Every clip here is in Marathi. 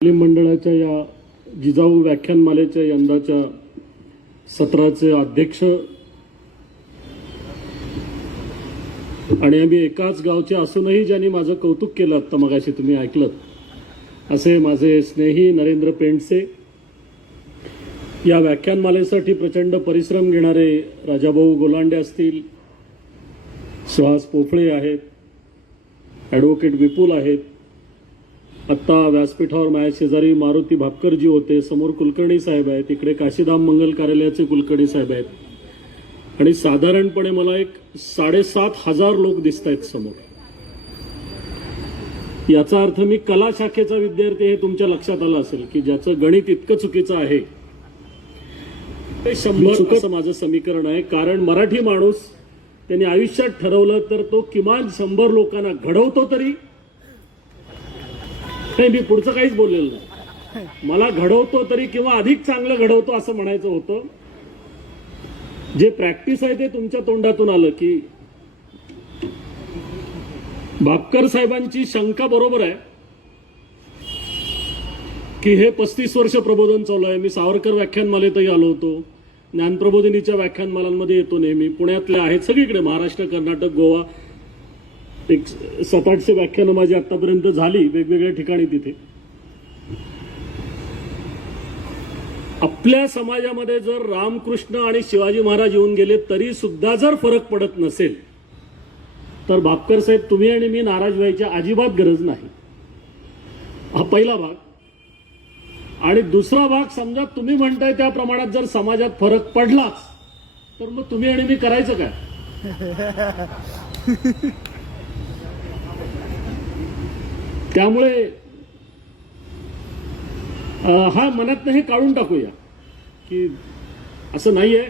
तालीम मंडळाच्या या जिजाऊ व्याख्यानमालेच्या यंदाच्या सत्राचे अध्यक्ष आणि आम्ही एकाच गावचे असूनही ज्यांनी माझं कौतुक केलं आत्ता मगाशी तुम्ही ऐकलं असे माझे स्नेही नरेंद्र पेंडसे, या व्याख्यानमालेसाठी प्रचंड परिश्रम घेणारे राजाभाऊ गोलांडे असतील, सुहास पोफळे आहेत, ॲडव्होकेट विपुल आहेत, आत्ता व्यासपीठावर माझ्या शेजारी मारुती भापकरजी होते, समोर कुलकर्णी साहेब आहेत, इकडे काशीधाम मंगल कार्यालयाचे कुलकर्णी साहेब आहेत आणि साधारणपणे मला एक 7,500 लोक दिसत आहेत समोर. याचा अर्थ मी कला शाखेचा विद्यार्थी हे तुमच्या लक्षात आलं असेल की ज्याचं गणित इतकं चुकीचं आहे ते 100 असं माझं समीकरण आहे. कारण मराठी माणूस त्यांनी आयुष्यात ठरवलं तर तो किमान 100 लोकांना घडवतो तरी. नाही, मी पुढचं काहीच बोललेलं नाही. मला घडवतो तरी किंवा अधिक चांगलं घडवतो असं म्हणायचं होतं. जे प्रॅक्टिस आहे ते तुमच्या तोंडातून आलं की भापकर साहेबांची शंका बरोबर आहे की हे 35 वर्ष प्रबोधन चालू आहे. मी सावरकर व्याख्यानमालेतही आलो होतो, ज्ञानप्रबोधिनीच्या व्याख्यानमालांमध्ये येतो नेहमी, पुण्यातल्या आहेत सगळीकडे, महाराष्ट्र, कर्नाटक, गोवा, एक 700-800 व्याख्यानं माझी आतापर्यंत झाली वेगवेगळ्या ठिकाणी. तिथे आपल्या समाजामध्ये जर रामकृष्ण आणि शिवाजी महाराज येऊन गेले तरी सुद्धा जर फरक पडत नसेल तर भापकर साहेब तुम्ही आणि मी नाराज व्हायची अजिबात गरज नाही. हा पहिला भाग. आणि दुसरा भाग, समजा तुम्ही म्हणताय त्या प्रमाणात जर समाजात फरक पडलाच तर मग तुम्ही आणि मी करायचं काय? त्यामुळे हा मनातनं हे काढून टाकूया की असं नाहीये.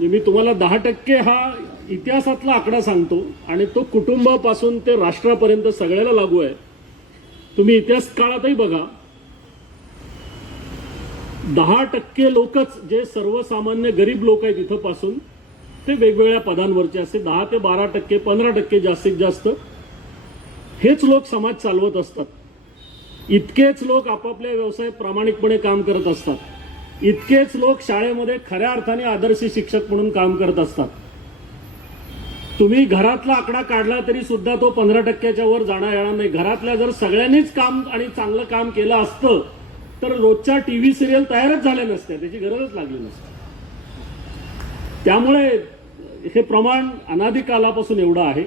मी तुम्हाला 10% हा इतिहासातला आकडा सांगतो आणि तो कुटुंबापासून ते राष्ट्रापर्यंत सगळ्याला लागू आहे. तुम्ही इतिहास काळातही बघा, 10% लोकच जे सर्वसामान्य गरीब लोक आहेत इथपासून ते वेगवेगळ्या पदांवरचे असे 10 ते 12%, 15% जास्तीत जास्त हेच लोक समाज चालवत असतात. इतकेच लोक आपापल्या व्यवसायात प्रामाणिकपणे काम करत असतात. इतकेच लोक शाळेमध्ये खऱ्या अर्थाने आदर्श शिक्षक म्हणून काम करत असतात. तुम्ही घरातला आकडा काढला तरी सुद्धा तो 15%च्या वर जाणार येणार नाही. घरातल्या जर सगळ्यांनीच काम आणि चांगलं काम केलं असतं तर रोजच्या टीव्ही सिरियल तयारच झाल्या नसत्या, त्याची गरजच लागली नसते. त्यामुळे हे प्रमाण अनादिकालापासून एवढं आहे.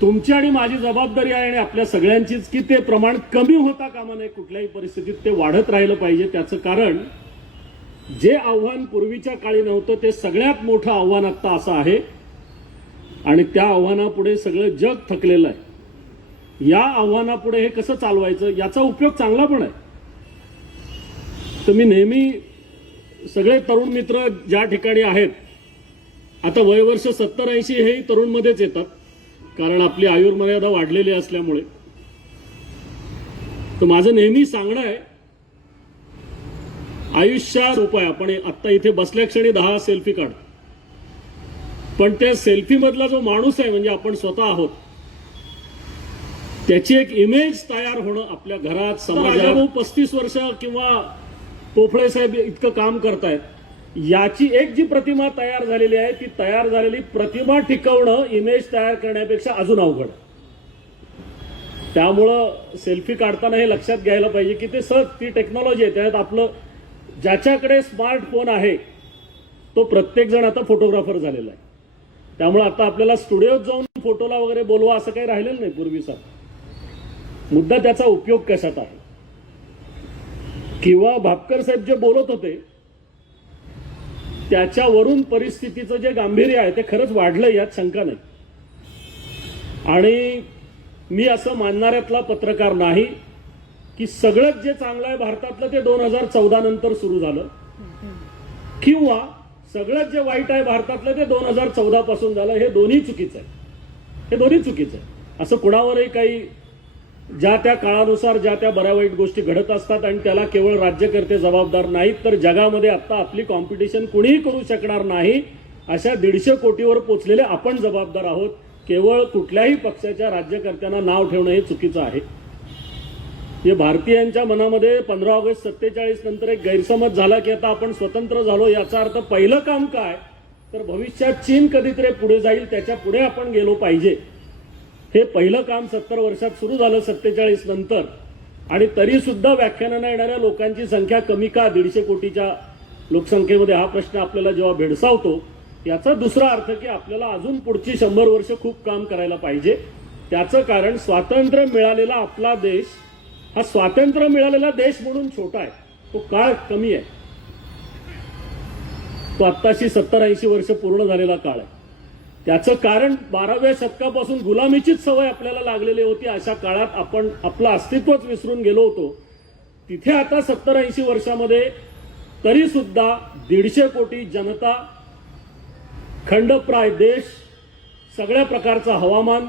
तुमची आणि माझी जबाबदारी आहे आणि आपल्या सगळ्यांचीच की ते प्रमाण कमी होता कामा नये. कुठल्याही परिस्थितीत ते वाढत राहिलं पाहिजे. त्याचं कारण जे आव्हान पूर्वीच्या काळी नव्हतं ते सगळ्यात मोठं आव्हान आता असं आहे आणि त्या आव्हानापुढे सगळं जग थकलेलं आहे. या आव्हानापुढे हे कसं चालवायचं याचा उपयोग चांगला पण आहे. तर मी नेहमी सगळे तरुण मित्र ज्या ठिकाणी आहेत, आता वयवर्ष 70-80 हे तरुणमध्येच येतात कारण आपली आयुर्मर्यादा वाढलेली असल्यामुळे. तर माझं नेहमी सांगणं आहे, आयुष्यात सोपं आहे. आपण आत्ता इथे बसल्या क्षणी 10 सेल्फी काढतो, पण त्या सेल्फी मधला जो माणूस आहे म्हणजे आपण स्वतः आहोत त्याची एक इमेज तयार होणं आपल्या घरात, समाजात. 35 वर्ष किंवा पोफळे साहेब इतकं काम करतायत, याची एक जी प्रतिमा तयार झालेली आहे ती तयार झालेली प्रतिमा टिकवणं इमेज तयार करण्यापेक्षा अजून अवघड. त्यामुळं सेल्फी काढताना हे लक्षात घ्यायला पाहिजे की ते सहज ती टेक्नॉलॉजी आहे. त्यात आपलं ज्याच्याकडे स्मार्टफोन आहे तो प्रत्येक जण आता फोटोग्राफर झालेला आहे. त्यामुळे आता आपल्याला स्टुडिओत जाऊन फोटोला वगैरे बोलवा असं काही राहिलेलं नाही पूर्वीसारखं. मुद्दा त्याचा उपयोग कशात आहे. किंवा भापकर साहेब जे बोलत होते त्याच्यावरून परिस्थितीचं जे गांभीर्य आहे ते खरंच वाढलं, यात शंका नाही. आणि मी असं मानणाऱ्यातला पत्रकार नाही की सगळंच जे चांगलं आहे भारतातलं ते 2014 नंतर सुरू झालं किंवा सगळंच जे वाईट आहे भारतातलं ते 2014 पासून झालं. हे दोन्ही चुकीचं आहे. हे दोन्ही चुकीचं आहे. असं कुणावरही काही ज्या त्या काळानुसार ज्या त्या बऱ्या वाईट गोष्टी घडत असतात आणि त्याला केवळ राज्यकर्ते जबाबदार नाहीत, तर जगामध्ये आता आपली कॉम्पिटिशन कुणीही करू शकणार नाही अशा 150 कोटीवर पोचलेले आपण जबाबदार आहोत. केवळ कुठल्याही पक्षाच्या राज्यकर्त्यांना नाव ठेवणं हे चुकीचं आहे. हे भारतीयांच्या मनामध्ये 15 ऑगस्ट 47 नंतर एक गैरसमज झाला की आता आपण स्वतंत्र झालो. याचा अर्थ पहिलं काम काय तर भविष्यात चीन कधीतरी पुढे जाईल त्याच्या पुढे आपण गेलो पाहिजे. हे पहिलं काम 70 वर्षात सुरू झालं 47 नंतर. आणि तरी सुद्धा व्याख्यानांना येणाऱ्या लोकांची संख्या कमी का 150 कोटीच्या लोकसंख्येमध्ये हा प्रश्न आपल्याला जेव्हा भेडसावतो याचा दुसरा अर्थ की आपल्याला अजून पुढची 100 वर्ष खूप काम करायला पाहिजे. त्याचं कारण स्वातंत्र्य मिळालेला आपला देश हा स्वातंत्र्य मिळालेला देश म्हणून छोटा आहे. तो काळ कमी आहे. तो आत्ताशी 70-80 वर्ष पूर्ण झालेला काळ आहे. त्याचं कारण 12व्या शतकापासून गुलामीचीच सवय आपल्याला लागलेली होती. अशा काळात आपण आपलं अस्तित्वच विसरून गेलो होतो. तिथे आता 70-80 वर्षामध्ये तरी सुद्धा 150 कोटी जनता, खंडप्राय देश, सगळ्या प्रकारचं हवामान,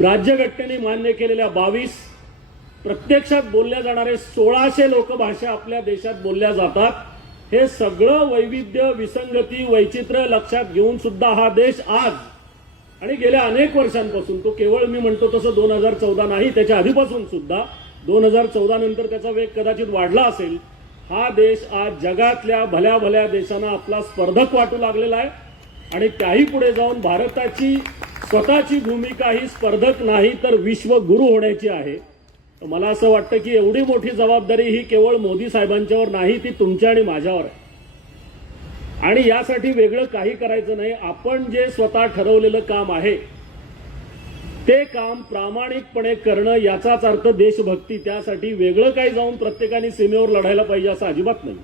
राज्यघटनेने मान्य केलेल्या 22, प्रत्यक्षात बोलल्या जाणारे 1600 लोकभाषा आपल्या देशात बोलल्या जातात. हे सगळं वैविध्य, विसंगती, वैचित्र्य लक्षात घेऊन सुद्धा हा देश आज आणि गेल्या अनेक वर्षांपासून, तो केवळ मी म्हणतो तसं 2014 नाही, त्याच्या आधीपासून सुद्धा 2014 नंतर त्याचा वेग कदाचित वाढला असेल. हा देश आज जगातल्या भल्या भल्या देशांना आपला स्पर्धक वाटू लागलेला आहे. आणि त्याही पुढे जाऊन भारताची स्वतःची भूमिका ही स्पर्धक नाही तर विश्वगुरू होण्याची आहे. मला असं वाटतं की एवढी मोठी जबाबदारी ही केवळ मोदी साहेबांच्यावर नाही, ती तुमच्या आणि माझ्यावर आहे. आणि यासाठी वेगळं काही करायचं नाही. आपण जे स्वतः ठरवलेलं काम आहे ते काम प्रामाणिकपणे करणं याचाच अर्थ देशभक्ती. त्यासाठी वेगळं काही जाऊन प्रत्येकाने सीमेवर लढायला पाहिजे असं अजिबात नाही.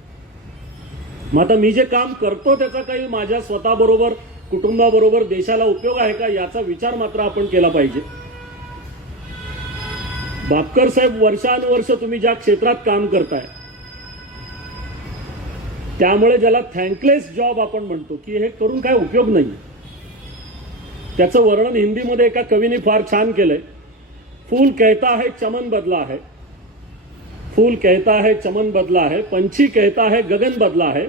मग आता मी जे काम करतो त्याचा काही माझ्या स्वतःबरोबर, कुटुंबाबरोबर देशाला उपयोग आहे का याचा विचार मात्र आपण केला पाहिजे. बापकर साहेब, वर्षानुवर्ष तुम्ही ज्या क्षेत्रात काम करताय त्यामुळे ज्याला थँकलेस जॉब आपण म्हणतो की हे करून काय उपयोग नाही, त्याचं वर्णन हिंदीमध्ये एका कवीने फार छान केलंय. फूल कहता है चमन बदला है, फूल कहता है चमन बदला है, पंछी कहता है गगन बदला है,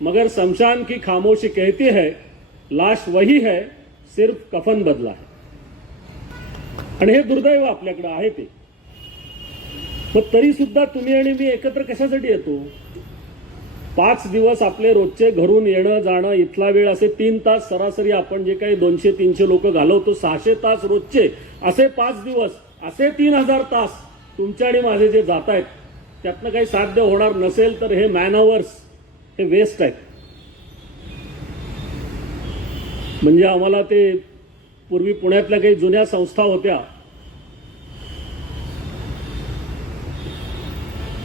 मगर शमशान की खामोशी कहती है लाश वही है, सिर्फ कफन बदला है. आणि हे दुर्दैव आपल्याकडे आहे ते. मग तरी सुद्धा तुम्ही आणि मी एकत्र कशासाठी येतो? 5 दिवस आपले रोजचे घरून येणं जाणं, इथला वेळ असे 3 तास सरासरी आपण जे काही 200-300 लोक घालवतो, 600 तास रोजचे असे 5 दिवस, असे 3000 तास तुमच्या आणि माझे जे जात आहेत त्यातनं काही साध्य होणार नसेल तर हे मॅन अवर्स हे वेस्ट आहेत. म्हणजे आम्हाला ते पूर्वी पुण्यातल्या काही जुन्या संस्था होत्या,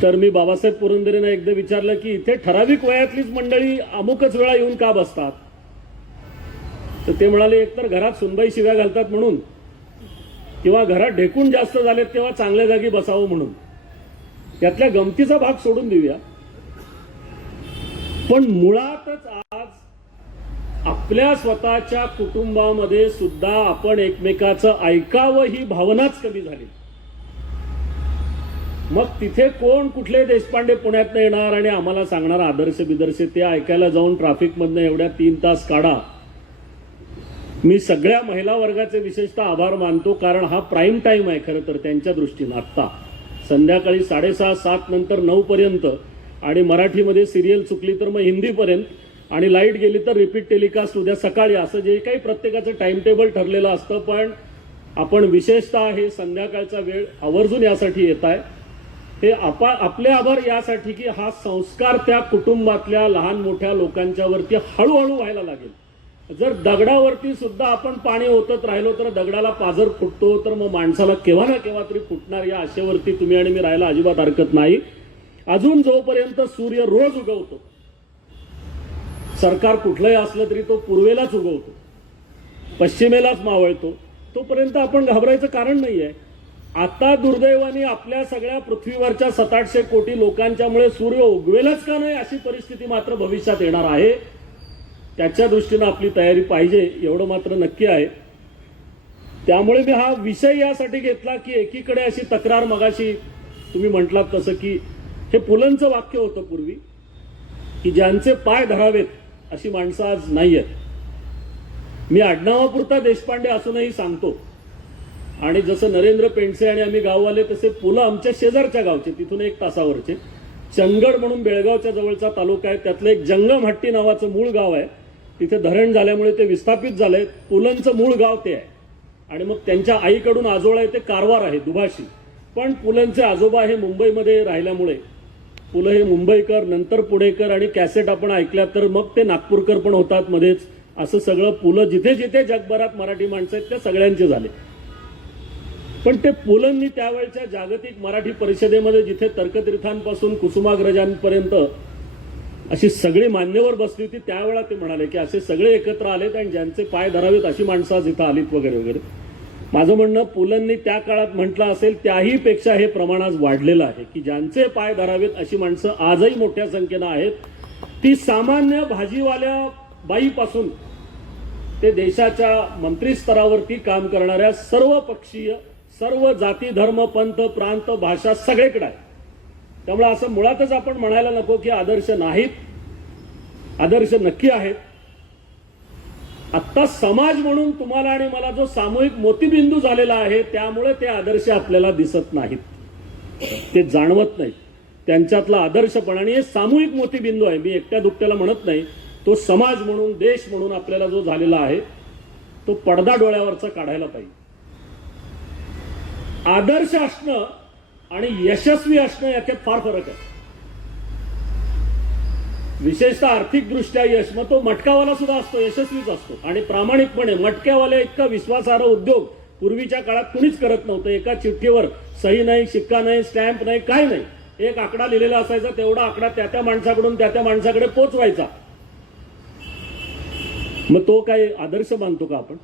तर मी बाबासाहेब पुरंदरेंना एकदा विचारलं की इथे ठराविक वयातलीच मंडळी अमुकच वेळा येऊन का बसतात? तर ते म्हणाले एकतर घरात सुनबाई शिव्या घालतात म्हणून, किंवा घरात ढेकून जास्त झालेत तेव्हा चांगल्या जागी बसावं म्हणून. त्यातल्या गमतीचा भाग सोडून देऊया, पण मुळातच आज आपल्या स्वतःच्या कुटुंबामध्ये सुद्धा आपण एकमेकाचं ऐकावं ही भावनाच कमी झाली. मग तिथे कोण कुठले देशपांडे पुण्यात येणार आणि आम्हाला सांगणार आदर्श बिदर्श, ते ऐकायला जाऊन ट्रॅफिकमधनं एवढ्या 3 तास काढा. मी सगळ्या महिला वर्गाचे विशेषतः आभार मानतो, कारण हा प्राईम टाइम आहे खरं तर त्यांच्या दृष्टीनं. आत्ता संध्याकाळी 6:30-7 नंतर 9 पर्यंत, आणि मराठीमध्ये सिरियल चुकली तर मग हिंदीपर्यंत, आणि लाईट गेली तर रिपीट टेलिकास्ट उद्या सकाळी, असं जे काही प्रत्येकाचं टाइम टेबल ठरलेलं असतं. पण आपण विशेषतः हे संध्याकाळचा वेळ आवर्जून यासाठी येत आहे. हे आपले आभार यासाठी की हा संस्कार त्या कुटुंबातल्या लहान मोठ्या लोकांच्यावरती हळूहळू व्हायला लागेल. जर दगडावरती सुद्धा आपण पाणी ओतत राहिलो तर दगडाला पाझर फुटतो, तर मग माणसाला केव्हा ना केव्हा तरी फुटणार. या आशेवरती तुम्ही आणि मी राहायला अजिबात हरकत नाही. अजून जोपर्यंत सूर्य रोज उगवतो, सरकार कुठलंही असलं तरी तो पूर्वेलाच उगवतो, पश्चिमेलाच मावळतो, तोपर्यंत आपण घाबरायचं कारण नाहीये. आता दुर्दैवाने आपल्या सगळ्या पृथ्वीवरच्या 700-800 कोटी लोकांच्यामुळे सूर्य उगवेलच का नाही अशी परिस्थिती मात्र भविष्यात येणार आहे. त्याच्या दृष्टीनं आपली तयारी पाहिजे, एवढं मात्र नक्की आहे. त्यामुळे मी हा विषय यासाठी घेतला की एकीकडे अशी तक्रार, मगाशी तुम्ही म्हटलात तसं की हे पुलंचं वाक्य होतं पूर्वी की ज्यांचे पाय धरावेत अशी माणसं आज नाही आहेत. मी आडनावापुरता देशपांडे असूनही सांगतो, आणि जसं नरेंद्र पेंडसे आणि आम्ही गाववाले तसे पुलं आमच्या शेजारच्या गावचे, तिथून 1 तासावरचे. चंदगड म्हणून बेळगावच्या जवळचा तालुका आहे, त्यातलं एक जंगमहट्टी नावाचं मूळ गाव आहे. तिथे धरण झाल्यामुळे ते विस्थापित झालंय. पुलंचं मूळ गाव ते आहे. आणि मग त्यांच्या आईकडून आजोळा ते कारवार आहे, दुभाषी. पण पुलंचे आजोबा हे मुंबईमध्ये राहिल्यामुळे पुलं हे मुंबईकर, नंतर पुणेकर, आणि कॅसेट आपण ऐकल्या तर मग ते नागपूरकर पण होतात मध्येच. असं सगळं पुलं जिथे जिथे जगभरात मराठी माणसं आहेत त्या सगळ्यांचे झाले. पण ते पुलंनी त्यावेळच्या जागतिक मराठी परिषदेमध्ये जिथे तर्कतीर्थांपासून कुसुमाग्रजांपर्यंत अशी सगळी मान्यवर बसली होती, त्यावेळा ते म्हणाले की असे सगळे एकत्र आलेत आणि ज्यांचे पाय धरावेत अशी माणसं आज इथं आलीत वगैरे वगैरे. माझं म्हणणं, पुलंनी त्या काळात म्हटलं असेल त्याही पेक्षा हे प्रमाण आज वाढलेलं आहे की ज्यांचे पाय धरावेत अशी माणसं आजही मोठ्या संख्येनं आहेत. ती सामान्य भाजीवाल्या बाईपासून ते देशाच्या मंत्री स्तरावरती काम करणाऱ्या सर्व पक्षीय, सर्व जाती, धर्म, पंथ, प्रांत, भाषा सगळीकडे आहे. त्यामुळे असं मुळातच आपण म्हणायला नको की आदर्श नाहीत. आदर्श नक्की आहेत. आत्ता समाज म्हणून तुम्हाला आणि मला जो सामूहिक मोतीबिंदू झालेला आहे त्यामुळे ते आदर्श आपल्याला दिसत नाहीत, ते जाणवत नाहीत. त्यांच्यातला आदर्शपणा आणि हे सामूहिक मोतीबिंदू आहे. मी एकट्या दुकट्याला म्हणत नाही. तो समाज म्हणून, देश म्हणून आपल्याला जो झालेला आहे तो पडदा डोळ्यावरचा काढायला पाहिजे. आदर्श असणं आणि यशस्वी असणं याच्यात फार फरक आहे. विशेषतः आर्थिकदृष्ट्या यश, मग तो मटकावाला सुद्धा असतो, यशस्वीच असतो. आणि प्रामाणिकपणे मटक्यावाले इतका विश्वासार्ह उद्योग पूर्वीच्या काळात कुणीच करत नव्हतं. एका चिठ्ठीवर सही नाही, शिक्का नाही, स्टॅम्प नाही, काय नाही. एक आकडा लिहिलेला असायचा, तेवढा आकडा त्या माणसाकडून त्या माणसाकडे पोचवायचा. मग तो काय आदर्श मानतो का आपण?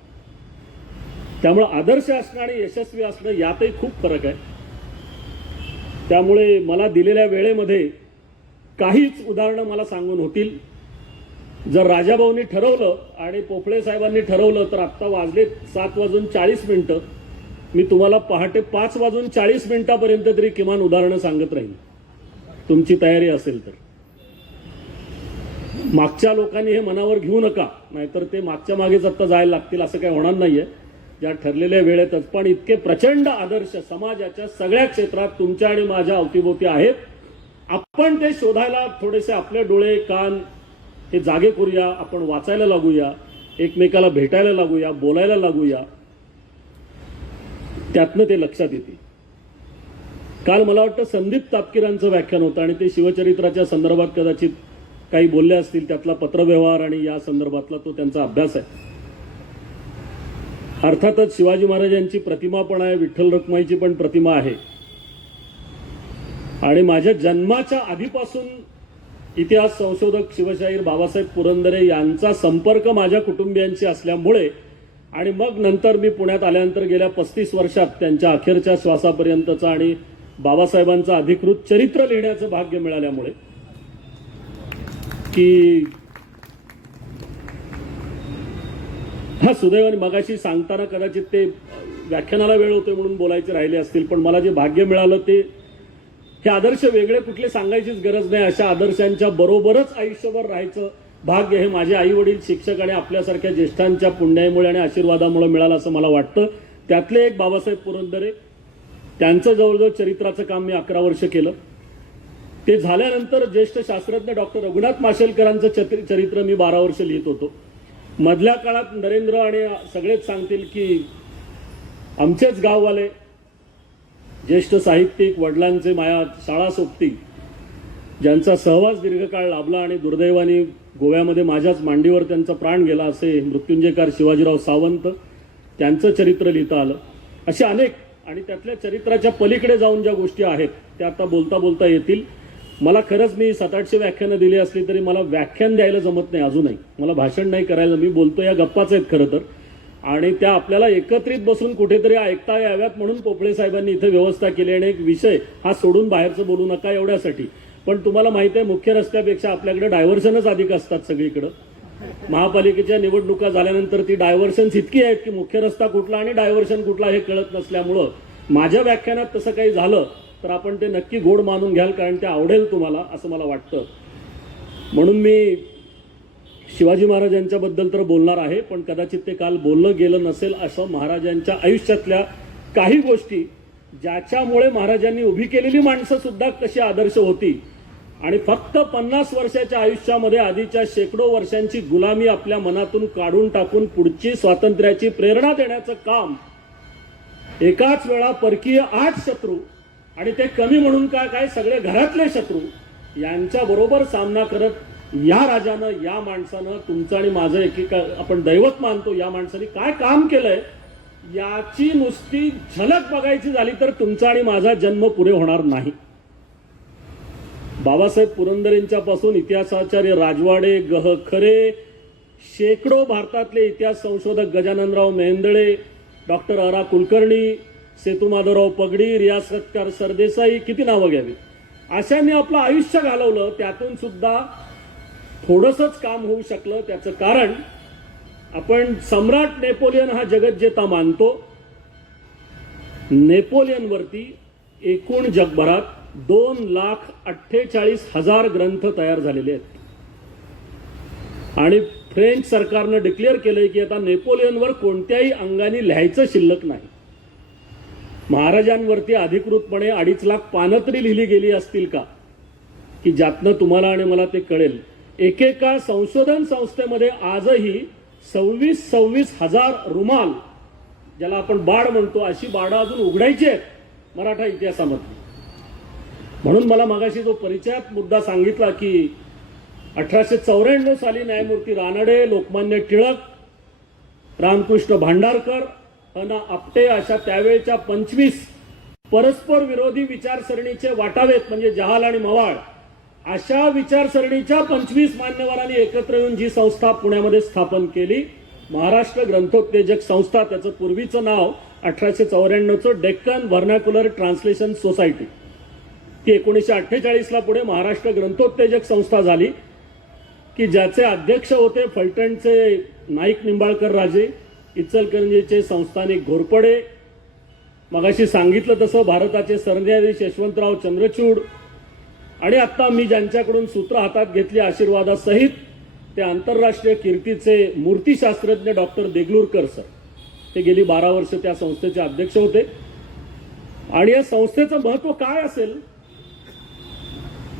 त्यामुळे आदर्श असणं आणि यशस्वी असणं यातही खूप फरक आहे. त्यामुळे मला दिलेल्या वेळेमध्ये काहीच उदाहरणं मला सांगून होतील. जर राजाभाऊंनी ठरवलं आणि पोफळे साहेबांनी ठरवलं तर आत्ता वाजले 7:40. मी तुम्हाला पहाटे 5:40 तरी किमान उदाहरणं सांगत राहील, तुमची तयारी असेल तर. मागच्या लोकांनी हे मनावर घेऊ नका, नाहीतर ते मागच्या मागेच आत्ता जायला लागतील, असं काही होणार नाहीये. ज्या ठरलेल्या वेळेतच. पण इतके प्रचंड आदर्श समाजाच्या सगळ्या क्षेत्रात तुमच्या आणि माझ्या अवतीभोवती आहेत. आपण ते शोधायला थोडेसे आपले डोळे, कान हे जागे करूया. आपण वाचायला लागूया, एकमेकाला भेटायला लागूया, बोलायला लागूया. त्यातनं ते लक्षात येते. काल मला वाटतं संदीप तापकीरांचं व्याख्यान होतं आणि ते शिवचरित्राच्या संदर्भात कदाचित काही बोलले असतील. त्यातला पत्रव्यवहार आणि या संदर्भातला तो त्यांचा अभ्यास आहे. अर्थातच शिवाजी महाराजांची प्रतिमा पण आहे, विठ्ठल रखुमाईची पण प्रतिमा आहे. आणि माझ्या जन्माच्या आधीपासून इतिहास संशोधक शिवशाहीर बाबासाहेब पुरंदरे यांचा संपर्क माझ्या कुटुंबियांशी असल्यामुळे आणि मग नंतर मी पुण्यात आल्यानंतर गेल्या 35 वर्षात त्यांच्या अखेरच्या श्वासापर्यंतचा आणि बाबासाहेबांचं अधिकृत चरित्र लिहिण्याचं भाग्य मिळाल्यामुळे की हा सुदैवाने मगाशी सांगताना कदाचित ते व्याख्यानाला वेळ होते म्हणून बोलायचे राहिले असतील. पण मला जे भाग्य मिळालं ते हे आदर्श वेगळे कुठले सांगायचीच गरज नाही. अशा आदर्शांच्या बरोबरच आयुष्यभर राहायचं भाग्य हे माझे आई वडील, शिक्षक आणि आपल्यासारख्या ज्येष्ठांच्या पुण्याईमुळे आणि आशीर्वादामुळे मिळालं असं मला वाटतं. त्यातले एक बाबासाहेब पुरंदरे. त्यांचं जवळजवळ चरित्राचं काम मी 11 वर्ष केलं. ते झाल्यानंतर ज्येष्ठ शास्त्रज्ञ डॉक्टर रघुनाथ माशेलकरांचं चरित्र मी 12 वर्ष लिहित होतो. मधल्या काळात नरेंद्र आणि सगळेच सांगतील की आमचेच गाववाले ज्येष्ठ साहित्यिक, वडिलांचे माया शाळा सोबती, ज्यांचा सहवास दीर्घकाळ लाभला आणि दुर्दैवाने गोव्यामध्ये माझ्याच मांडीवर त्यांचा प्राण गेला असे मृत्युंजयकार शिवाजीराव सावंत, त्यांचं चरित्र लिहिता आलं. असे अनेक. आणि त्यातल्या चरित्राच्या पलीकडे जाऊन ज्या गोष्टी आहेत त्या आता बोलता बोलता येतील. मला खरंच मी 700-800 व्याख्यानं दिली असली तरी मला व्याख्यान द्यायला जमत नाही अजूनही. मला भाषण नाही करायला. मी बोलतो या गप्पाच आहेत खरं तर. आणि त्या आपल्याला एकत्रित बसून कुठेतरी ऐकता याव्यात म्हणून पोफळे साहेबांनी इथे व्यवस्था केली. आणि एक विषय हा सोडून बाहेरचं बोलू नका एवढ्यासाठी. पण तुम्हाला माहिती आहे मुख्य रस्त्यापेक्षा आपल्याकडे डायव्हर्शनच अधिक असतात सगळीकडं. महापालिकेच्या निवडणुका झाल्यानंतर ती डायव्हर्शन्स इतकी आहेत की मुख्य रस्ता कुठला आणि डायव्हर्शन कुठला हे कळत नसल्यामुळं माझ्या व्याख्यानात तसं काही झालं तर आपण ते नक्की गोड मानून घ्याल, कारण ते आवडेल तुम्हाला असं मला वाटतं. म्हणून मी शिवाजी महाराजांच्याबद्दल तर बोलणार आहे, पण कदाचित ते काल बोललं गेलं नसेल असं महाराजांच्या आयुष्यातल्या काही गोष्टी ज्याच्यामुळे महाराजांनी उभी केलेली माणसं सुद्धा कशी आदर्श होती आणि फक्त 50 वर्षाच्या आयुष्यामध्ये आधीच्या शेकडो वर्षांची गुलामी आपल्या मनातून काढून टाकून पुढची स्वातंत्र्याची प्रेरणा देण्याचं काम एकाच वेळा परकीय 8 शत्रू आणि ते कमी म्हणून काय सगळे घरातले शत्रू यांच्या बरोबर सामना करत या राजानं, या माणसानं, तुमचं आणि माझं एकेका आपण दैवत मानतो या माणसाने काय काम केलंय याची नुसती झलक बघायची झाली तर तुमचा आणि माझा जन्म पुरे होणार नाही. बाबासाहेब पुरंदरेंच्या पासून इतिहासाचार्य राजवाडे, गह खरे, शेकडो भारतातले इतिहास संशोधक गजाननराव मेहेंदळे, डॉक्टर अरा कुलकर्णी, सेतुमाधवराव पगडी, रियासतकार सरदेसाई, किती नावं घ्यावी, अशांनी आपलं आयुष्य घालवलं. त्यातून सुद्धा थोडंसंच काम होऊ शकलं. त्याचं कारण आपण सम्राट नेपोलियन हा जगज्जेता मानतो. नेपोलियनवरती एकूण जगभरात 2,48,000 ग्रंथ तयार झालेले आहेत आणि फ्रेंच सरकारनं डिक्लेअर केलंय की आता नेपोलियनवर कोणत्याही अंगाने लिहायचं शिल्लक नाही. महाराजांवरती अधिकृतपणे 2.5 लाख पानं तरी लिहिली गेली असतील का की ज्यातनं तुम्हाला आणि मला ते कळेल. एकेका संशोधन संस्थेमध्ये आजही 26,000 रुमाल, ज्याला आपण बाड म्हणतो, अशी बाडं अजून उघडायची आहेत मराठा इतिहासामध्ये. म्हणून मला मगाशी जो परिचयात मुद्दा सांगितला की 1894 साली न्यायमूर्ती रानडे, लोकमान्य टिळक, रामकृष्ण भांडारकर, अना आपटे अशा त्यावेळच्या 25 परस्पर विरोधी विचारसरणीचे वाटावेत म्हणजे जहाल आणि मवाळ अशा विचारसरणीच्या 25 मान्यवरांनी एकत्र येऊन जी संस्था पुण्यामध्ये स्थापन केली, महाराष्ट्र ग्रंथोत्तेजक संस्था, त्याचं पूर्वीचं नाव 1894चं डेक्कन व्हर्नाक्युलर ट्रान्सलेशन सोसायटी, ती 1948ला पुढे महाराष्ट्र ग्रंथोत्तेजक संस्था झाली की ज्याचे अध्यक्ष होते फलटणचे नाईक निंबाळकर राजे, इचलकरंजीचे संस्थानिक घोरपडे, मगाशी सांगितलं तसं भारताचे सरन्यायाधीश यशवंतराव चंद्रचूड आणि आता मी ज्यांच्याकडून सूत्र हातात घेतली आशीर्वादासहित ते आंतरराष्ट्रीय कीर्तीचे मूर्तिशास्त्रज्ञ डॉक्टर देगलूरकर सर. ते गेली 12 वर्ष त्या संस्थेचे अध्यक्ष होते. आणि या संस्थेचं महत्व काय असेल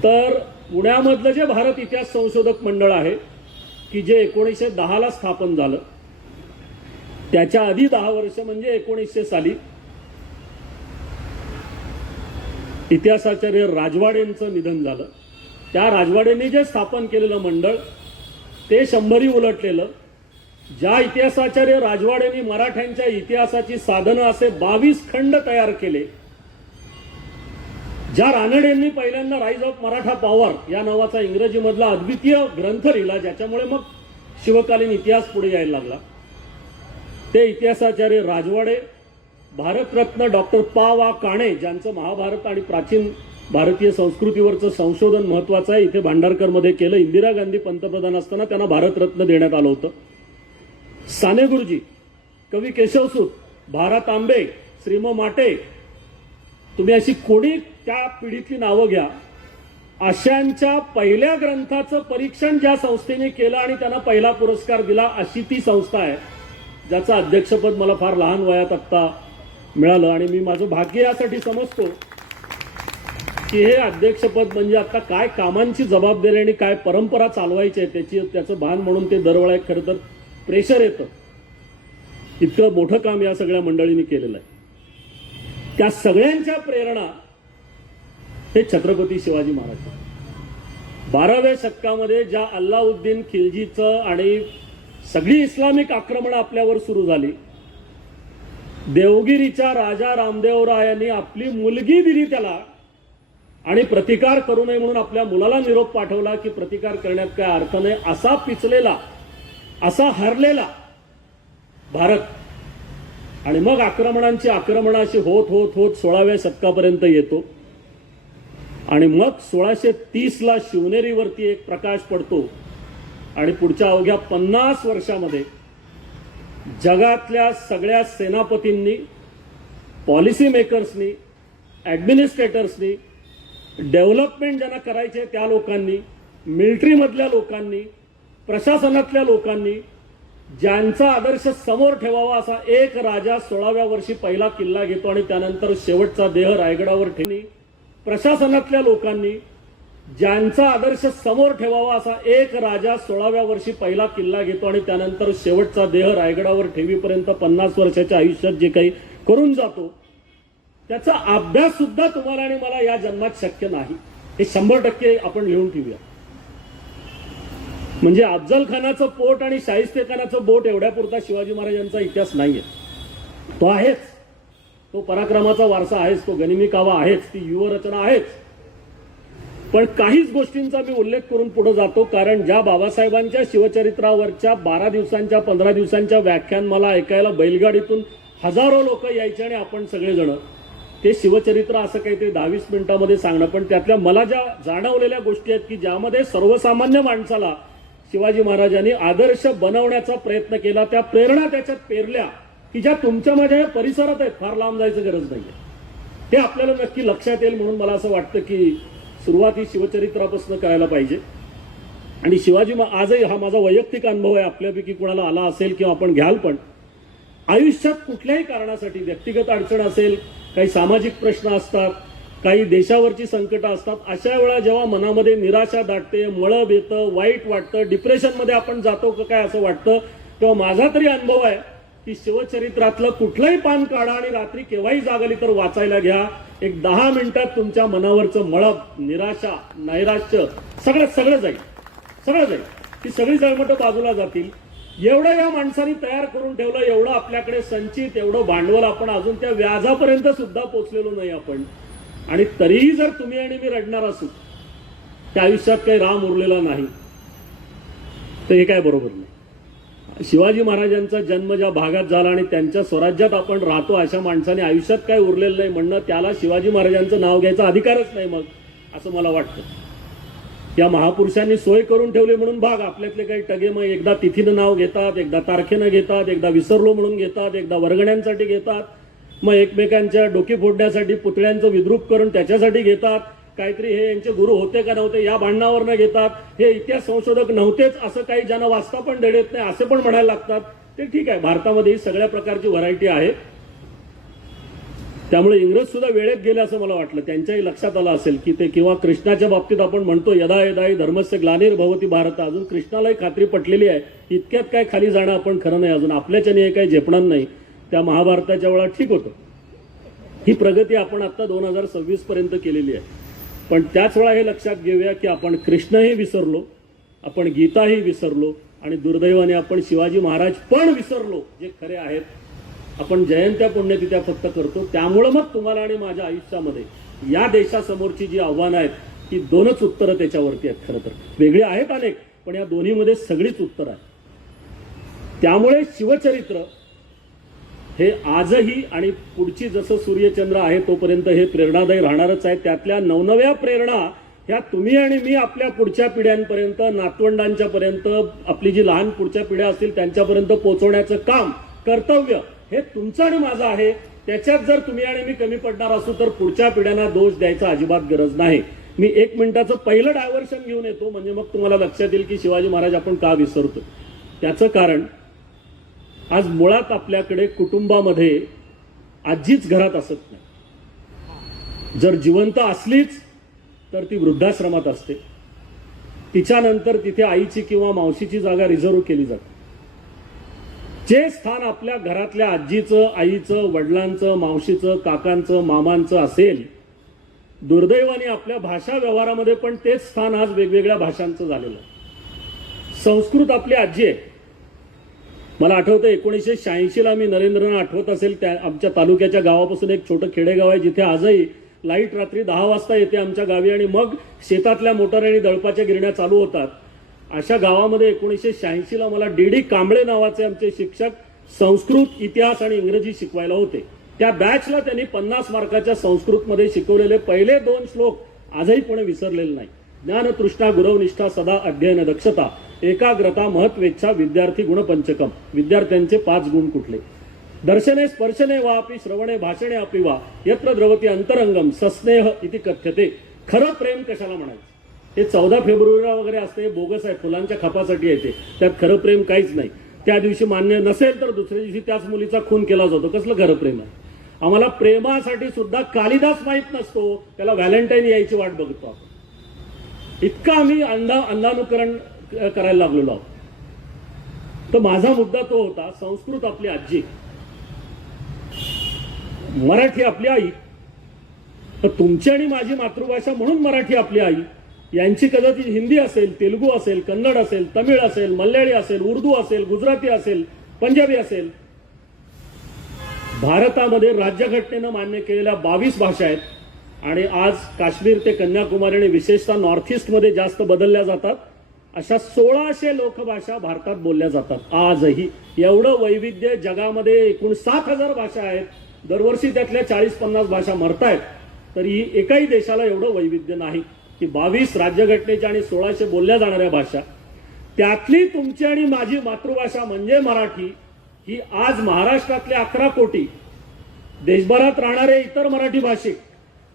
तर पुण्यामधलं जे भारत इतिहास संशोधक मंडळ आहे की जे 1910ला स्थापन झालं, त्याच्या आधी 10 वर्ष म्हणजे 1900 साली इतिहासाचार्य राजवाडेंचं निधन झालं. त्या राजवाडेंनी जे स्थापन केलेलं मंडळ ते 100 उलटलेलं. ज्या इतिहासाचार्य राजवाडेंनी मराठ्यांच्या इतिहासाची साधनं असे 22 खंड तयार केले, ज्या रानडेंनी पहिल्यांदा राईज ऑफ मराठा पॉवर या नावाचा इंग्रजीमधला अद्वितीय ग्रंथ लिहिला ज्याच्यामुळे मग शिवकालीन इतिहास पुढे यायला लागला, ते इतिहासाचार्य राजवाडे, भारतरत्न डॉक्टर पा वा काणे ज्यांचं महाभारत आणि प्राचीन भारतीय संस्कृतीवरचं संशोधन महत्वाचं आहे, इथे भांडारकरमध्ये केलं. इंदिरा गांधी पंतप्रधान असताना त्यांना भारतरत्न देण्यात आलं होतं. साने गुरुजी, कवी केशवसूत, भारत आंबे, श्रीम माटे, तुम्ही अशी कोणी त्या पिढीतली नावं घ्या, अशांच्या पहिल्या ग्रंथाचं परीक्षण ज्या संस्थेने केलं आणि त्यांना पहिला पुरस्कार दिला अशी ती संस्था आहे ज्याचं अध्यक्षपद मला फार लहान वयात आत्ता मिळालं. आणि मी माझं भाग्य यासाठी समजतो की हे अध्यक्षपद म्हणजे आता काय कामांची जबाबदारी आणि काय परंपरा चालवायची आहे त्याचं भान म्हणून ते दरवेळा खरं तर प्रेशर येतं. इतकं मोठं काम या सगळ्या मंडळींनी केलेलं आहे. त्या सगळ्यांच्या प्रेरणा हे छत्रपती शिवाजी महाराज. 12व्या शतकामध्ये ज्या अल्लाउद्दीन खिलजीचं आणि सगळी इस्लामिक आक्रमणं आपल्यावर सुरू झाली, देवगिरीच्या राजा रामदेवरायांनी आपली मुलगी दिली त्याला आणि प्रतिकार करू नये म्हणून आपल्या मुलाला निरोप पाठवला की प्रतिकार करण्यात काय अर्थ नाही. असा पिचलेला, असा हरलेला भारत आणि मग आक्रमणांची आक्रमणं अशी होत होत होत 16व्या शतकापर्यंत येतो आणि मग 1630ला शिवनेरीवरती एक प्रकाश पडतो आणि पुढच्या अवघ्या 50 वर्षामध्ये जगातल्या सगळ्या सेनापतींनी, पॉलिसी मेकर्सनी, ॲडमिनिस्ट्रेटर्सनी, डेव्हलपमेंट ज्यांना करायचे त्या लोकांनी, मिलिटरीमधल्या लोकांनी, प्रशासनातल्या लोकांनी ज्यांचा आदर्श समोर ठेवावा असा एक राजा 16व्या वर्षी पहिला किल्ला घेतो आणि त्यानंतर शेवटचा देह रायगडावर ठेवणी, प्रशासनातल्या लोकांनी ज्यांचा आदर्श समोर ठेवावा असा एक राजा 16व्या वर्षी पहिला किल्ला घेतो आणि त्यानंतर शेवटचा देह रायगडावर ठेवीपर्यंत 50 वर्षाच्या आयुष्यात जे काही करून जातो त्याचा अभ्यास सुद्धा तुम्हाला आणि मला या जन्मात शक्य नाही, हे 100% आपण लिहून ठेवूया. म्हणजे अफजल खानाचं पोट आणि शाहिस्तेखानाचं बोट एवढ्यापुरता शिवाजी महाराजांचा इतिहास नाहीये. तो आहेच, तो पराक्रमाचा वारसा आहेच, तो गनिमी कावा आहेच, ती युवरचना आहेच. पण काहीच गोष्टींचा मी उल्लेख करून पुढे जातो, कारण ज्या बाबासाहेबांच्या शिवचरित्रावरच्या 12 दिवसांच्या 15 दिवसांच्या व्याख्यान मला ऐकायला बैलगाडीतून हजारो लोक यायचे आणि आपण सगळेजण ते शिवचरित्र असं काहीतरी 22 मिनिटांमध्ये सांगणं, पण त्यातल्या मला ज्या जाणवलेल्या गोष्टी आहेत की ज्यामध्ये सर्वसामान्य माणसाला शिवाजी महाराजांनी आदर्श बनवण्याचा प्रयत्न केला, त्या प्रेरणा त्याच्यात पेरल्या की ज्या तुमच्या माझ्या परिसरात आहेत, फार लांब जायचं गरज नाहीये. ते आपल्याला नक्की लक्षात येईल म्हणून मला असं वाटतं की सुरुवात ही शिवचरित्रापासून करायला पाहिजे. आणि शिवाजी आजही हा माझा वैयक्तिक अनुभव आहे, आपल्यापैकी कोणाला आला असेल किंवा आपण घ्याल, पण आयुष्यात कुठल्याही कारणासाठी व्यक्तिगत अडचण असेल, काही सामाजिक प्रश्न असतात, काही देशावरची संकटं असतात, अशा वेळा जेव्हा मनामध्ये निराशा दाटते, मळब येतं, वाईट वाटतं, डिप्रेशनमध्ये आपण जातो का काय असं वाटतं, तेव्हा माझा तरी अनुभव आहे की शिवचरित्रातलं कुठलंही पान काढा आणि रात्री केव्हाही जागली तर वाचायला घ्या. एक 10 मिनिटात तुमच्या मनावरचं मळब, निराशा, नैराश्य सगळं जाईल. ती सगळी जळमटं बाजूला जातील. एवढं या माणसाने तयार करून ठेवलं, एवढं आपल्याकडे संचित, एवढं भांडवल, आपण अजून त्या व्याजापर्यंत सुद्धा पोचलेलो नाही आपण. आणि तरीही जर तुम्ही आणि मी रडणार असू, त्या आयुष्यात काही राम उरलेला नाही, तर हे काय बरोबर नाही. शिवाजी महाराजांचा जन्म ज्या भागात झाला आणि त्यांच्या स्वराज्यात आपण राहतो अशा माणसाने आयुष्यात काय उरलेलं नाही म्हणणं, त्याला शिवाजी महाराजांचं नाव घ्यायचा अधिकारच नाही मग, असं मला वाटतं. या महापुरुषांनी सोय करून ठेवली म्हणून भाग, आपल्यातले काही टगे मग एकदा तिथीनं नाव घेतात, एकदा तारखेनं घेतात, एकदा विसरलो म्हणून घेतात, एकदा वर्गण्यांसाठी घेतात, मग एकमेकांच्या डोकी फोडण्यासाठी पुतळ्यांचं विद्रूप करून त्याच्यासाठी घेतात, काहीतरी हे यांचे गुरु होते का नव्हते या भांडणावरनं घेतात, हे इतिहास संशोधक नव्हतेच असं काही ज्यांना वाचता पण धड येत नाही असे पण म्हणायला लागतात. ते ठीक आहे, भारतामध्ये सगळ्या प्रकारची व्हरायटी आहे. त्यामुळे इंग्रज सुद्धा वेळेत गेले असं मला वाटलं. त्यांच्याही लक्षात आलं असेल की ते, किंवा कृष्णाच्या बाबतीत आपण म्हणतो यदा यदा धर्मस्य ग्लानिर्भवती भारत, अजून कृष्णालाही खात्री पटलेली आहे, इतक्यात काय खाली जाणं आपण खरं नाही, अजून आपल्याच्याने हे काही झेपणार नाही. त्या महाभारताच्या वेळा ठीक होतं. ही प्रगती आपण आता 2026 पर्यंत केलेली आहे. पण त्याच वेळा हे लक्षात घेऊया की आपण कृष्णही विसरलो, आपण गीताही विसरलो आणि दुर्दैवाने आपण शिवाजी महाराज पण विसरलो, जे खरे आहेत. आपण जयंत्या पुण्यतिथ्या फक्त करतो. त्यामुळं मग तुम्हाला आणि माझ्या आयुष्यामध्ये या देशासमोरची जी आव्हानं आहेत ती 2च उत्तरं त्याच्यावरती आहेत. खरं तर वेगळी आहेत अनेक, पण या दोन्हीमध्ये सगळीच उत्तरं आहेत. त्यामुळे शिवचरित्र हे आजही आणि पुढची जसं सूर्यचंद्र आहे तोपर्यंत हे प्रेरणादायी राहणारच आहे. त्यातल्या नवनव्या प्रेरणा ह्या तुम्ही आणि मी आपल्या पुढच्या पिढ्यांपर्यंत, नातवंडांच्या पर्यंत, आपली जी लहान पुढच्या पिढ्या असतील त्यांच्यापर्यंत पोहोचवण्याचं काम, कर्तव्य हे तुमचं आणि माझं आहे. त्याच्यात जर तुम्ही आणि मी कमी पडणार असू तर पुढच्या पिढ्यांना दोष द्यायचा अजिबात गरज नाही. मी 1 मिनिटाचं पहिलं डायव्हर्शन घेऊन येतो, म्हणजे मग तुम्हाला लक्षात येईल की शिवाजी महाराज आपण का विसरतो. त्याचं कारण आज मुळात आपल्याकडे कुटुंबामध्ये आजीच घरात असत नाही. जर जिवंत असलीच तर ती वृद्धाश्रमात असते. तिच्यानंतर तिथे आईची किंवा मावशीची जागा रिझर्व केली जाते. जे स्थान आपल्या घरातल्या आजीचं, आईचं, वडिलांचं, मावशीचं, काकांचं, मामांचं असेल, दुर्दैवाने आपल्या भाषा व्यवहारामध्ये पण तेच स्थान आज वेगवेगळ्या भाषांचं झालेलं आहे. संस्कृत आपली आजी आहे. मला आठवतं 1986ला मी नरेंद्रना आठवत असेल त्या आमच्या तालुक्याच्या गावापासून एक छोटं खेडेगाव आहे जिथे आजही लाईट रात्री 10 वाजता येते आमच्या गावी आणि मग शेतातल्या मोटार आणि दळपाच्या गिरण्या चालू होतात. अशा गावामध्ये 1986ला मला डी कांबळे नावाचे आमचे शिक्षक संस्कृत, इतिहास आणि इंग्रजी शिकवायला होते. त्या बॅचला त्यांनी 50 मार्काच्या संस्कृतमध्ये शिकवलेले पहिले 2 श्लोक आजही कोणी विसरलेले नाही. ज्ञान तृष्णा गुरवनिष्ठा सदा अध्ययन दक्षता एकाग्रता महत्वेच्छा विद्यार्थी गुणपंचकम. विद्यार्थ्यांचे 5 गुण कुठले? दर्शने स्पर्शने वा अपि श्रवणे भाषणे अपि वा यत्र द्रवती अंतरंगम सस्नेह इति कथ्यते. खरं प्रेम कशाला म्हणायचं? हे 14 फेब्रुवारीला वगैरे असते, बोगस आहे, फुलांच्या खपासाठी येते, त्यात खरं प्रेम काहीच नाही. त्या दिवशी मान्य नसेल तर दुसऱ्या दिवशी त्याच मुलीचा खून केला जातो. कसलं खरं प्रेम आहे? आम्हाला प्रेमासाठी सुद्धा कालिदास माहीत नसतो, त्याला व्हॅलेंटाईन यायची वाट बघतो आपण. इतकं आम्ही अंधानुकरण करायला लागलेलो आहोत. तर माझा मुद्दा तो होता, संस्कृत आपली आजी, मराठी आपली आई. तर तुमची आणि माझी मातृभाषा म्हणून मराठी आपली आई, यांची कदाचित हिंदी असेल, तेलुगू असेल, कन्नड असेल, तमिळ असेल, मल्याळी असेल, उर्दू असेल, गुजराती असेल, पंजाबी असेल. भारतामध्ये राज्यघटनेनं मान्य केलेल्या 22 भाषा आहेत आणि आज काश्मीर ते कन्याकुमारी आणि विशेषतः नॉर्थ ईस्टमध्ये जास्त बदलल्या जातात. अशा 1600 लोकभाषा भारतात बोलल्या जातात आजही. एवढं वैविध्य जगामध्ये. एकूण 7,000 भाषा आहेत. दरवर्षी त्यातल्या 40-50 भाषा मरतायत. तरी एकाही देशाला एवढं वैविध्य नाही की 22 राज्यघटनेच्या आणि 1600 बोलल्या जाणाऱ्या भाषा. त्यातली तुमची आणि माझी मातृभाषा म्हणजे मराठी ही आज महाराष्ट्रातले 11 कोटी, देशभरात राहणारे इतर मराठी भाषिक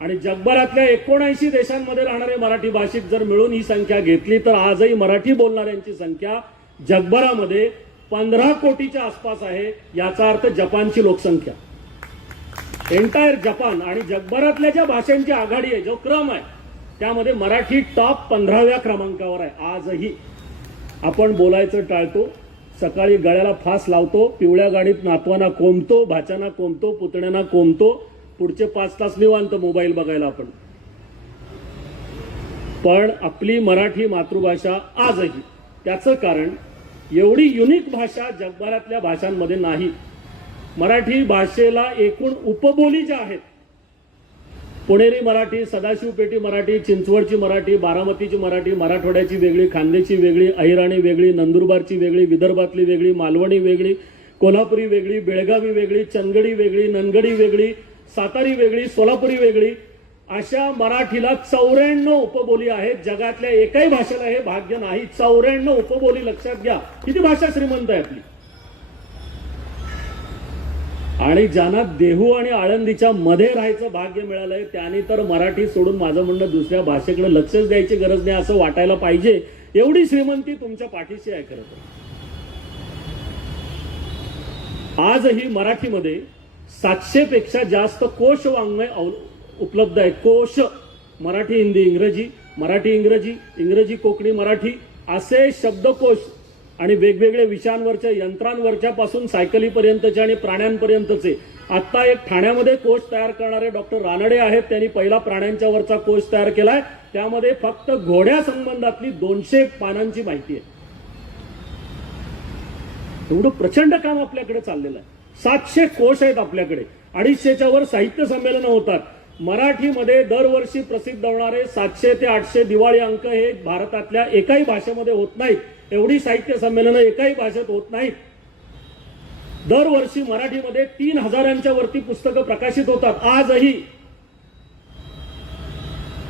आणि जगभरातल्या 79 देशांमध्ये राहणारे मराठी भाषिक जर मिळून ही संख्या घेतली तर आजही मराठी बोलणाऱ्यांची संख्या जगभरामध्ये 15 कोटीच्या आसपास आहे. याचा अर्थ जपानची लोकसंख्या, एंटायर जपान आणि जगभरातल्या ज्या भाषांची आघाडी आहे, जो क्रम आहे, त्यामध्ये मराठी टॉप 15व्या क्रमांकावर आहे. आजही आपण बोलायचं टाळतो, सकाळी गळ्याला फास लावतो, पिवळ्या गाडीत नातवांना कोंबतो, भाच्यांना कोंबतो, पुतण्यांना कोंबतो, पुढचे 5 तास निवांत मोबाईल बघायला आपण. पण आपली मराठी मातृभाषा आजही, त्याचं कारण एवढी युनिक भाषा जगभरातल्या भाषांमध्ये नाही. मराठी भाषेला एकूण उपबोली ज्या आहेत, पुणेरी मराठी, सदाशिवपेठी मराठी, चिंचवडची मराठी, बारामतीची मराठी, मराठवाड्याची वेगळी, खानदेशी वेगळी, अहिराणी वेगळी, नंदुरबारची वेगळी, विदर्भातली वेगळी, मालवणी वेगळी, कोल्हापुरी वेगळी, बेळगावी वेगळी, चंदगडी वेगळी, नंदगडी वेगळी, सातारी वेगळी, सोलापुरी वेगळी. अशा मराठीला 94 उपबोली आहेत. जगातल्या एकाही भाषेला हे भाग्य नाही. 94 उपबोली. लक्षात घ्या किती भाषा श्रीमंत आहे आपली. आणि ज्यांना देहू आणि आळंदीच्या मध्ये राहायचं भाग्य मिळालंय त्यांनी तर मराठी सोडून माझं म्हणणं दुसऱ्या भाषेकडे लक्षच द्यायची गरज नाही असं वाटायला पाहिजे. एवढी श्रीमंती तुमच्या पाठीशी आहे. खरं तर आजही मराठीमध्ये 700 पेक्षा जास्त कोश वाङ्मय उपलब्ध आहे. कोश, मराठी हिंदी इंग्रजी, मराठी इंग्रजी, इंग्रजी कोकणी मराठी असे शब्दकोश आणि वेगवेगळे विषयांवरच्या, यंत्रांवरच्या पासून सायकलीपर्यंतचे आणि प्राण्यांपर्यंतचे. आता एक ठाण्यामध्ये कोश तयार करणारे डॉक्टर रानडे आहेत. त्यांनी पहिला प्राण्यांच्या वरचा कोश तयार केलाय. त्यामध्ये फक्त घोड्या संबंधातली 200 पानांची माहिती आहे. एवढं प्रचंड काम आपल्याकडे चाललेलं आहे. 700 कोश आहेत आपल्याकडे. 250च्या वर साहित्य संमेलनं होतात. मराठीमध्ये दरवर्षी प्रसिद्ध होणारे 700 ते 800 दिवाळी अंक हे भारतातल्या एकाही भाषेमध्ये होत नाहीत. एवढी साहित्य संमेलनं एकाही भाषेत होत नाहीत. दरवर्षी मराठीमध्ये 3000च्या वरती पुस्तकं प्रकाशित होतात आजही.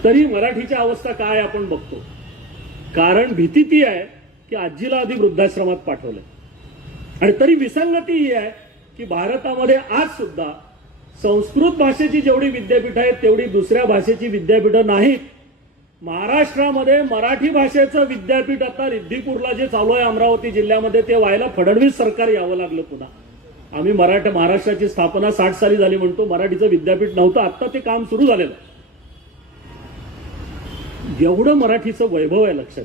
तरी मराठीची अवस्था काय आपण बघतो. कारण भीती ती आहे की आजीला आधी वृद्धाश्रमात पाठवलं आणि तरी विसंगती ही आहे की भारतामध्ये आज सुद्धा संस्कृत भाषेची जेवढी विद्यापीठ आहेत तेवढी दुसऱ्या भाषेची विद्यापीठं नाहीत. महाराष्ट्रामध्ये मराठी भाषेचं विद्यापीठ आता रिद्धिपूरला जे चालू आहे अमरावती जिल्ह्यामध्ये, ते व्हायला फडणवीस सरकार यावं लागलं पुन्हा. आम्ही महाराष्ट्राची स्थापना 60 साली झाली म्हणतो. मराठीचं विद्यापीठ नव्हतं, आता ते काम सुरू झालेलं. एवढं मराठीचं वैभव आहे लक्षात.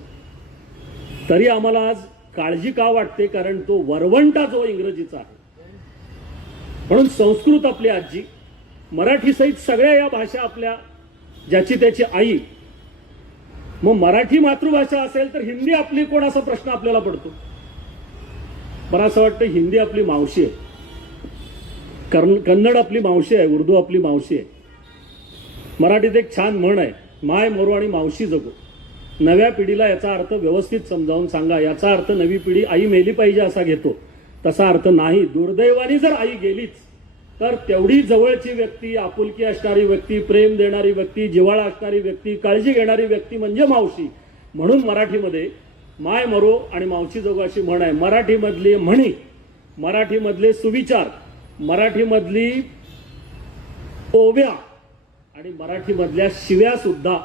तरी आम्हाला आज काळजी का वाटते, कारण तो वरवंटा जो इंग्रजीचा आहे. म्हणून संस्कृत आपली आजी, मराठी सहित सगळ्या या भाषा आपल्या ज्याची त्याची आई. मग मराठी मातृभाषा असेल तर हिंदी आपली कोण, असा प्रश्न आपल्याला पडतो. मला असं वाटतं हिंदी आपली मावशी आहे, कन्नड आपली मावशी आहे, उर्दू आपली मावशी आहे. मराठीत एक छान म्हण आहे, माय मरो आणि मावशी जगो. नव्या पिढीला याचा अर्थ व्यवस्थित समजावून सांगा. याचा अर्थ नवी पिढी आई मेली पाहिजे असा घेतो, तसा अर्थ नाही. दुर्दैवाने जर आई गेलीच तर तेवढी जवळची व्यक्ती, आपुलकी असणारी व्यक्ती, प्रेम देणारी व्यक्ती, जिव्हाळा असणारी व्यक्ती, काळजी घेणारी व्यक्ती म्हणजे मावशी. म्हणून मराठीमध्ये माय मरो आणि मावशी जगो अशी म्हण आहे. मराठीमधली म्हणी, मराठीमधले सुविचार, मराठीमधली ओव्या आणि मराठीमधल्या शिव्या सुद्धा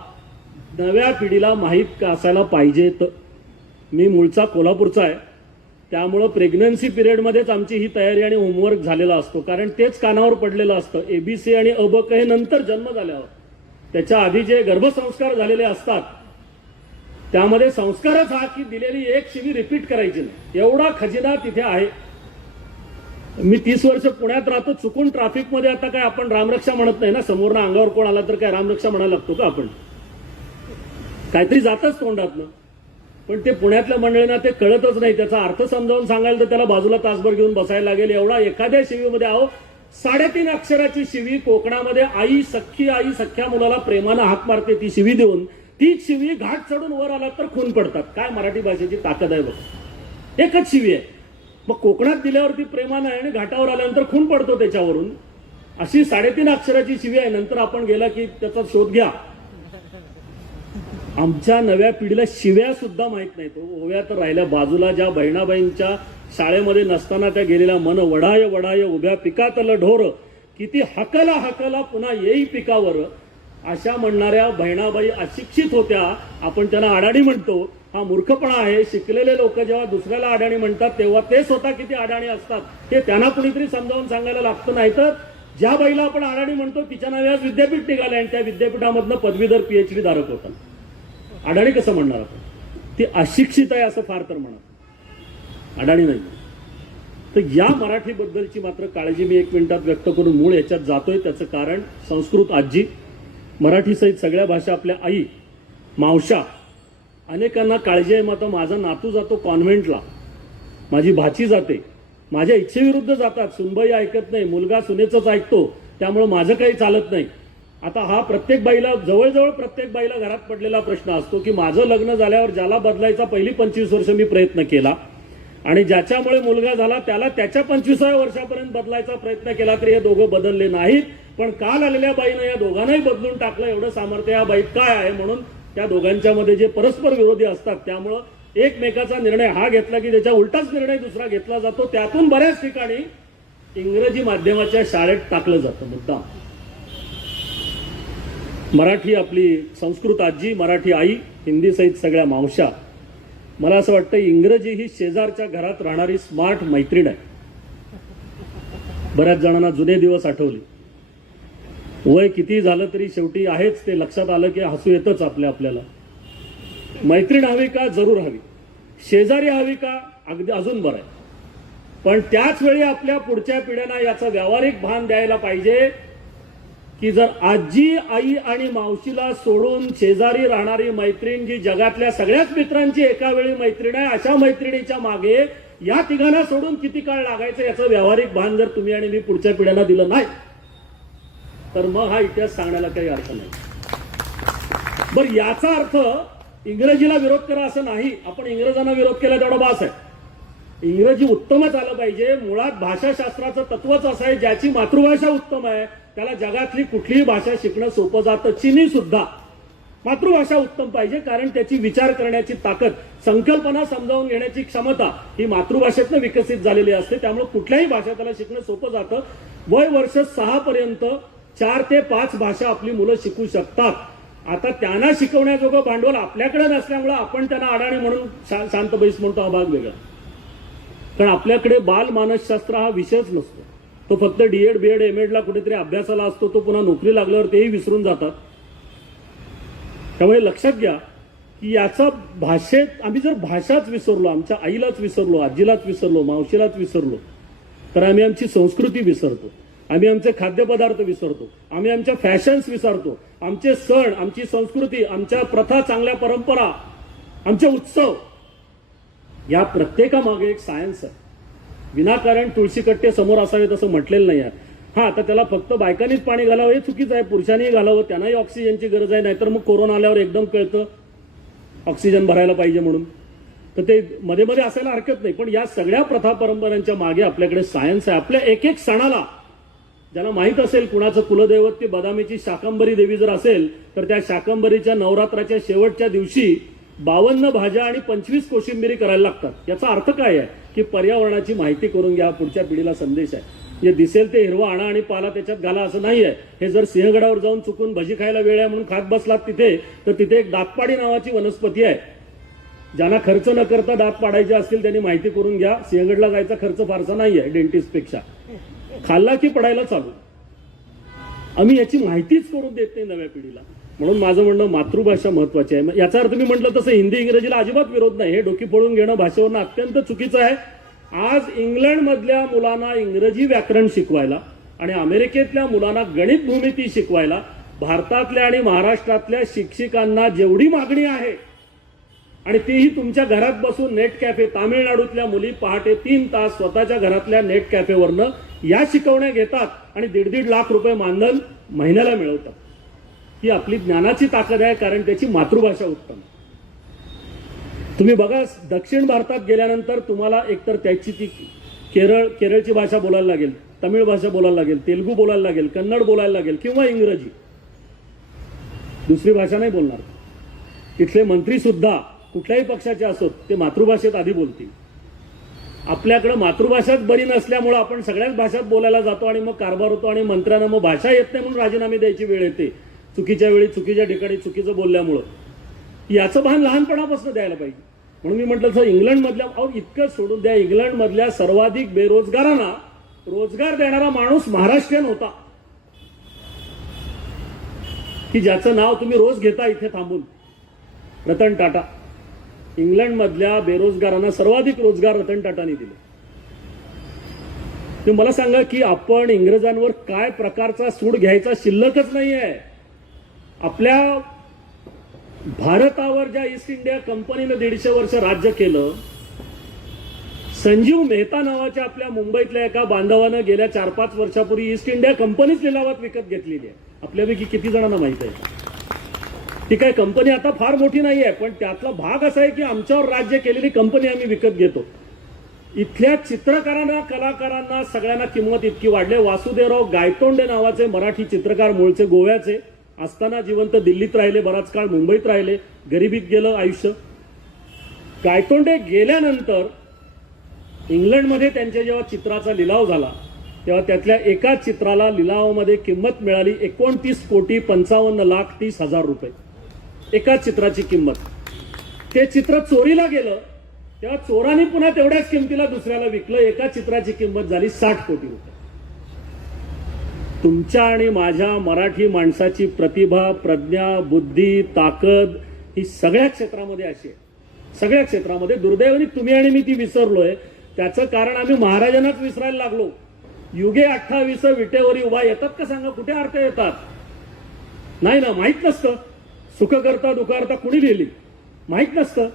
नव्या पिढीला माहीत असायला पाहिजेत. मी मूळचा कोल्हापूरचा आहे, त्यामुळं प्रेग्नन्सी पिरियडमध्येच आमची ही तयारी आणि होमवर्क झालेला असतो, कारण तेच कानावर पडलेलं असतं. एबीसी आणि अबक हे नंतर जन्म झाल्यावर, त्याच्या आधी जे गर्भसंस्कार झालेले असतात त्यामध्ये संस्कारच हा की दिलेली एक शिवी रिपीट करायची नाही, एवढा खजिना तिथे आहे. मी 30 वर्ष पुण्यात राहतो, चुकून ट्रॅफिकमध्ये आता काय आपण रामरक्षा म्हणत नाही ना, समोरनं अंगावर कोण आला तर काय रामरक्षा म्हणायला लागतो का आपण? काहीतरी जातच तोंडातनं. पण ते पुण्यातल्या मंडळींना ते कळतच नाही, त्याचा अर्थ समजावून सांगायला तर त्याला बाजूला तासभर घेऊन बसायला लागेल. एवढा एखाद्या शिवीमध्ये 3.5 अक्षराची शिवी कोकणामध्ये आई, सख्खी आई सख्ख्या मुलाला प्रेमानं हाक मारते ती शिवी देऊन, तीच शिवी घाट चढून वर आला तर खून पडतात. काय मराठी भाषेची ताकद आहे बघ, एकच शिवी आहे. मग कोकणात दिल्यावरती प्रेमानं आहे आणि घाटावर आल्यानंतर खून पडतो त्याच्यावरून. अशी 3.5 अक्षराची शिवी आहे. नंतर आपण गेला की त्याचा शोध घ्या. आमच्या नव्या पिढीला शिव्या सुद्धा माहित नाहीत. ओव्या तर राहिल्या बाजूला. ज्या बहिणाबाईंच्या शाळेमध्ये नसताना त्या गेलेल्या मन वढाय वढाय उभ्या पिकातलं ढोर, किती हकला हकला पुन्हा येई पिकावर, अशा म्हणणाऱ्या बहिणाबाई अशिक्षित होत्या. आपण त्यांना अडाणी म्हणतो, हा मूर्खपणा आहे. शिकलेले लोक जेव्हा दुसऱ्याला अडाणी म्हणतात तेव्हा ते स्वतः किती अडाणी असतात हे त्यांना कुणीतरी समजावून सांगायला लागतं. नाही तर ज्या बाईला आपण अडाणी म्हणतो तिच्या नावे आज विद्यापीठ निघाले आणि त्या विद्यापीठामधनं पदवीधर PhD धारक होतात. अडाणी कसं म्हणणार आपण? ती अशिक्षित आहे असं फार तर म्हणा, अडाणी नाही. तर या मराठीबद्दलची मात्र काळजी मी 1 मिनिटात व्यक्त करून मूळ याच्यात जातोय. त्याचं कारण संस्कृत आजी, मराठीसहित सगळ्या भाषा आपल्या आई, मावशा, अनेकांना काळजी आहे. मग आता माझा नातू जातो कॉन्व्हेंटला, माझी भाची जाते, माझ्या इच्छेविरुद्ध जातात, सुनबाई ऐकत नाही, मुलगा सुनेचंच ऐकतो, त्यामुळे माझं काही चालत नाही. आता हा प्रत्येक बाईला, जवळजवळ प्रत्येक बाईला घरात पडलेला प्रश्न असतो की माझं लग्न झाल्यावर ज्याला बदलायचा पहिली 25 वर्ष मी प्रयत्न केला आणि ज्याच्यामुळे मुलगा झाला त्याला त्याच्या 25व्या वर्षापर्यंत बदलायचा प्रयत्न केला तरी हे दोघं बदलले नाहीत. पण काल आलेल्या बाईनं या दोघांनाही बदलून टाकलं. एवढं सामर्थ्य या बाईत काय आहे? म्हणून त्या दोघांच्या मध्ये जे परस्पर विरोधी असतात त्यामुळं एकमेकाचा निर्णय हा घेतला की त्याच्या उलटाच निर्णय दुसरा घेतला जातो. त्यातून बऱ्याच ठिकाणी इंग्रजी माध्यमाच्या शाळेत टाकलं जातं. मुद्दा मराठी आपली संस्कृत आजी, मराठी आई, हिंदी सहित सगळ्या मावशा, मला असं वाटतं इंग्रजी ही शेजारच्या घरात राहणारी स्मार्ट मैत्रीण आहे. बऱ्याच जणांना जुने दिवस आठवले. वय किती झालं तरी शेवटी आहेच ते लक्षात आलं की हसू येतच आपल्याला. मैत्रीण हवी का? जरूर हवी. शेजारी हवी का? अगदी अजून बरं आहे. पण त्याच वेळी आपल्या पुढच्या पिढ्यांना याचं व्यावहारिक भान द्यायला पाहिजे की जर आजी, आई आणि मावशीला सोडून शेजारी राहणारी मैत्रीण जी जगातल्या सगळ्याच मित्रांची एका वेळी मैत्रीण आहे, अशा मैत्रिणीच्या मागे या तिघांना सोडून किती काळ लागायचं याचं व्यावहारिक भान जर तुम्ही आणि मी पुढच्या पिढ्यांना दिलं नाही तर मग हा इतिहास सांगण्याला काही अर्थ नाही. बरं, याचा अर्थ इंग्रजीला विरोध करा असं नाही. आपण इंग्रजांना विरोध केला तेवढा बास आहे. इंग्रजी उत्तमच आलं पाहिजे. मुळात भाषाशास्त्राचं तत्वच असं आहे, ज्याची मातृभाषा उत्तम आहे त्याला जगातली कुठलीही भाषा शिकणं सोपं जातं. चीनी सुद्धा मातृभाषा उत्तम पाहिजे, कारण त्याची विचार करण्याची ताकद, संकल्पना समजावून घेण्याची क्षमता ही मातृभाषेतनं विकसित झालेली असते. त्यामुळे कुठल्याही भाषा त्याला शिकणं सोपं जातं. वय वर्ष 6 पर्यंत 4 ते 5 भाषा आपली मुलं शिकू शकतात. आता त्यांना शिकवण्याजोगं भांडवल आपल्याकडे नसल्यामुळे आपण त्यांना अडाणी म्हणून शांत बैस म्हणतो, हा भाग वेगळा. कारण आपल्याकडे बाल मानसशास्त्र हा विषयच नसतो. तो फक्त D.Ed, B.Ed, M.Ed ला कुठेतरी अभ्यासाला असतो. तो पुन्हा नोकरी लागल्यावर तेही विसरून जातात. त्यामुळे लक्षात घ्या की याचा भाषेत आम्ही जर भाषाच विसरलो, आमच्या आईलाच विसरलो, आजीलाच विसरलो, मावशीलाच विसरलो, तर आम्ही आमची संस्कृती विसरतो. आम्ही आमचे खाद्यपदार्थ विसरतो. आम्ही आमच्या फॅशन्स विसरतो. आमचे सण, आमची संस्कृती, आमच्या प्रथा, चांगल्या परंपरा, आमचे उत्सव, या प्रत्येकामागे एक सायन्स आहे. विनाकारण तुळशीकट्टे समोर असावेत असं म्हटलेलं नाही आहे. हा, आता त्याला फक्त बायकांनीच पाणी घालावं हे चुकीचं आहे. पुरुषांनीही घालावं, त्यांनाही ऑक्सिजनची गरज आहे. नाहीतर मग कोरोना आल्यावर एकदम कळतं ऑक्सिजन भरायला पाहिजे म्हणून. तर ते मध्ये मध्ये असायला हरकत नाही. पण या सगळ्या प्रथा परंपरांच्या मागे आपल्याकडे सायन्स आहे. आपल्या एक एक सणाला ज्यांना माहित असेल कुणाचं कुलदैवत ती बदामीची शाकंभरी देवी जर असेल तर त्या शाकंभरीच्या नवरात्राच्या शेवटच्या दिवशी 52 भाज्या आणि 25 कोशिंबिरी करायला लागतात. याचा अर्थ काय आहे की पर्यावरणाची माहिती करून घ्या, पुढच्या पिढीला संदेश आहे. जे दिसेल ते हिरवा आणा आणि पाला त्याच्यात घाला असं नाही आहे. हे जर सिंहगडावर जाऊन चुकून भजी खायला वेळ आहे म्हणून खात बसलात तिथे, तर तिथे एक दातपाडी नावाची वनस्पती आहे. ज्यांना खर्च न करता दात पाडायचे असतील त्यांनी माहिती करून घ्या. सिंहगडला जायचा खर्च फारसा नाही आहे डेंटिस्टपेक्षा. खाल्ला की पडायला चालू. आम्ही याची माहितीच करून देत नाही नव्या पिढीला. म्हणून माझं म्हणणं मातृभाषा महत्वाची आहे. याचा अर्थ मी म्हटलं तसं हिंदी इंग्रजीला अजिबात विरोध नाही. हे डोकी फोडून घेणं भाषेवरनं अत्यंत चुकीचं आहे. आज इंग्लंडमधल्या मुलांना इंग्रजी व्याकरण शिकवायला आणि अमेरिकेतल्या मुलांना गणित भूमिती शिकवायला भारतातल्या आणि महाराष्ट्रातल्या शिक्षकांना जेवढी मागणी आहे आणि तीही तुमच्या घरात बसून नेट कॅफे, तामिळनाडूतल्या मुली पहाटे 3 तास स्वतःच्या घरातल्या नेट कॅफेवरनं या शिकवण्या घेतात आणि 1.5 लाख रुपये मानधन महिन्याला मिळवतात. ही आपली ज्ञानाची ताकद आहे, कारण त्याची मातृभाषा उत्तम. तुम्ही बघा, दक्षिण भारतात गेल्यानंतर तुम्हाला एकतर त्याची ती केरळची भाषा बोलायला लागेल, तमिळ भाषा बोलायला लागेल, तेलुगू बोलायला लागेल, कन्नड बोलायला लागेल किंवा इंग्रजी. दुसरी भाषा नाही बोलणार. तिथले मंत्री सुद्धा कुठल्याही पक्षाचे असोत ते मातृभाषेत आधी बोलतील. आपल्याकडे मातृभाषाच बरी नसल्यामुळे आपण सगळ्याच भाषात बोलायला जातो आणि मग कारभार होतो आणि मंत्र्यांना मग भाषा येत नाही म्हणून राजीनामे द्यायची वेळ येते. चुकीच्या वेळी चुकीच्या ठिकाणी चुकीचं बोलल्यामुळं. याचं भान लहानपणापासून द्यायला पाहिजे. म्हणून मी म्हटलं तर इंग्लंडमधल्या, इतकं सोडून द्या, इंग्लंडमधल्या सर्वाधिक बेरोजगारांना रोजगार देणारा माणूस महाराष्ट्रीयन होता, की ज्याचं नाव तुम्ही रोज घेता इथे थांबून, रतन टाटा. इंग्लंडमधल्या बेरोजगारांना सर्वाधिक रोजगार रतन टाटांनी दिले. ते मला सांगा की आपण इंग्रजांवर काय प्रकारचा सूड घ्यायचा शिल्लकच नाहीये. आपल्या भारतावर ज्या ईस्ट इंडिया कंपनीनं 150 वर्ष राज्य केलं, संजीव मेहता नावाच्या आपल्या मुंबईतल्या एका बांधवानं गेल्या 4-5 वर्षापूर्वी ईस्ट इंडिया कंपनीच लिलावात विकत घेतलेली आहे. आपल्यापैकी किती जणांना माहित आहे? ती काय कंपनी आता फार मोठी नाही आहे, पण त्यातला भाग असा आहे की आमच्यावर राज्य केलेली कंपनी आम्ही विकत घेतो. इथल्या चित्रकारांना, कलाकारांना सगळ्यांना किंमत इतकी वाढली. वासुदेवराव गायतोंडे नावाचे मराठी चित्रकार, मूळचे गोव्याचे, असताना जिवंत दिल्लीत राहिले, बराच काळ मुंबईत राहिले, गरिबीत गेलं आयुष्य. गायतोंडे गेल्यानंतर इंग्लंडमध्ये त्यांच्या जेव्हा चित्राचा लिलाव झाला तेव्हा त्यातल्या एका चित्राला लिलावामध्ये किंमत मिळाली 29,55,30,00,000 रुपये. एका चित्राची किंमत. ते चित्र चोरीला गेलं तेव्हा चोरांनी पुन्हा तेवढ्याच किमतीला दुसऱ्याला विकलं. एका चित्राची किंमत झाली 60 कोटी रुपये. तुमच्या आणि माझ्या मराठी माणसाची प्रतिभा, प्रज्ञा, बुद्धी, ताकद ही सगळ्या क्षेत्रामध्ये अशी आहे. सगळ्या क्षेत्रामध्ये. दुर्दैवाने तुम्ही आणि मी ती विसरलोय. त्याचं कारण आम्ही महाराजांनाच विसरायला लागलो. युगे 28 विटेवरी उभा येतात का सांगा? कुठे अर्थ येतात? नाही ना, माहित नसतं. सुख करता दुःखार्ता कुणी लिहिली माहित नसतं.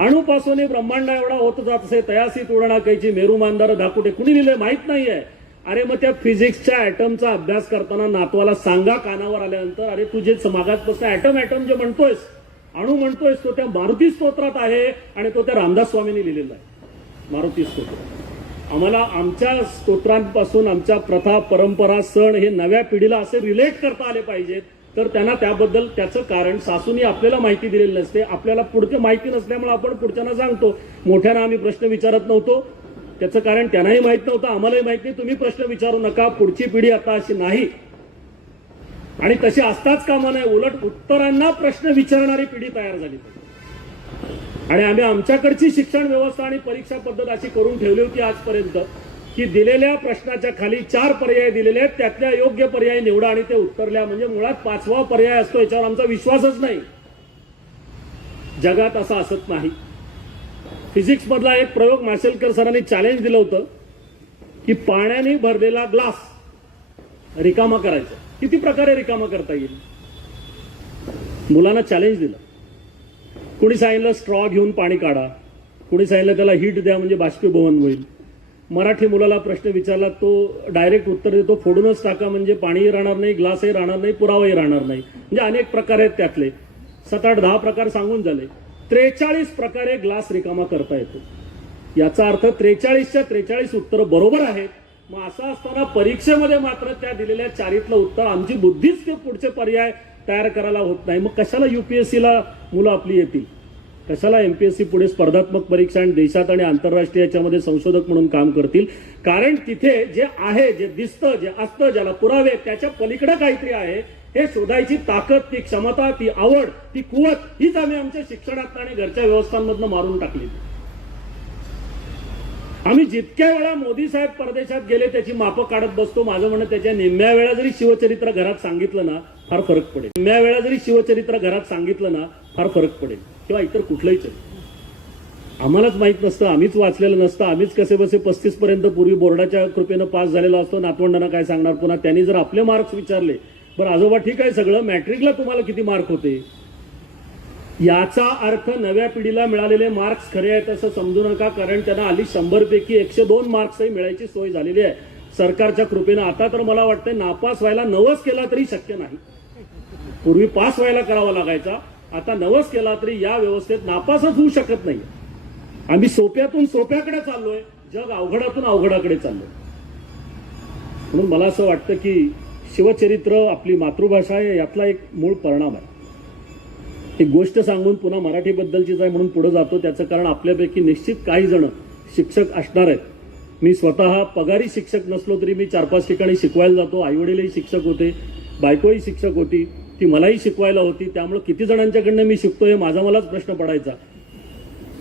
अणुपासून ब्रह्मांड एवढा होत जात असे, तयासी तुडणा कैची मेरू मांदार धाकुटे कुणी लिहिलंय माहित नाहीये. अरे मग त्या फिजिक्सच्या ऍटमचा अभ्यास करताना नातवाला सांगा कानावर आल्यानंतर, अरे तुझे मागासपासून ऍटम जे म्हणतोयस, अणु म्हणतोयस, तो त्या मारुती स्तोत्रात आहे आणि तो त्या रामदास स्वामींनी लिहिलेला आहे. मारुती स्तोत्र. आम्हाला आमच्या स्तोत्रांपासून आमच्या प्रथा, परंपरा, सण हे नव्या पिढीला असे रिलेट करता आले पाहिजेत. तर त्यांना त्याबद्दल त्याचं कारण सासूनी आपल्याला माहिती दिलेली नसते. आपल्याला पुढचं माहिती नसल्यामुळे आपण पुढच्यांना सांगतो. मोठ्यांना आम्ही प्रश्न विचारत नव्हतो, त्याचं कारण त्यांनाही माहित नव्हतं, आम्हालाही माहित नाही. तुम्ही प्रश्न विचारू नका. पुढची पिढी आता अशी नाही आणि तशी असताच कामा नये. उलट उत्तरांना प्रश्न विचारणारी पिढी तयार झाली पाहिजे. आणि आम्ही आमच्याकडची शिक्षण व्यवस्था आणि परीक्षा पद्धत अशी करून ठेवली होती आजपर्यंत की दिलेल्या प्रश्नाच्या खाली 4 पर्याय दिलेले आहेत, त्यातल्या योग्य पर्याय निवडा आणि ते उत्तरल्या. म्हणजे मुळात 5वा पर्याय असतो याच्यावर आमचा विश्वासच नाही. जगात असं असत नाही. फिजिक्स मधला एक प्रयोग माशेलकर सरांनी चॅलेंज दिलं होतं की पाण्याने भरलेला ग्लास रिकामा करायचा. किती प्रकारे रिकामा करता येईल? मुलांना चॅलेंज दिलं. कुणी सांगितलं स्ट्रॉ घेऊन पाणी काढा, कुणी सांगितलं त्याला हीट द्या म्हणजे बाष्पीभवन होईल. मराठी मुलाला प्रश्न विचारला, तो डायरेक्ट उत्तर देतो फोडूनच टाका म्हणजे पाणीही राहणार नाही, ग्लासही राहणार नाही, पुरावाही राहणार नाही. म्हणजे अनेक प्रकार आहेत त्यातले. 7-8-10 प्रकार सांगून झाले. 43 प्रकारे ग्लास रिकामा करता येतो. याचा अर्थ 43च्या 43 उत्तर बरोबर आहेत. मग असं असताना परीक्षेमध्ये मात्र त्या दिलेल्या 4तलं उत्तर आमची बुद्धीच ते पुढचे पर्याय तयार करायला होत नाही. मग कशाला युपीएससीला मुलं आपली येतील? कशाला एमपीएससी पुढे स्पर्धात्मक परीक्षा आणि देशात आणि आंतरराष्ट्रीय याच्यामध्ये संशोधक म्हणून काम करतील? कारण तिथे जे आहे, जे दिसतं, जे असतं, ज्याला पुरावे त्याच्या पलीकडे काहीतरी आहे हे शोधायची ताकद, ती क्षमता, ती आवड, ती कुवत हीच आम्ही आमच्या शिक्षणात आणि घरच्या व्यवस्थांमधनं मारून टाकली. आम्ही जितक्या वेळा मोदी साहेब परदेशात गेले त्याची मापं काढत बसतो. माझं म्हणणं त्याच्या निम्म्या वेळा जरी शिवचरित्र घरात सांगितलं ना फार फरक पडेल. निम्म्या वेळा जरी शिवचरित्र घरात सांगितलं ना फार फरक पडेल. किंवा इतर कुठलंही चरित्र आम्हालाच माहित नसतं, आम्हीच वाचलेलं नसतं, आम्हीच कसे बसे 35 पर्यंत पूर्वी बोर्डाच्या कृपेनं पास झालेला असतो. नातवंडांना काय सांगणार पुन्हा. त्यांनी जर आपले मार्क्स विचारले, बरं आजोबा ठीक आहे सगळं, मॅट्रिकला तुम्हाला किती मार्क होते, याचा अर्थ नव्या पिढीला मिळालेले मार्क्स खरे आहेत असं समजू नका. कारण त्यांना आली 100 पैकी 102 मार्क्सही मिळायची सोय झालेली आहे सरकारच्या कृपेनं. आता तर मला वाटतं नापास व्हायला 90 केला तरी शक्य नाही. पूर्वी पास व्हायला करावा लागायचा, आता 90 केला तरी या व्यवस्थेत नापासच होऊ शकत नाही. आम्ही सोप्यातून सोप्याकडे चाललोय, जग अवघडातून अवघडाकडे चाललोय. म्हणून मला असं वाटतं की शिवचरित्र आपली मातृभाषा आहे यातला एक मूळ परिणाम आहे. एक गोष्ट सांगून पुन्हा मराठीबद्दलचीच आहे म्हणून पुढे जातो. त्याचं कारण आपल्यापैकी निश्चित काही जण शिक्षक असणार आहेत. मी स्वतः पगारी शिक्षक नसलो तरी मी 4-5 ठिकाणी शिकवायला जातो. आईवडीलही शिक्षक होते, बायकोही शिक्षक होती, ती मलाही शिकवायला होती. त्यामुळे किती जणांच्याकडनं मी शिकतो हे माझा मलाच प्रश्न पडायचा.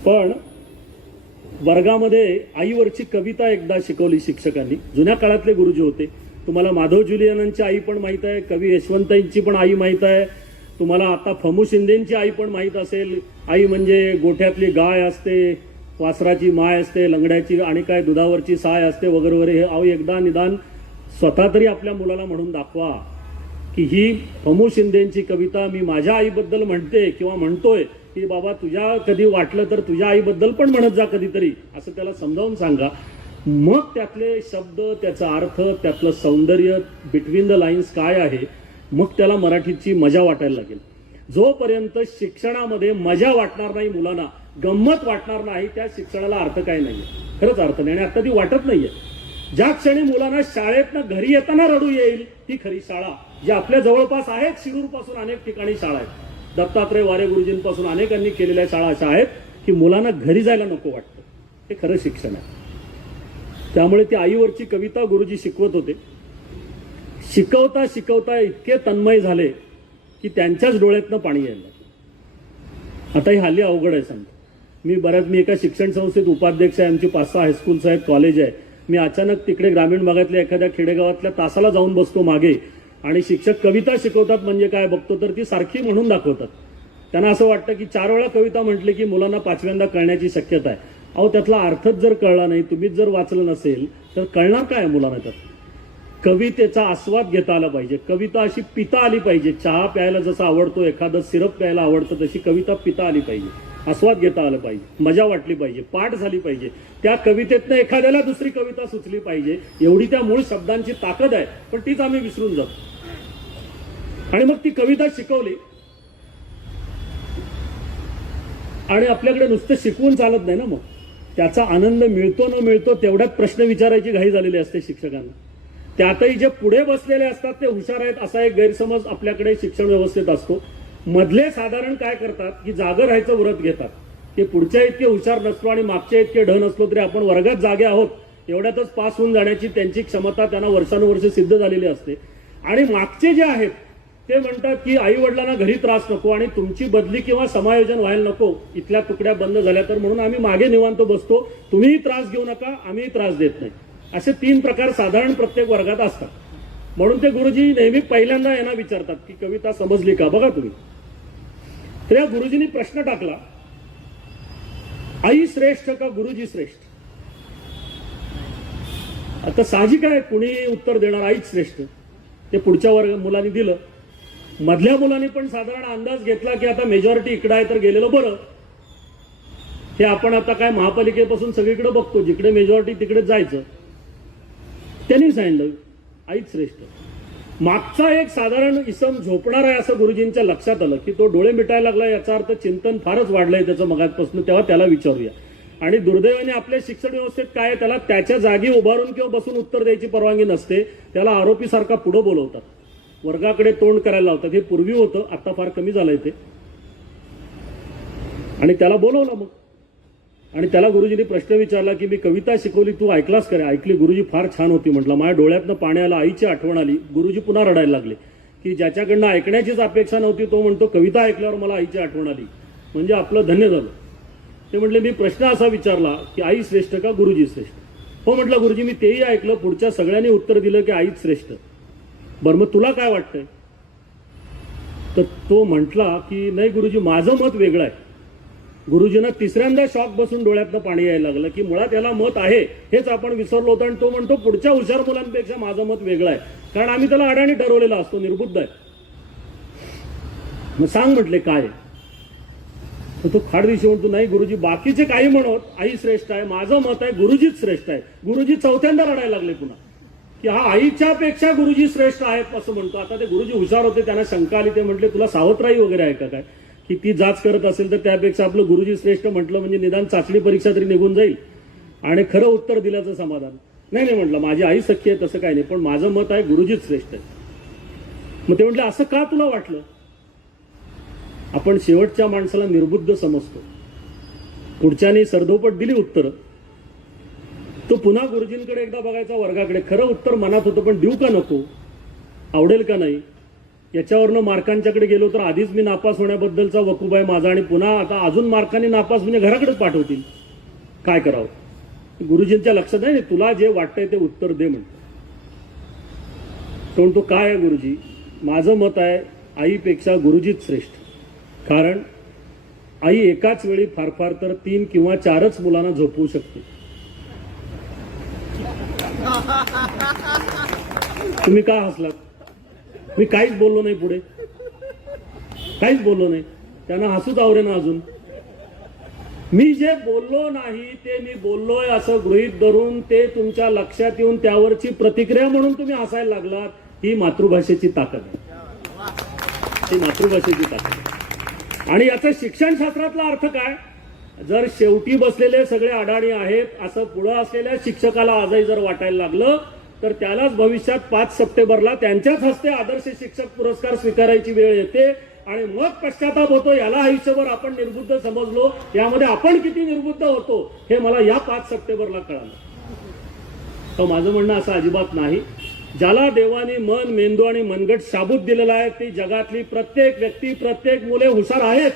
पण वर्गामध्ये आईवरची कविता एकदा शिकवली शिक्षकांनी. जुन्या काळातले गुरुजी होते. तुम्हाला माधव जुलियनांची आई पण माहीत आहे, कवी यशवंतांची पण आई माहीत आहे, तुम्हाला आता फमू शिंदेची आई पण माहीत असेल. आई म्हणजे गोठ्यातली गाय असते, वासराची माय असते, लंगड्याची आणि काय दुधावरची साय असते वगैरे वगैरे. हे अहो एकदा निदान स्वतः तरी आपल्या मुलाला म्हणून दाखवा की ही फमू शिंदेची कविता मी माझ्या आईबद्दल म्हणते किंवा म्हणतोय, की बाबा तुझ्या कधी वाटलं तर तुझ्या आईबद्दल पण म्हणत जा कधीतरी, असं त्याला समजावून सांगा. मग त्यातले शब्द, त्याचा अर्थ, त्यातलं सौंदर्य, बिटवीन द लाईन्स काय आहे, मग त्याला मराठीची मजा वाटायला लागेल. जोपर्यंत शिक्षणामध्ये मजा वाटणार नाही, मुलांना गंमत वाटणार नाही, त्या शिक्षणाला अर्थ काय नाहीये, खरंच अर्थ नाही. आणि आता ती वाटत नाहीये. ज्या क्षणी मुलांना शाळेतनं घरी येताना रडू येईल ती खरी शाळा. जी आपल्या जवळपास आहेत, शिरूर पासून अनेक ठिकाणी शाळा आहेत, दत्तात्रय वारे गुरुजींपासून अनेकांनी केलेल्या शाळा अशा आहेत की मुलांना घरी जायला नको वाटतं. हे खरं शिक्षण आहे. त्यामुळे ती आईवरची कविता गुरुजी शिकवत होते. शिकवता शिकवता इतके तन्मय झाले की त्यांच्याच डोळ्यातनं पाणी यायला लागलं. आता ही हल्ली अवघड आहे सांगतो. मी एका शिक्षण संस्थेत उपाध्यक्ष आहे. आमची 5-6 हायस्कूल्स आहेत, कॉलेज आहे. मी अचानक तिकडे ग्रामीण भागातल्या एखाद्या खेडेगावातल्या तासाला जाऊन बसतो मागे आणि शिक्षक कविता शिकवतात म्हणजे काय बघतो तर ती सारखी म्हणून दाखवतात. त्यांना असं वाटतं की 4 वेळा कविता म्हटली की मुलांना 5व्यांदा कळण्याची शक्यता आहे. अहो त्यातला अर्थच जर कळला नाही, तुम्हीच जर वाचलं नसेल तर कळणार काय मुलांना. त्यात कवितेचा आस्वाद घेता आला पाहिजे. कविता अशी पिता आली पाहिजे. चहा प्यायला जसं आवडतो, एखादं सिरप प्यायला आवडतं, तशी कविता पिता आली पाहिजे. आस्वाद घेता आलं पाहिजे, मजा वाटली पाहिजे, पाठ झाली पाहिजे. त्या कवितेतनं एखाद्याला दुसरी कविता सुचली पाहिजे. एवढी त्या मूळ शब्दांची ताकद आहे, पण तीच आम्ही विसरून जातो. आणि मग ती कविता शिकवली आणि आपल्याकडे नुसतं शिकवून चालत नाही ना. मग त्याचा आनंद मिळतो न मिळतो तेवढ्यात प्रश्न विचारायची घाई झालेली असते शिक्षकांना. त्यातही जे पुढे बसलेले असतात ते हुशार आहेत असा एक गैरसमज आपल्याकडे शिक्षण व्यवस्थेत असतो. मधले साधारण काय करतात की जागं राहायचं व्रत घेतात की पुढच्या इतके हुशार नसलो आणि मागच्या इतके ढ नसलो तरी आपण वर्गात जागे आहोत एवढ्यातच पास होऊन जाण्याची त्यांची क्षमता त्यांना वर्षानुवर्ष सिद्ध झालेली असते. आणि मागचे जे आहेत ते म्हणतात की आई वडिलांना घरी त्रास नको आणि तुमची बदली किंवा समायोजन व्हायला नको, इथल्या तुकड्या बंद झाल्या तर म्हणून आम्ही मागे निवांत बसतो, तुम्हीही त्रास घेऊ नका, आम्हीही त्रास देत नाही. असे 3 प्रकार साधारण प्रत्येक वर्गात असतात. म्हणून ते गुरुजी नेहमी पहिल्यांदा यांना विचारतात की कविता समजली का बघा तुम्ही. तर या गुरुजींनी प्रश्न टाकला, आई श्रेष्ठ का गुरुजी श्रेष्ठ. आता साहजिक आहे कुणी उत्तर देणार आईच श्रेष्ठ. ते पुढच्या मुलांनी दिलं. मधल्या मुलांनी पण साधारण अंदाज घेतला की आता मेजॉरिटी इकडे आहे तर गेलेलं बरं. हे आपण आता काय महापालिकेपासून सगळीकडे बघतो, जिकडे मेजॉरिटी तिकडे जायचं. त्यांनी सांगितलं आईच श्रेष्ठ. मागचा एक साधारण इसम झोपणार आहे असं गुरुजींच्या लक्षात आलं की तो डोळे मिटायला लागला, याचा अर्थ चिंतन फारच वाढलंय त्याचं मगाचपासून. तेव्हा त्याला विचारूया. आणि दुर्दैवाने आपल्या शिक्षण व्यवस्थेत काय, त्याला त्याच्या जागी उभारून किंवा बसून उत्तर द्यायची परवानगी नसते. त्याला आरोपीसारखा पुढे बोलवतात, वर्गाकडे तोंड करायला लावतात. हे पूर्वी होतं, आता फार कमी झालंय ते. आणि त्याला बोलवलं मग. आणि त्याला गुरुजींनी प्रश्न विचारला की मी कविता शिकवली, तू ऐकलास का रे. ऐकली गुरुजी, फार छान होती म्हटलं. माझ्या डोळ्यातनं पाणी आलं, आईची आठवण आली. गुरुजी पुन्हा रडायला लागले की ज्याच्याकडनं ऐकण्याचीच अपेक्षा नव्हती तो म्हणतो कविता ऐकल्यावर मला आईची आठवण आली, म्हणजे आपलं धन्य झालं. ते म्हटले मी प्रश्न असा विचारला की आई श्रेष्ठ का गुरुजी श्रेष्ठ? हो म्हटलं गुरुजी मी तेही ऐकलं, पुढच्या सगळ्यांनी उत्तर दिलं की आईच श्रेष्ठ. बरं मग तुला काय वाटतंय? तर तो म्हटला की नाही गुरुजी माझं मत वेगळं आहे. गुरुजींना तिसऱ्यांदा शॉक बसून डोळ्यातनं पाणी यायला लागलं की मुळात याला मत आहे हेच आपण विसरलो होतो. आणि तो म्हणतो पुढच्या हुशार मुलांपेक्षा माझं मत वेगळं आहे, कारण आम्ही त्याला अडाणी ठरवलेला असतो, निर्बुद्ध आहे. मग सांग म्हटले काय? तर तो खाडदिशी म्हणतो नाही गुरुजी बाकीचे काही म्हणत आई श्रेष्ठ आहे, माझं मत आहे गुरुजीच श्रेष्ठ आहे. गुरुजी चौथ्यांदा रडायला लागले पुन्हा की हा आईच्या पेक्षा गुरुजी श्रेष्ठ आहेत असं म्हणतो. आता ते गुरुजी हुशार होते, त्यांना शंका आली. ते म्हटले तुला सावत्राई वगैरे आहे का काय की ती जाच करत असेल तर त्यापेक्षा आपलं गुरुजी श्रेष्ठ म्हटलं म्हणजे निदान चाचणी परीक्षा तरी निघून जाईल आणि खरं उत्तर दिल्याचं समाधान. नाही नाही म्हटलं माझी आई सख्खी आहे तसं काही नाही, पण माझं मत आहे गुरुजीच श्रेष्ठ आहे. मग ते म्हटले असं का तुला वाटलं? आपण शेवटच्या माणसाला निर्बुद्ध समजतो. पुढच्यानी सरदोपट दिली उत्तर, तो पुन्हा गुरुजींकडे एकदा बघायचा वर्गाकडे. खरं उत्तर मनात होतं पण देऊ का नको, आवडेल का नाही, याच्यावरनं मार्कांच्याकडे गेलो तर आधीच मी नापास होण्याबद्दलचा वकूब आहे माझा आणि पुन्हा आता अजून मार्कांनी नापास म्हणजे घराकडेच पाठवतील, काय करावं. गुरुजींच्या लक्षात नाही तुला जे वाटतंय ते उत्तर दे म्हणतो. तो म्हणतो काय आहे गुरुजी? माझं मत आहे आईपेक्षा गुरुजीच श्रेष्ठ, कारण आई एकाच वेळी फार फार तर 3 किंवा 4च मुलांना झोपवू शकते. तुम्ही का हसलात? मी काहीच बोललो नाही, पुढे काहीच बोललो नाही. त्यांना हसूच आवरेना अजून. मी जे बोललो नाही ते मी बोललोय असं गृहीत धरून ते तुमच्या लक्षात येऊन त्यावरची प्रतिक्रिया म्हणून तुम्ही हसायला लागलात. ही मातृभाषेची ताकद आहे, ही मातृभाषेची ताकद आहे. आणि याचा शिक्षणशास्त्रातला अर्थ काय? जर शेवटी बसलेले सगळे अडाणी आहेत असं पुढं असलेल्या शिक्षकाला आजही जर वाटायला लागलं तर त्यालाच भविष्यात 5 सप्टेंबरला त्यांच्याच हस्ते आदर्श शिक्षक पुरस्कार स्वीकारायची वेळ येते आणि मग पश्चाताप होतो. याला आयुष्यभर आपण निर्बुद्ध समजलो, यामध्ये आपण किती निर्बुद्ध होतो हे मला या 5 सप्टेंबरला कळालं. तर माझं म्हणणं असं अजिबात नाही. ज्याला देवाने मन, मेंदू आणि मनगट शाबूत दिलेला आहे ती जगातली प्रत्येक व्यक्ती, प्रत्येक मुले हुशार आहेत.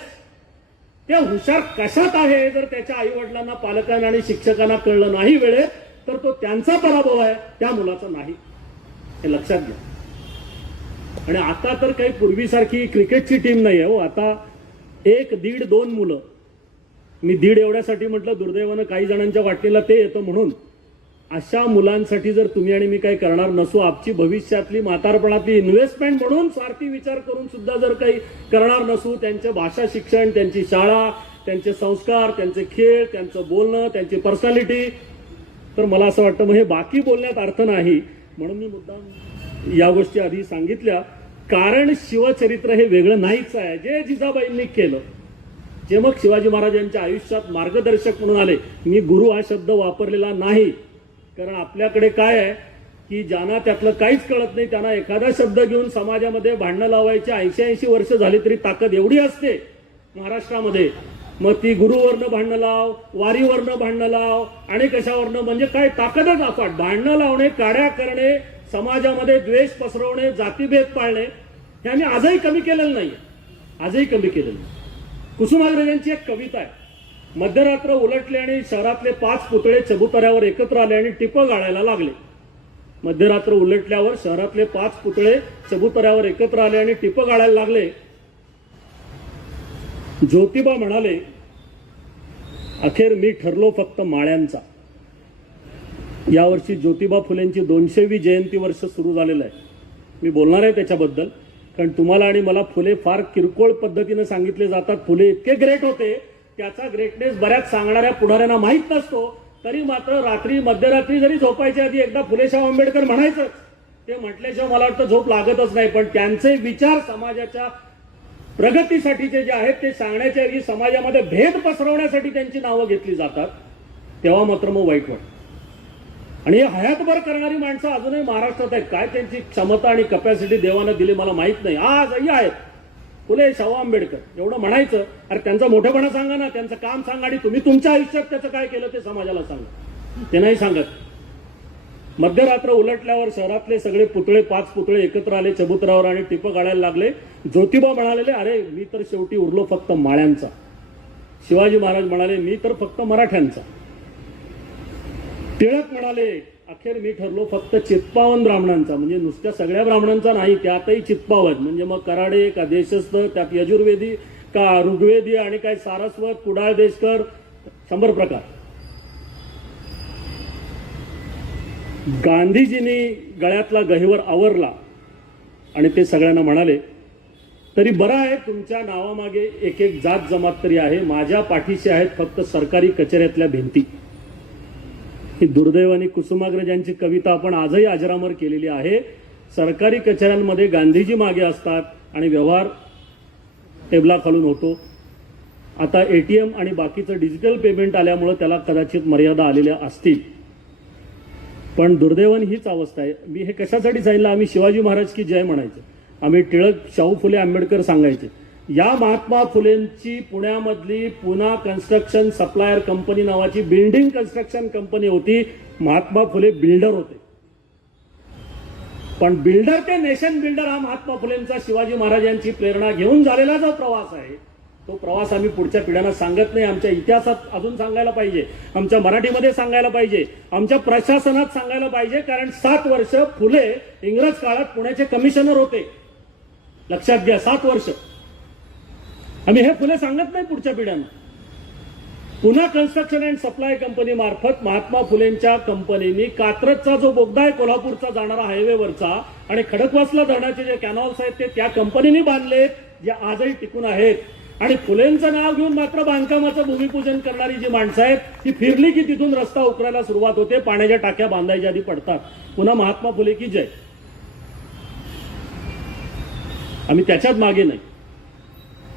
त्या हुशार कशात आहे जर त्याच्या आई वडिलांना, पालकांना आणि शिक्षकांना कळलं नाही वेळेत तर तो त्यांचा पराभव आहे, त्या मुलाचा नाही, हे लक्षात घ्या. आणि आता तर काही पूर्वीसारखी क्रिकेटची टीम नाही आहे हो. आता 1, 1.5, 2 मुलं. मी 1.5 एवढ्यासाठी म्हटलं, दुर्दैवानं काही जणांच्या वाटणीला ते येतं म्हणून. अशा मुलांसाठी जर तुम्ही आणि मी काही करणार नसू, आमची भविष्यातली म्हातारपणातली इन्व्हेस्टमेंट म्हणून स्वार्थी विचार करून सुद्धा जर काही करणार नसू, त्यांचे भाषा शिक्षण, त्यांची शाळा, त्यांचे संस्कार, त्यांचे खेळ, त्यांचं बोलणं, त्यांची पर्सनॅलिटी, तर मला असं वाटतं मग हे बाकी बोलण्यात अर्थ नाही. म्हणून मी मुद्दाम या गोष्टी आधी सांगितल्या, कारण शिवचरित्र हे वेगळं नाहीच आहे. जे जिजाबाईंनी केलं, जे मग शिवाजी महाराजांच्या आयुष्यात मार्गदर्शक म्हणून आले. मी गुरु हा शब्द वापरलेला नाही, कारण आपल्याकडे काय आहे की ज्यांना त्यातलं काहीच कळत नाही त्यांना एखादा शब्द घेऊन समाजामध्ये भांडणं लावायची 80-80 वर्ष झाली तरी ताकद एवढी असते महाराष्ट्रामध्ये. मग ती गुरुवरनं भांडणं लाव, वारीवरनं भांडणं लाव आणि कशावरनं, म्हणजे काय ताकदच अफाट. भांडणं लावणे, काड्या करणे, समाजामध्ये द्वेष पसरवणे, जातीभेद पाळणे हे आम्ही आजही कमी केलेलं नाही, आजही कमी केलेलं नाही. कुसुमाग्रजांची एक कविता आहे, मध्यरात्र उलटले आणि शहरातले 5 पुतळे चबुतऱ्यावर एकत्र आले आणि टिपं गाळायला लागले. मध्यरात्र उलटल्यावर शहरातले 5 पुतळे चबुतऱ्यावर एकत्र आले आणि टिपं गाळायला लागले. ज्योतिबा म्हणाले, अखेर मी ठरलो फक्त माळ्यांचा. यावर्षी ज्योतिबा फुलेंची 200वी जयंती वर्ष सुरू झालेलं आहे. मी बोलणार आहे त्याच्याबद्दल, कारण तुम्हाला आणि मला फुले फार किरकोळ पद्धतीने सांगितले जातात. फुले इतके ग्रेट होते, त्याचा ग्रेटनेस बऱ्याच सांगणाऱ्या पुढाऱ्यांना माहीत नसतो. तरी मात्र रात्री, मध्यरात्री जरी झोपायच्या आधी एकदा फुलेशाह आंबेडकर म्हणायचं. ते म्हटल्याशिवाय मला वाटतं झोप लागतच नाही. पण त्यांचे विचार समाजाच्या प्रगतीसाठीचे जे आहेत ते सांगण्याच्या ऐवजी समाजामध्ये भेद पसरवण्यासाठी त्यांची नावं घेतली जातात, तेव्हा मात्र मग वाईट वाटतं. आणि हे हयातभर करणारी माणसं अजूनही महाराष्ट्रात आहेत. काय त्यांची क्षमता आणि कपॅसिटी देवानं दिली मला माहित नाही. आजही आहेत. फुले, शाहू आंबेडकर एवढं म्हणायचं. अरे त्यांचा मोठेपणा सांगा ना, त्यांचं काम सांगा आणि तुम्ही तुमच्या आयुष्यात त्याचं काय केलं ते समाजाला सांगा. ते नाही सांगत. मध्यरात्र उलटल्यावर शहरातले सगळे पुतळे 5 पुतळे एकत्र आले चबुतरावर आणि टिपं काढायला लागले. ज्योतिबा म्हणालेले, अरे मी तर शेवटी उरलो फक्त माळ्यांचा. शिवाजी महाराज म्हणाले, मी तर फक्त मराठ्यांचा. टिळक म्हणाले, अखेर मी ठरलो फक्त चित्पावन ब्राह्मणांचा. म्हणजे नुसत्या सगळ्या ब्राह्मणांचा नाही, त्यातही चित्पावन. म्हणजे मग कराडे का देशस्थ, त्यात यजुर्वेदी का ऋग्वेदी आणि काय सारस्वत, कुडाळ देशकर, 100 प्रकार. गांधीजींनी गळ्यातला गहिवर आवरला आणि ते सगळ्यांना म्हणाले, तरी बरं आहे तुमच्या नावामागे एक एक जात जमात तरी आहे, माझ्या पाठीशी आहेत फक्त सरकारी कचेऱ्यातल्या भिंती. ही दुर्दैवानी कुसुमाग्रज यांची कविता आपण आजही अजरामर केलेली आहे. सरकारी कचेऱ्यांमध्ये गांधीजी मागे असतात आणि व्यवहार टेबलाखालून होतो. आता एटीएम आणि बाकीचं डिजिटल पेमेंट आल्यामुळे त्याला कदाचित मर्यादा आलेल्या असतील, पण दुर्दैवाने हीच अवस्था आहे. मी हे कशासाठी सांगितलं, आम्ही शिवाजी महाराज की जय म्हणायचं, आम्ही टिळक, शाहू फुले, आंबेडकर सांगायचे. या महात्मा फुलेंची पुण्यामधली पुना कन्स्ट्रक्शन सप्लायर कंपनी नावाची बिल्डिंग कन्स्ट्रक्शन कंपनी होती. महात्मा फुले बिल्डर होते, पण बिल्डर ते नेशन बिल्डर हा महात्मा फुलेंचा शिवाजी महाराजांची प्रेरणा घेऊन झालेला जो प्रवास आहे, तो प्रवास आम्ही पुढच्या पिढ्यांना सांगत नाही. आमच्या इतिहासात अजून सांगायला पाहिजे, आमच्या मराठीमध्ये सांगायला पाहिजे, आमच्या प्रशासनात सांगायला पाहिजे. कारण 7 वर्ष फुले इंग्रज काळात पुण्याचे कमिशनर होते. लक्षात घ्या, 7 वर्ष. आम्ही हे फुले सांगत नाही पुढच्या पिढ्यांना. पुन्हा कन्स्ट्रक्शन अँड सप्लाय कंपनी मार्फत महात्मा फुलेंच्या कंपनीने कात्रजचा जो बोगदा आहे कोल्हापूरचा जाणारा हायवेवरचा आणि खडकवासला धरणाचे जे कॅनॉल्स आहेत ते त्या कंपनीने बांधलेत, जे आजही टिकून आहेत. आणि फुलेंचं नाव घेऊन मात्र बांधकामाचं भूमिपूजन करणारी जी माणसं आहेत ती फिरली की तिथून रस्ता उकरायला सुरुवात होते, पाण्याच्या टाक्या बांधायच्या आधी पडतात. पुन्हा महात्मा फुले की जय. आम्ही त्याच्यात मागे नाही.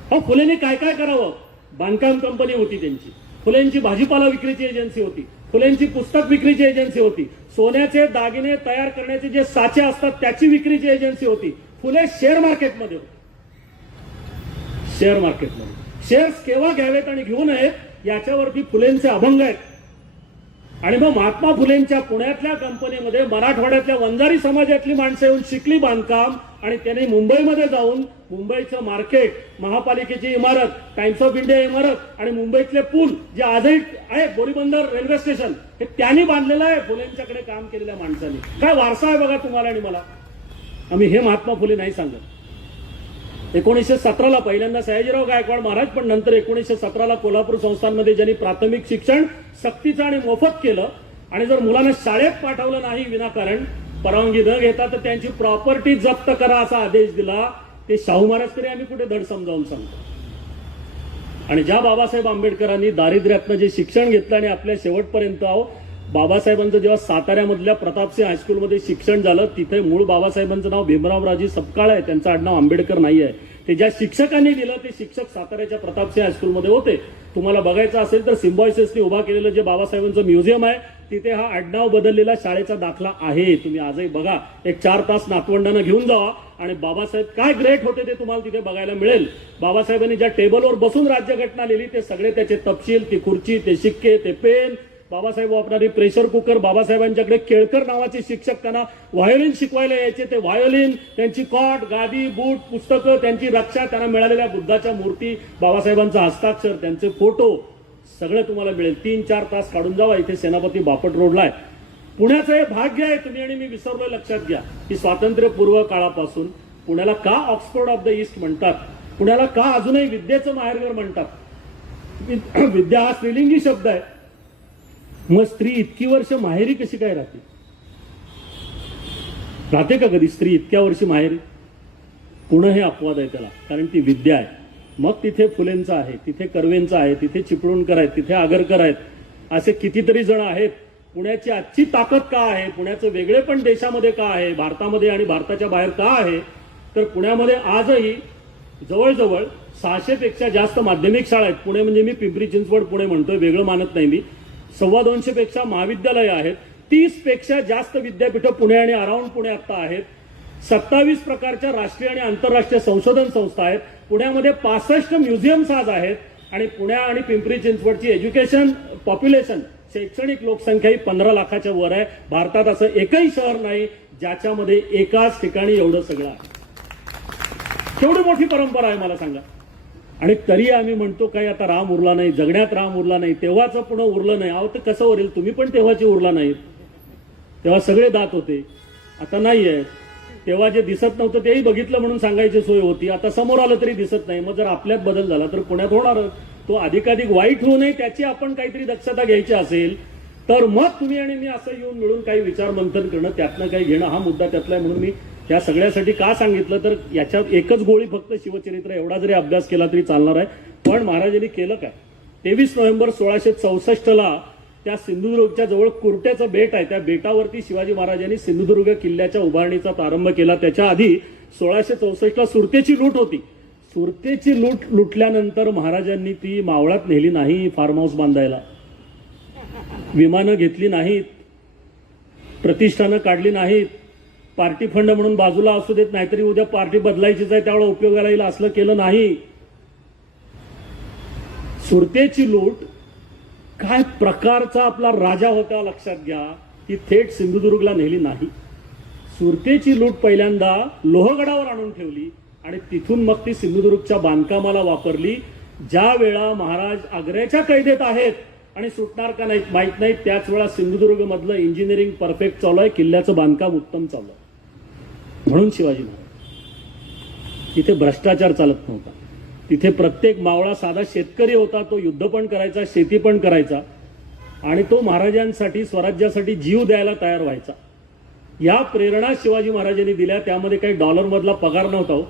हो, फुलेंनी काय काय करावं. बांधकाम कंपनी होती त्यांची, फुलेंची भाजीपाला विक्रीची एजन्सी होती, फुलेंची पुस्तक विक्रीची एजन्सी होती, सोन्याचे दागिने तयार करण्याचे जे साचे असतात त्याची विक्रीची एजन्सी होती. फुले शेअर मार्केटमध्ये होते. शेअर मार्केटमध्ये शेअर्स केव्हा घ्यावेत आणि घेऊ नयेत याच्यावरती फुलेंचे अभंग आहेत. आणि मग महात्मा फुलेंच्या पुण्यातल्या कंपनीमध्ये मराठवाड्यातल्या वंजारी समाजातली माणसं येऊन शिकली बांधकाम आणि त्यांनी मुंबईमध्ये जाऊन मुंबईचं मार्केट, महापालिकेची इमारत, टाइम्स ऑफ इंडिया इमारत आणि मुंबईतले पूल जे आजही आहे, बोरीबंदर रेल्वे स्टेशन, हे त्यांनी बांधलेलं आहे फुलेंच्याकडे काम केलेल्या माणसांनी. काय वारसा आहे बघा तुम्हाला आणि मला. आम्ही हे महात्मा फुले नाही सांगत. 1917ला पहिल्यांदा सयाजीराव गायकवाड महाराज, पण नंतर 1917ला कोल्हापूर संस्थांमध्ये ज्यांनी प्राथमिक शिक्षण सक्तीचं आणि मोफत केलं आणि जर मुलांना शाळेत पाठवलं नाही विनाकारण परवानगी न घेता तर त्यांची प्रॉपर्टी जप्त करा असा आदेश दिला. ते शाहू महाराज तरी आम्ही कुठे धड समजावून सांगतो. आणि ज्या बाबासाहेब आंबेडकरांनी दारिद्र्यातनं जे शिक्षण घेतलं आणि आपल्या शेवटपर्यंत बाबासाहेबांचं जेव्हा साताऱ्यामधल्या प्रतापसिंह हायस्कूलमध्ये शिक्षण झालं, तिथे मूळ बाबासाहेबांचं नाव भीमरावराजी सपकाळ आहे, त्यांचं आडनाव आंबेडकर नाही आहे. ते ज्या शिक्षकांनी दिलं ते शिक्षक साताऱ्याच्या प्रतापसिंह हायस्कूलमध्ये होते. तुम्हाला बघायचं असेल तर सिम्बॉयसिसने उभा केलेलं जे बाबासाहेबांचं म्युझियम आहे तिथे हा आडनाव बदललेला शाळेचा दाखला आहे. तुम्ही आजही बघा, एक 4 तास नातवंडांना घेऊन जावा आणि बाबासाहेब काय ग्रेट होते ते तुम्हाला तिथे बघायला मिळेल. बाबासाहेबांनी ज्या टेबलवर बसून राज्यघटना लिहिली ते सगळे त्याचे तपशील, ती खुर्ची, ते शिक्के, ते पेन, बाबासाहेब वापरणारी प्रेशर कुकर, बाबासाहेबांच्याकडे केळकर नावाचे शिक्षक त्यांना व्हायोलिन शिकवायला यायचे, ते व्हायोलिन, त्यांची कॉट, गादी, बूट, पुस्तकं, त्यांची रक्षा, त्यांना मिळालेल्या बुद्धाच्या मूर्ती, बाबासाहेबांचं हस्ताक्षर, त्यांचे फोटो सगळं तुम्हाला मिळेल. 3-4 तास काढून जावा. इथे सेनापती बापट रोडला आहे. पुण्याचं हे भाग्य आहे. तुम्ही आणि मी विसरलोय, लक्षात घ्या की स्वातंत्र्यपूर्व काळापासून पुण्याला का ऑक्सफोर्ड ऑफ द ईस्ट म्हणतात, पुण्याला का अजूनही विद्येचं माहेरघर म्हणतात. विद्या हा स्त्रीलिंगी शब्द आहे. मग स्त्री इतकी वर्ष माहेरी कशी काय राहते? राहते का कधी स्त्री इतक्या वर्षी माहेरी? पुणे हे अपवाद आहे त्याला, कारण ती विद्या आहे. मग तिथे फुलेंचं आहे, तिथे कर्वेंचं आहे, तिथे चिपळूणकर आहेत, तिथे आगरकर आहेत, असे कितीतरी जण आहेत. पुण्याची आजची ताकद का आहे, पुण्याचं वेगळे पण देशामध्ये का आहे, भारतामध्ये आणि भारताच्या बाहेर का आहे, तर पुण्यामध्ये आजही जवळजवळ 600 पेक्षा जास्त माध्यमिक शाळा आहेत. पुणे म्हणजे मी पिंपरी चिंचवड पुणे म्हणतोय, वेगळं मानत नाही मी. 250 पेक्षा महाविद्यालय आहेत. 30 पेक्षा जास्त विद्यापीठं पुणे आणि अराउंड पुणे आता आहेत. 27 प्रकारच्या राष्ट्रीय आणि आंतरराष्ट्रीय संशोधन संस्था आहेत. पुण्यामध्ये 65 म्युझियम्स आज आहेत. आणि पुण्या आणि पिंपरी चिंचवडची एज्युकेशन पॉप्युलेशन शैक्षणिक लोकसंख्या ही 15 लाखाच्या वर आहे. भारतात असं एकही शहर नाही ज्याच्यामध्ये एकाच ठिकाणी एवढं सगळं आहे. केवढी मोठी परंपरा आहे मला सांगा. आणि तरी आम्ही म्हणतो काही आता राम उरला नाही, जगण्यात राम उरला नाही, तेव्हाचं पुन्हा उरलं नाही. अहो तर कसं उरेल, तुम्ही पण तेव्हाचे उरला नाहीत. तेव्हा सगळे दात होते, आता नाही आहे. तेव्हा जे दिसत नव्हतं तेही बघितलं म्हणून सांगायची सोय होती, आता समोर आलं तरी दिसत नाही. मग जर आपल्यात बदल झाला तर पुण्यात होणारच. तो अधिकाधिक वाईट होऊ नये त्याची आपण काहीतरी दक्षता घ्यायची असेल तर मग तुम्ही आणि मी असं येऊन मिळून काही विचार मंथन करणं, त्यातनं काही घेणं हा मुद्दा त्यातला आहे. म्हणून मी त्या सगळ्यासाठी का सांगितलं तर याच्यात एकच गोळी फक्त शिवचरित्र एवढा जरी अभ्यास केला तरी चालणार आहे. पण महाराजांनी केलं काय, 23 नोव्हेंबर 1664 त्या सिंधुदुर्गच्या जवळ कुर्ट्याचं बेट आहे, त्या बेटावरती शिवाजी महाराजांनी सिंधुदुर्ग किल्ल्याच्या उभारणीचा प्रारंभ केला. त्याच्या आधी 1664 सुरतेची लूट होती. सुरतेची लूट लुटल्यानंतर महाराजांनी ती मावळात नेली नाही, फार्म हाऊस बांधायला विमानं घेतली नाहीत, प्रतिष्ठानं काढली नाहीत, पार्टी फंड म्हणून बाजूला असू देत, नाहीतरी उद्या पार्टी बदलायचीच आहे त्यावेळेला उपयोगाला येईल असलं केलं नाही. सुरतेची लूट काय प्रकारचा आपला राजा होता लक्षात घ्या, ती थेट सिंधुदुर्गला नेली नाही. सुरतेची लूट पहिल्यांदा लोहगडावर आणून ठेवली आणि तिथून मग ती सिंधुदुर्गच्या बांधकामाला वापरली. ज्या वेळा महाराज आग्र्याच्या कैदेत आहेत आणि सुटणार का नाहीत माहित नाही, त्याच वेळा सिंधुदुर्ग मधलं इंजिनिअरिंग परफेक्ट चालू आहे, किल्ल्याचं बांधकाम उत्तम चालू आहे. म्हणून शिवाजी महाराज तिथे भ्रष्टाचार चालत नव्हता. तिथे प्रत्येक मावळा साधा शेतकरी होता, तो युद्ध पण करायचा, शेती पण करायचा आणि तो महाराजांसाठी स्वराज्यासाठी जीव द्यायला तयार व्हायचा. या प्रेरणा शिवाजी महाराजांनी दिल्या. त्यामध्ये काही डॉलरमधला पगार नव्हता.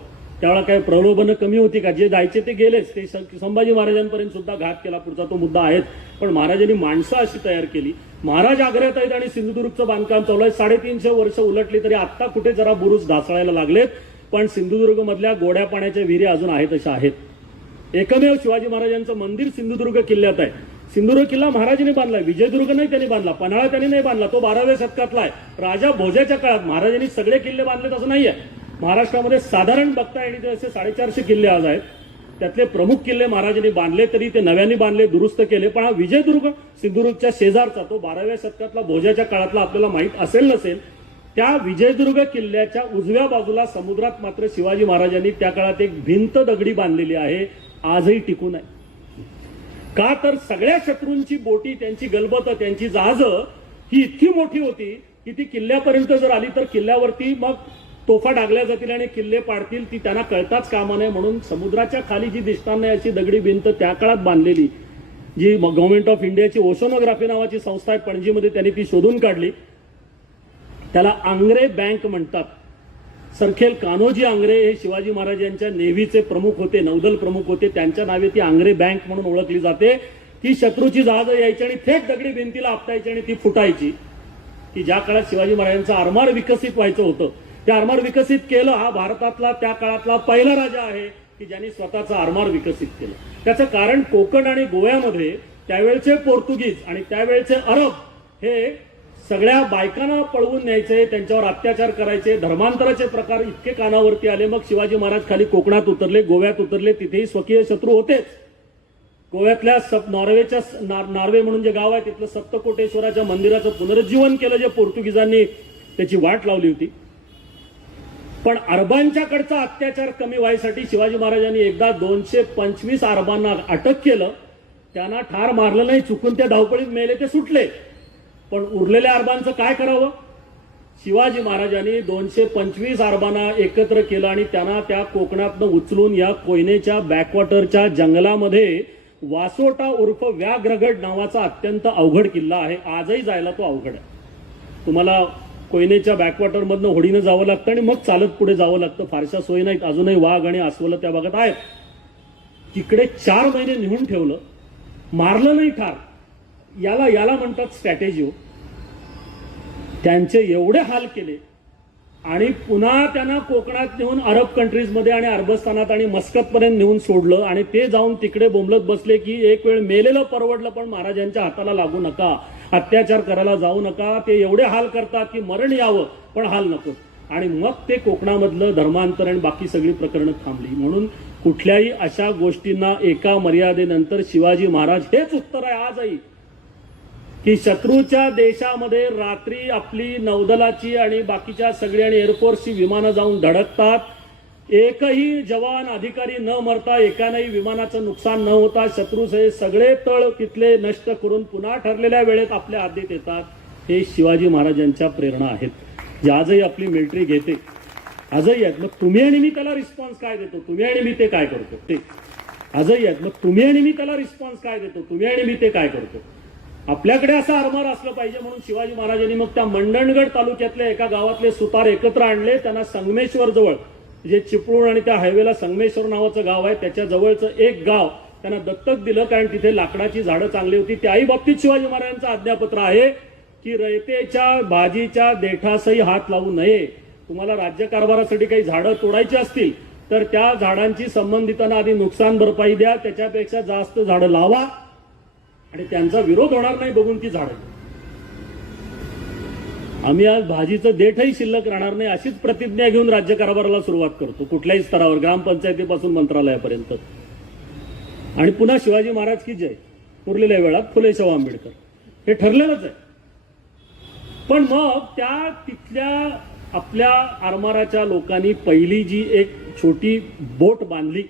त्यावेळेला काही प्रलोभनं कमी होती का, जे जायचे ते गेलेच. ते संभाजी महाराजांपर्यंत सुद्धा घात केला, पुढचा तो मुद्दा आहेच. पण महाराजांनी माणसं अशी तयार केली. महाराज आग्र्यात आहेत आणि सिंधुदुर्गचं बांधकाम चालू आहे. 350 वर्ष उलटली तरी आता कुठे जरा बुरुज ढासळायला लागलेत, पण सिंधुदुर्ग मधल्या गोड्या पाण्याच्या विहिरी अजून आहेत तशा आहेत. एकमेव शिवाजी महाराजांचं मंदिर सिंधुदुर्ग किल्ल्यात आहे. सिंधुदुर्ग किल्ला महाराजांनी बांधलाय, विजयदुर्ग नाही त्यांनी बांधला, पन्हाळा त्यांनी नाही बांधला, तो 12व्या शतकातला आहे. राजा भोजाच्या काळात महाराजांनी सगळे किल्ले बांधलेत असं नाहीये. महाराष्ट्रामध्ये साधारण बघता येईल असे 450 किल्ले आज आहेत. त्यातले प्रमुख किल्ले महाराजांनी बांधले तरी ते नव्याने बांधले, दुरुस्त केले. पण हा विजयदुर्ग सिंधुदुर्गच्या शेजारचा, तो 12व्या शतकातला भोजाच्या काळातला आपल्याला माहित असेल नसेल. त्या विजयदुर्ग किल्ल्याच्या उजव्या बाजूला समुद्रात मात्र शिवाजी महाराजांनी त्या काळात एक भिंत दगडी बांधलेली आहे, आजही टिकून आहे. का तर सगळ्या शत्रूंची बोटी, त्यांची गलबत, त्यांची जहाजं ही इतकी मोठी होती की ती किल्ल्यापर्यंत जर आली तर किल्ल्यावरती मग तोफा डागल्या जातील आणि किल्ले पाडतील, ती त्यांना कळताच कामा नये. म्हणून समुद्राच्या खाली जी दिसणार नाही अशी दगडी भिंत त्या काळात बांधलेली, जी गव्हर्नमेंट ऑफ इंडियाची ओशनोग्राफी नावाची संस्था आहे पणजीमध्ये, त्यांनी ती शोधून काढली. त्याला आंग्रे बँक म्हणतात. सरखेल कान्होजी आंग्रे हे शिवाजी महाराजांच्या नेव्हीचे प्रमुख होते, नौदल प्रमुख होते. त्यांच्या नावे ती आंग्रे बँक म्हणून ओळखली जाते. ती शत्रूची जहाजं यायची आणि थेट दगडी भिंतीला आपटायची आणि ती फुटायची. की ज्या काळात शिवाजी महाराजांचं आरमार विकसित व्हायचं होतं, ते आरमार विकसित केलं. हा भारतातला त्या काळातला पहिला राजा आहे की ज्यांनी स्वतःचा आरमार विकसित केलं. त्याचं कारण कोकण आणि गोव्यामध्ये त्यावेळचे पोर्तुगीज आणि त्यावेळचे अरब हे सगळ्या बायकांना पळवून न्यायचे, त्यांच्यावर अत्याचार करायचे, धर्मांतराचे प्रकार इतके कानावरती आले. मग शिवाजी महाराज खाली कोकणात उतरले, गोव्यात उतरले. तिथेही स्वकीय शत्रू होतेच. गोव्यातल्या नॉर्वेच्या नार्वे म्हणून जे गाव आहे तिथलं सप्तकोटेश्वराच्या मंदिराचं पुनरुज्जीवन केलं, जे पोर्तुगीजांनी त्याची वाट लावली होती. पण अरबांच्याकडचा अत्याचार कमी व्हायसाठी शिवाजी महाराजांनी एकदा 225 अरबांना अटक केलं. त्यांना ठार मारलं नाही, चुकून त्या धावपळीत मेले, ते सुटले. पण उरलेल्या अरबांचं काय करावं? शिवाजी महाराजांनी 225 अरबांना एकत्र केलं आणि त्यांना त्या कोकणातनं उचलून या कोयनेच्या बॅकवॉटरच्या जंगलामध्ये वासोटा उर्फ व्याघ्रगड नावाचा अत्यंत अवघड किल्ला आहे. आजही जायला तो अवघड आहे. तुम्हाला कोयनेच्या बॅकवॉटर मधनं होडीनं जावं लागतं आणि मग चालत पुढे जावं लागतं. फारशा सोयी नाहीत. अजूनही वाघ आणि अस्वलं त्या भागात आहेत. तिकडे 4 महिने निहून ठेवलं, मारलं नाही ठार. याला म्हणतात स्ट्रॅटेजी. त्यांचे एवढे हाल केले आणि पुन्हा त्यांना कोकणात नेऊन अरब कंट्रीजमध्ये आणि अरबस्थानात आणि मस्कतपर्यंत नेऊन सोडलं आणि ते जाऊन तिकडे बोंबलत बसले की एक वेळ मेलेलं परवडलं पण महाराजांच्या हाताला लागू नका, अत्याचार करायला जाऊ नका. ते एवढे हाल करतात की मरण यावं पण हाल नको. आणि मग ते कोकणामधलं धर्मांतर आणि बाकी सगळी प्रकरणं थांबली. म्हणून कुठल्याही अशा गोष्टींना एका मर्यादेनंतर शिवाजी महाराज हेच उत्तर आहे आजही. की शत्रूच्या देशामध्ये रात्री आपली नौदलाची आणि बाकीच्या सगळी आणि एअरफोर्सची विमानं जाऊन धडकतात. एकही जवान अधिकारी न मरता एकानंही विमानाचं नुकसान न होता शत्रूचे सगळे तळ तिथले नष्ट करून पुन्हा ठरलेल्या वेळेत आपल्या हद्दीत येतात. हे शिवाजी महाराजांच्या प्रेरणा आहेत, जे आजही आपली मिलिटरी घेते, आजही आहेत. मग तुम्ही आणि मी त्याला रिस्पॉन्स काय देतो, तुम्ही आणि मी ते काय करतो, ते आजही आहेत. मग तुम्ही आणि मी त्याला रिस्पॉन्स काय देतो, तुम्ही आणि मी ते काय करतो. आपल्याकडे असं आरमार असलं पाहिजे म्हणून शिवाजी महाराजांनी मग त्या मंडणगड तालुक्यातल्या एका गावातले सुतार एकत्र आणले. त्यांना संगमेश्वर जवळ, जे चिपळूण आणि त्या हायवेला संगमेश्वर नावाचं गाव आहे, त्याच्या जवळचं एक गाव त्यांना दत्तक दिलं, कारण तिथे लाकडाची झाडं चांगली होती. त्याही बाबतीत शिवाजी महाराजांचं आज्ञापत्र आहे की रयतेच्या भाजीच्या देठासही हात लावू नये. तुम्हाला राज्यकारभारासाठी काही झाडं तोडायची असतील तर त्या झाडांची संबंधितांना आधी नुकसान भरपाई द्या, त्याच्यापेक्षा जास्त झाडं लावा आणि त्यांचा विरोध होणार नाही बघून ती झाडं. आम्ही आज भाजीचं देठही शिल्लक राहणार नाही अशीच प्रतिज्ञा घेऊन राज्यकारभाराला सुरुवात करतो, कुठल्याही स्तरावर, ग्रामपंचायतीपासून मंत्रालयापर्यंत. आणि पुन्हा शिवाजी महाराज की जय. उरलेल्या वेळात फुले शाहू आंबेडकर, हे ठरलेलंच आहे. पण मग त्या तिथल्या आपल्या आरमाराच्या लोकांनी पहिली जी एक छोटी बोट बांधली,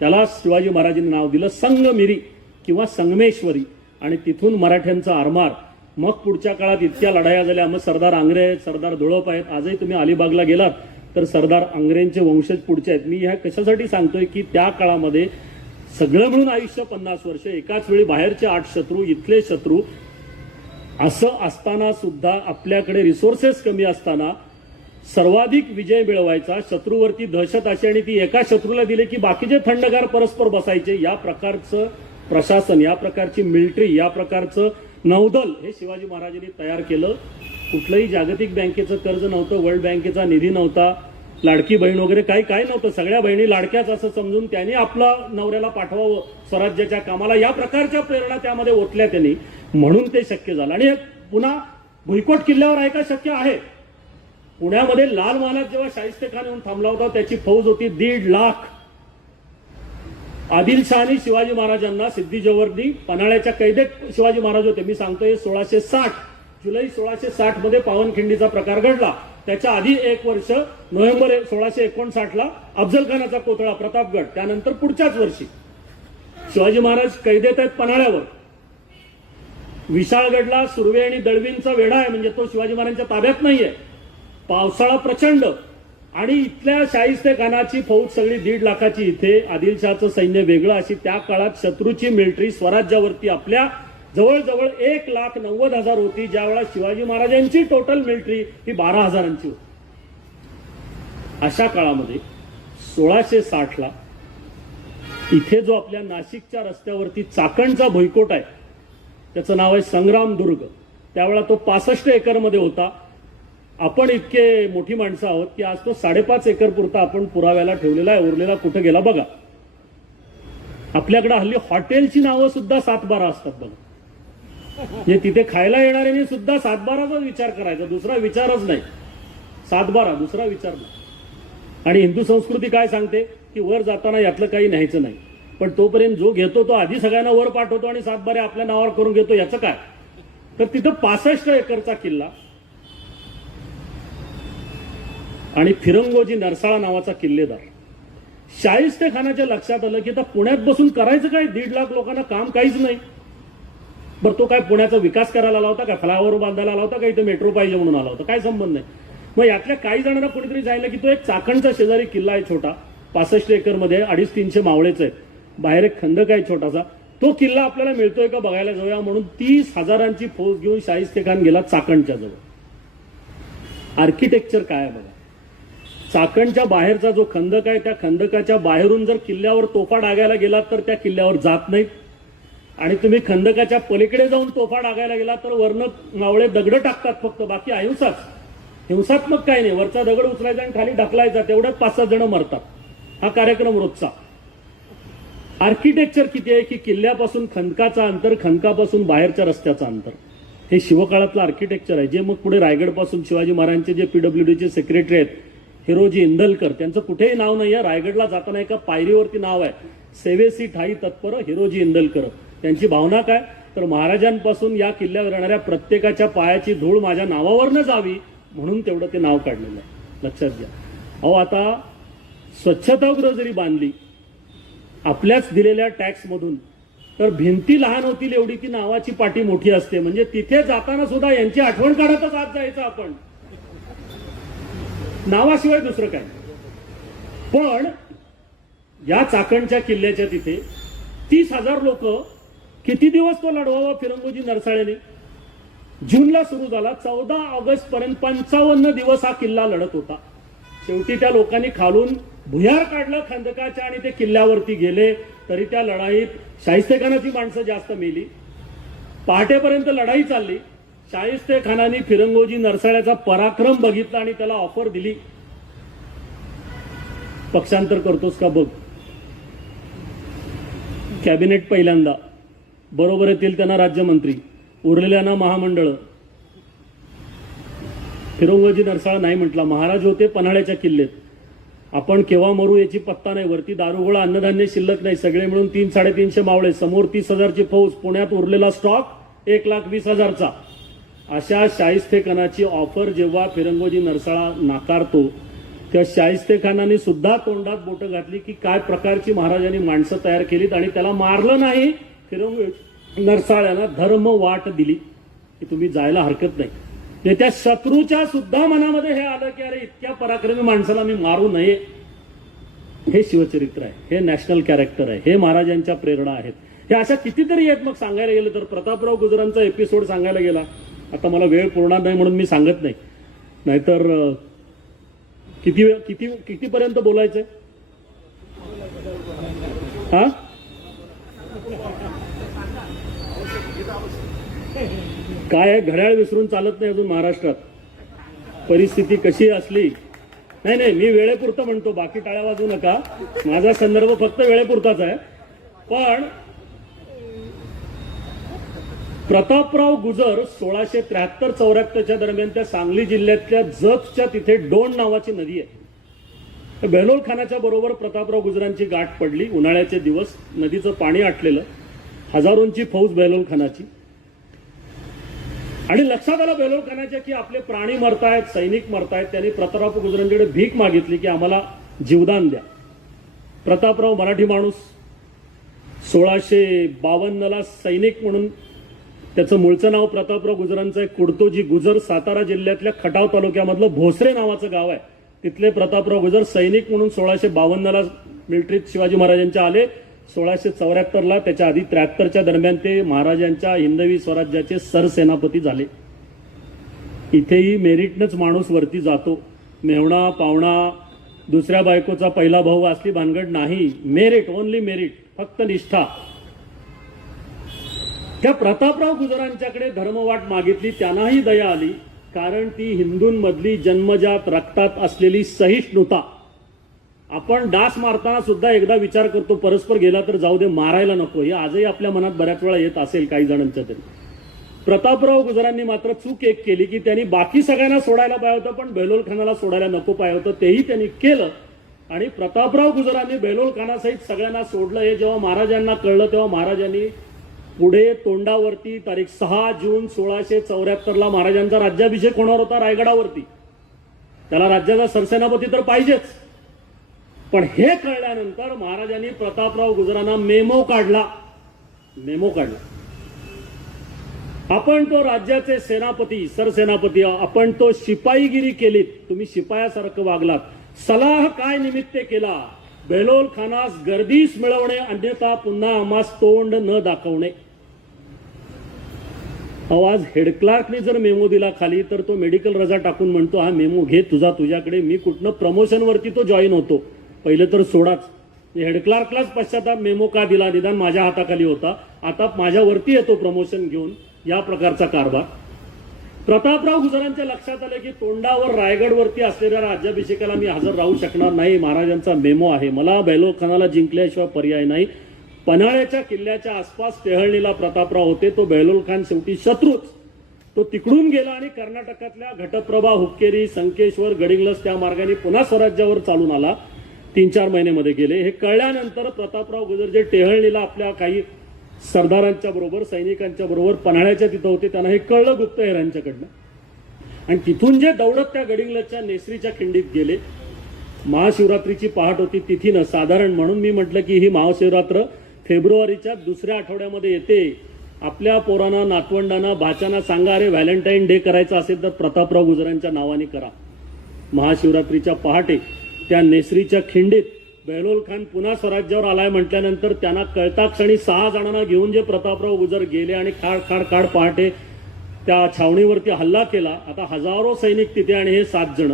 त्याला शिवाजी महाराजांनी नाव दिलं संगमिरी किंवा संगमेश्वरी. आणि तिथून मराठ्यांचा आरमार. मग पुढच्या काळात इतक्या लढाया झाल्या. मग सरदार आंग्रे आहेत, सरदार धुळप आहेत. आजही तुम्ही अलिबागला गेलात तर सरदार आंग्रेंचे वंशज पुढचे आहेत. मी ह्या कशासाठी सांगतोय की त्या काळामध्ये सगळं मिळून आयुष्य 50 वर्ष, एकाच वेळी बाहेरचे 8 शत्रू, इथले शत्रू, असं असताना सुद्धा आपल्याकडे रिसोर्सेस कमी असताना सर्वाधिक विजय मिळवायचा. शत्रूवरती दहशत अशी आणि ती एका शत्रूला दिली की बाकीचे थंडगार परस्पर बसायचे. या प्रकारचं प्रशासन, या प्रकारची मिलिटरी, या प्रकारचं नौदल हे शिवाजी महाराजांनी तयार केलं. कुठलंही जागतिक बँकेचं कर्ज नव्हतं, वर्ल्ड बँकेचा निधी नव्हता, लाडकी बहीण वगैरे काही नव्हतं. सगळ्या बहिणी लाडक्याच असं समजून त्यांनी आपला नवऱ्याला पाठवावं स्वराज्याच्या कामाला. या प्रकारच्या प्रेरणा त्यामध्ये ओतल्या त्यांनी, म्हणून ते शक्य झालं. आणि पुन्हा भुईकोट किल्ल्यावर आहे का? शक्य आहे. पुण्यामध्ये लाल महालात जेव्हा शाहिस्तेखान येऊन थांबला होता, त्याची फौज होती 1.5 लाख. आदिलशहानी शिवाजी महाराजांना सिद्धी जवर्दी पन्हाळ्याच्या कैदेत शिवाजी महाराज होते. मी सांगतोय 1660 जुलै 1660 मध्ये पावनखिंडीचा प्रकार घडला. त्याच्या आधी 1 वर्ष नोव्हेंबर 1659 अफजल खानाचा कोथळा प्रतापगड. त्यानंतर पुढच्याच वर्षी शिवाजी महाराज कैदेत आहेत पन्हाळ्यावर. विशाळगडला सुर्वे आणि दळवींचा वेढा आहे, म्हणजे तो शिवाजी महाराजांच्या ताब्यात नाहीये. पावसाळा प्रचंड आणि इथल्या शाहिस्तेखानाची फौज सगळी 1.5 लाखाची इथे, आदिलशहाचं सैन्य वेगळं. अशी त्या काळात शत्रूची मिलिटरी स्वराज्यावरती आपल्या जवळजवळ 1,90,000 होती, ज्यावेळेला शिवाजी महाराजांची टोटल मिलिटरी ही 12,000ची होती. अशा काळामध्ये 1660ला इथे जो आपल्या नाशिकच्या रस्त्यावरती चाकणचा भुईकोट आहे, त्याचं नाव आहे संग्रामदुर्ग. त्यावेळेला तो 65 एकरमध्ये होता. आपण इतके मोठी माणसं आहोत की आज तो 5.5 एकर पुरता आपण पुराव्याला ठेवलेला आहे. उरलेला कुठे गेला बघा. आपल्याकडे हल्ली हॉटेलची नावं सुद्धा 7-12 असतात बघा. म्हणजे तिथे खायला येणाऱ्यांनी सुद्धा 7-12चा विचार करायचा, दुसरा विचारच नाही. 7-12 दुसरा विचार नाही. आणि हिंदू संस्कृती काय सांगते की वर जाताना यातलं काही न्यायचं नाही, पण तोपर्यंत जो घेतो तो आधी सगळ्यांना वर पाठवतो आणि 7-12 आपल्या नावावर करून घेतो. याचं काय? तर तिथं 65 एकरचा किल्ला आणि फिरंगोजी नरसाळा नावाचा किल्लेदार. शाहिस्तेखानाच्या लक्षात आलं की आता पुण्यात बसून करायचं काय, 1.5 लाख लोकांना काम काहीच नाही. बरं, तो काय पुण्याचा विकास करायला आला होता का, फ्लायओव्हर बांधायला आला होता का, इथे मेट्रो पाहिजे म्हणून आला होता? काय संबंध नाही. मग यातल्या काही जणांना कोणीतरी सांगितलं की तो एक चाकणचा शेजारी किल्ला आहे छोटा, 65 एकरमध्ये 250-300 मावळेच आहेत, बाहेर एक खंदक आहे छोटासा, तो किल्ला आपल्याला मिळतोय का बघायला जाऊया म्हणून 30,000ची फौज घेऊन शाहिस्तेखान गेला चाकणच्या जवळ. आर्किटेक्चर काय आहे बघा. चाकणच्या बाहेरचा जो खंदक आहे, त्या खंदकाच्या बाहेरून जर किल्ल्यावर तोफा डागायला गेलात तर त्या किल्ल्यावर जात नाहीत. आणि तुम्ही खंदकाच्या पलीकडे जाऊन तोफा डागायला गेलात तर वरनं मावळे दगड टाकतात फक्त, बाकी अहिंसाच. हिंसात्मक काही नाही. वरचा दगड उचलायचा आणि खाली ढकलायचा, तेवढ्यात 5-6 जण मरतात. हा कार्यक्रम रोजचा. आर्किटेक्चर किती आहे की किल्ल्यापासून खंदकाचा अंतर, खंदकापासून बाहेरच्या रस्त्याचा अंतर, हे शिवकाळातलं आर्किटेक्चर आहे. जे मग पुढे रायगडपासून शिवाजी महाराजांचे जे PWDचे सेक्रेटरी आहेत हिरोजी इंदलकर, त्यांचं कुठेही नाव नाही आहे. रायगडला जाताना एका पायरीवरती नाव आहे, सेवेसी ठाई तत्पर हिरोजी इंदलकर. त्यांची भावना काय तर महाराजांपासून या किल्ल्यावर येणाऱ्या प्रत्येकाच्या पायाची धूळ माझ्या नावावरनं जावी म्हणून तेवढं ते नाव काढलेलं आहे. लक्षात घ्या. अहो, आता स्वच्छतागृह जरी बांधली आपल्याच दिलेल्या टॅक्समधून, तर भिंती लहान होतील एवढी ती नावाची पाटी मोठी असते. म्हणजे तिथे जाताना सुद्धा यांची आठवण काढतच आत जायचं आपण, नावाशिवाय दुसरं काय. पण या चाकणच्या किल्ल्याच्या तिथे 30,000 लोक किती दिवस तो लढवावा फिरंगोजी नरसाळेने. जूनला सुरू झाला, 14 ऑगस्ट पर्यंत 55 दिवस हा किल्ला लढत होता. शेवटी त्या लोकांनी खालून भुयार काढलं खंदकाच्या आणि ते किल्ल्यावरती गेले. तरी त्या लढाईत शाहिस्तेखानाची माणसं जास्त मेली. पहाटेपर्यंत लढाई चालली. शाहिस्तेखानाने फिरंगोजी नरसाळ्याचा पराक्रम बघितला आणि त्याला ऑफर दिली, पक्षांतर करतोस का बघ. कॅबिनेट पहिल्यांदा, बरोबर येतील त्यांना राज्यमंत्री, उरलेल्यांना महामंडळ. फिरंगोजी नरसाळा नाही म्हटला. महाराज होते पन्हाळ्याच्या किल्ल्यात, आपण केव्हा मरू याची पत्ता नाही. वरती दारुगोळा अन्नधान्य शिल्लक नाही. सगळे मिळून 3-350 मावळे, समोर 30,000ची फौज, पुण्यात उरलेला स्टॉक 1,20,000चा. अशा शाहिस्तेखानाची ऑफर जेव्हा फिरंगोजी नरसाळा नाकारतो, त्या शाहिस्तेखानाने सुद्धा तोंडात बोटं घातली की काय प्रकारची महाराजांनी माणसं तयार केलीत. आणि त्याला मारलं नाही. फिरंगोजी नरसाळ्याला धर्म वाट दिली की तुम्ही जायला हरकत नाही. त्या शत्रूच्या सुद्धा मनामध्ये हे आलं की अरे इतक्या पराक्रमी माणसाला मी मारू नये. हे शिवचरित्र आहे, हे नॅशनल कॅरेक्टर आहे, हे महाराजांच्या प्रेरणा आहेत. हे अशा कितीतरी आहेत. मग सांगायला गेलं तर प्रतापराव गुजरांचा एपिसोड सांगायला गेला, आता मला वेळ पुरणार नाही म्हणून मी सांगत नाही, नाहीतर कितीपर्यंत बोलायचंय. हा, काय आहे, घड्याळ विसरून चालत नाही अजून महाराष्ट्रात. परिस्थिती कशी असली, नाही मी वेळेपुरतं म्हणतो, बाकी टाळ्या वाजवू नका. माझा संदर्भ फक्त वेळेपुरताच आहे. पण प्रतापराव गुजर 1673-84 दरम्यान त्या सांगली जिल्ह्यातल्या जतच्या तिथे डोण नावाची नदी आहे. बेलोल खानाच्या बरोबर प्रतापराव गुजरांची गाठ पडली. उन्हाळ्याचे दिवस, नदीचं पाणी आटलेलं, हजारोंची फौज बेलोल खानाची. आणि लक्षात आलं बेलोल खानाच्या की आपले प्राणी मरतायत, सैनिक मरतायत. त्यांनी प्रतापराव गुजरांकडे भीक मागितली की आम्हाला जीवदान द्या. प्रतापराव मराठी माणूस, 1652ला सैनिक म्हणून, त्याचं मूळचं नाव प्रतापराव गुजरांचं आहे. कुडतोजी गुजर, सातारा जिल्ह्यातल्या खटाव तालुक्यामधलं भोसरे नावाचं गाव आहे. तिथले प्रतापराव गुजर सैनिक म्हणून 1652ला मिलिटरीत शिवाजी महाराजांच्या आले. 1674ला, त्याच्या आधी 73च्या दरम्यान ते महाराजांच्या हिंदवी स्वराज्याचे सरसेनापती झाले. इथेही मेरिटनच माणूस वरती जातो. मेहणा पावणा, दुसऱ्या बायकोचा पहिला भाऊ असली भानगड नाही. मेरिट, ओनली मेरिट, फक्त निष्ठा. त्या प्रतापराव गुजरांच्याकडे धर्मवाट मागितली, त्यांनाही दया आली. कारण ती हिंदूंमधली जन्मजात रक्तात असलेली सहिष्णुता. आपण डास मारताना सुद्धा एकदा विचार करतो, परस्पर गेला तर जाऊ दे, मारायला नको. हे आजही आपल्या मनात बऱ्याच वेळा येत असेल काही जणांच्या तरी. प्रतापराव गुजरांनी मात्र चूक एक केली की त्यांनी बाकी सगळ्यांना सोडायला पाहिजे होतं, पण बेलोल खानाला सोडायला नको पाहिजे होतं. तेही त्यांनी केलं. आणि प्रतापराव गुजरांनी बेलोल खानासहित सगळ्यांना सोडलं. हे जेव्हा महाराजांना कळलं तेव्हा महाराजांनी पुढे तोंडावरती तारीख 6 जून 1674ला महाराजांचा राज्याभिषेक होणार होता रायगडावरती. त्याला राज्याचा सरसेनापती तर पाहिजेच. पण हे कळल्यानंतर महाराजांनी प्रतापराव गुजरांना मेमो काढला. आपण तो राज्याचे सेनापती, सरसेनापती, आपण तो शिपाईगिरी केलीत, तुम्ही शिपायासारखं वागलात. सलाह काय निमित्ते केला? बेलोल खानास गर्दीस मिळवणे, अन्यथा पुन्हा आम्हास तोंड न दाखवणे. आवाज हेडक्लार्कने जर मेमो दिला खाली तर तो मेडिकल रजा टाकून म्हणतो हा मेमो घे तुझ्याकडे. मी कुठनं प्रमोशनवरती तो जॉईन होतो, पहिलं तर सोडाच. हेडक्लार्कलाच पश्चाताप मेमो का दिला, निदान माझ्या हाताखाली होता, आता माझ्यावरती येतो प्रमोशन घेऊन. या प्रकारचा कारभार प्रतापराव गुजरांच्या लक्षात आले की तोंडावर रायगडवरती असलेल्या राज्याभिषेकाला मी हजर राहू शकणार नाही. महाराजांचा मेमो आहे, मला बेलोल खानाला जिंकल्याशिवाय पर्याय नाही. पन्हाळ्याच्या किल्ल्याच्या आसपास टेहळणीला प्रतापराव होते. तो बेलोल खान शेवटी शत्रूच. तो तिकडून गेला आणि कर्नाटकातल्या घटप्रभा, हुक्केरी, संकेश्वर, गडिंग्लज त्या मार्गाने पुन्हा स्वराज्यावर चालून आला. 3-4 महिन्यामध्ये गेले. हे कळल्यानंतर प्रतापराव गुजर जे टेहळणीला आपल्या काही सरदारांच्या बरोबर, सैनिकांच्या बरोबर पन्हाळ्याच्या तिथं होते. त्यांना हे कळलं गुप्तहेरांच्याकडनं आणि तिथून जे दौडत त्या गडिंग्लजच्या नेसरीच्या खिंडीत गेले. महाशिवरात्रीची पहाट होती, तिथीनं साधारण म्हणून मी म्हटलं की ही महाशिवरात्र फेब्रुवारीच्या दुसऱ्या आठवड्यामध्ये येते. आपल्या पोरांना, नातवंडांना, भाच्यांना सांगा, अरे व्हॅलेंटाईन डे करायचा असेल तर प्रतापराव गुजरांच्या नावाने करा. महाशिवरात्रीच्या पहाटे त्या नेसरीच्या खिंडीत बेहलोल खान पुन्हा स्वराज्यावर आलाय म्हटल्यानंतर त्यांना कळता क्षणी 6 जणांना घेऊन जे प्रतापराव गुजर गेले आणि खाड खाड खाड पहाटे त्या छावणीवरती हल्ला केला. आता हजारो सैनिक तिथे आणि हे 7 जण.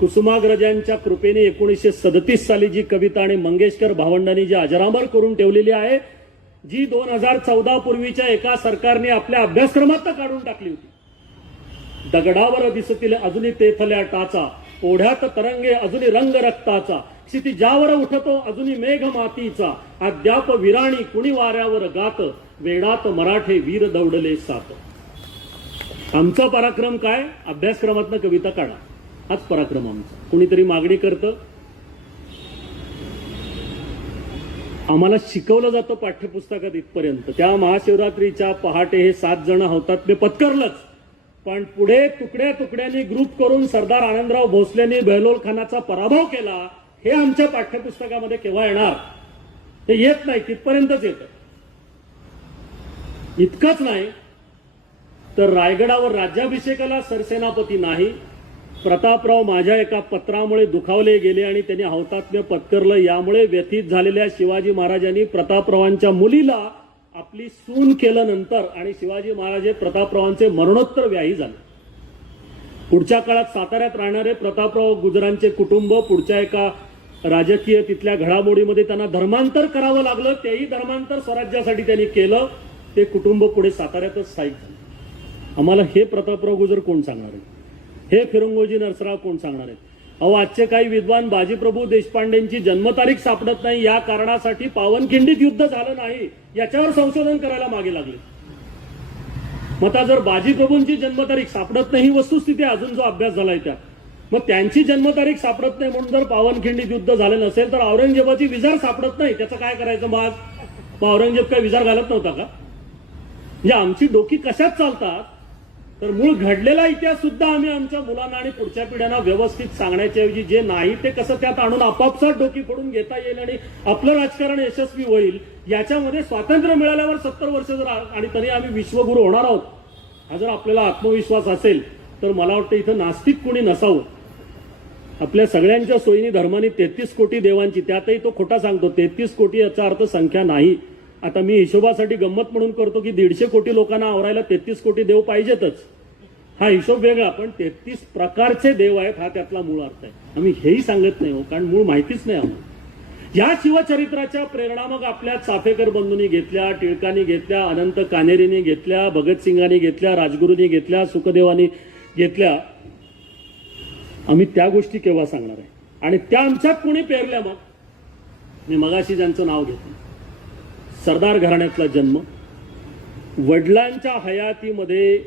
कुसुमाग्रजांच्या कृपेने 1937 साली जी कविता आणि मंगेशकर भावंडांनी जी अजरामर करून ठेवलेली आहे, जी 2014 पूर्वीच्या एका सरकारने आपल्या अभ्यासक्रमात काढून टाकली होती. दगडावर दिसतील अजूनी तेथल्या टाचा, ओढ्यात तरंगे अजूनी रंग रक्ताचा, क्षितिजावर उठतो अजूनी मेघ मातीचा, अद्याप विराणी कुणी वाऱ्यावर गात, वेडात मराठे वीर दौडले सात. आमचा पराक्रम काय? अभ्यासक्रमातनं कविता काढा, हाच पराक्रम आमचा. कुणीतरी मागणी करतं, आम्हाला शिकवलं जातं पाठ्यपुस्तकात इथपर्यंत. त्या महाशिवरात्रीच्या पहाटे हे 7 जण होतात ते पत्करलंच, पण पुढे तुकड्या तुकड्यांनी ग्रुप करून सरदार आनंदराव भोसलेंनी बेहलोल खानाचा पराभव केला. हे आमच्या पाठ्यपुस्तकामध्ये केव्हा येणार? ते येत नाही, तिथपर्यंतच येतं. इतकंच नाही तर रायगडावर राज्याभिषेकाला सरसेनापती नाही. प्रतापराव माझ्या एका पत्रामुळे दुखावले गेले आणि त्यांनी हौतात्म्य पत्करलं. यामुळे व्यथित झालेल्या शिवाजी महाराजांनी प्रतापरावांच्या मुलीला आपली सून केलं नंतर आणि शिवाजी महाराज प्रतापरावांचे मरणोत्तर व्याही झाले. पुढच्या काळात साताऱ्यात राहणारे प्रतापराव गुजरांचे कुटुंब पुढच्या एका राजकीय तिथल्या घडामोडीमध्ये त्यांना धर्मांतर करावं लागलं. तेही धर्मांतर स्वराज्यासाठी त्यांनी केलं. ते कुटुंब पुढे साताऱ्यातच स्थायिक झालं. आम्हाला हे प्रतापराव गुजर कोण सांगणार आहे? हे फिरंगोजी नरसराव कोण सांगणार आहेत? अहो, आजचे काही विद्वान बाजीप्रभू देशपांडेंची जन्मतारीख सापडत नाही या कारणासाठी पावनखिंडीत युद्ध झालं नाही याच्यावर संशोधन करायला मागे लागले. मग आता जर बाजीप्रभूंची जन्मतारीख सापडत नाही, ही वस्तुस्थिती अजून जो अभ्यास झालाय त्या, मग त्यांची जन्मतारीख सापडत नाही म्हणून जर पावनखिंडीत युद्ध झालं नसेल तर औरंगजेबाची विजार सापडत नाही, त्याचं काय करायचं? मग औरंगजेब काय विजार घालत नव्हता का? म्हणजे आमची डोकी कशात चालतात? तर मूळ घडलेला इतिहास सुद्धा आम्ही आमच्या मुलांना आणि पुढच्या पिढ्यांना व्यवस्थित सांगण्याच्या ऐवजी जे नाही ते कसं त्यात आणून आपापसात डोकी फोडून घेता येईल आणि आपलं राजकारण यशस्वी होईल, याच्यामध्ये स्वातंत्र्य मिळाल्यावर 70 वर्ष जर आणि तरी आम्ही विश्वगुरू होणार आहोत, हा जर आपल्याला आत्मविश्वास असेल तर मला वाटतं इथं नास्तिक कोणी नसावं. आपल्या सगळ्यांच्या सोयीनी धर्माने 33 कोटी देवांची, त्यातही तो खोटा सांगतो. 33 कोटी याचा अर्थ संख्या नाही. आता मी हिशोबासाठी गंमत म्हणून करतो की 150 कोटी लोकांना आवरायला 33 कोटी देव पाहिजेतच, हा हिशोब वेगळा. पण 33 प्रकारचे देव आहेत हा त्यातला मूळ अर्थ आहे. आम्ही हेही सांगत नाही हो, कारण मूळ माहितीच नाही आम्हाला. या शिवचरित्राच्या प्रेरणा मग आपल्या चाफेकर बंधूंनी घेतल्या, टिळकांनी घेतल्या, अनंत कान्हेरींनी घेतल्या, भगतसिंगांनी घेतल्या, राजगुरूंनी घेतल्या, सुखदेवांनी घेतल्या. आम्ही त्या गोष्टी केव्हा सांगणार आहे? आणि त्या आमच्यात कोणी पेरल्या? मग मी मगाशी ज्यांचं नाव घेतलं, सरदार घराण्यातला जन्म, वडिलांच्या हयातीमध्ये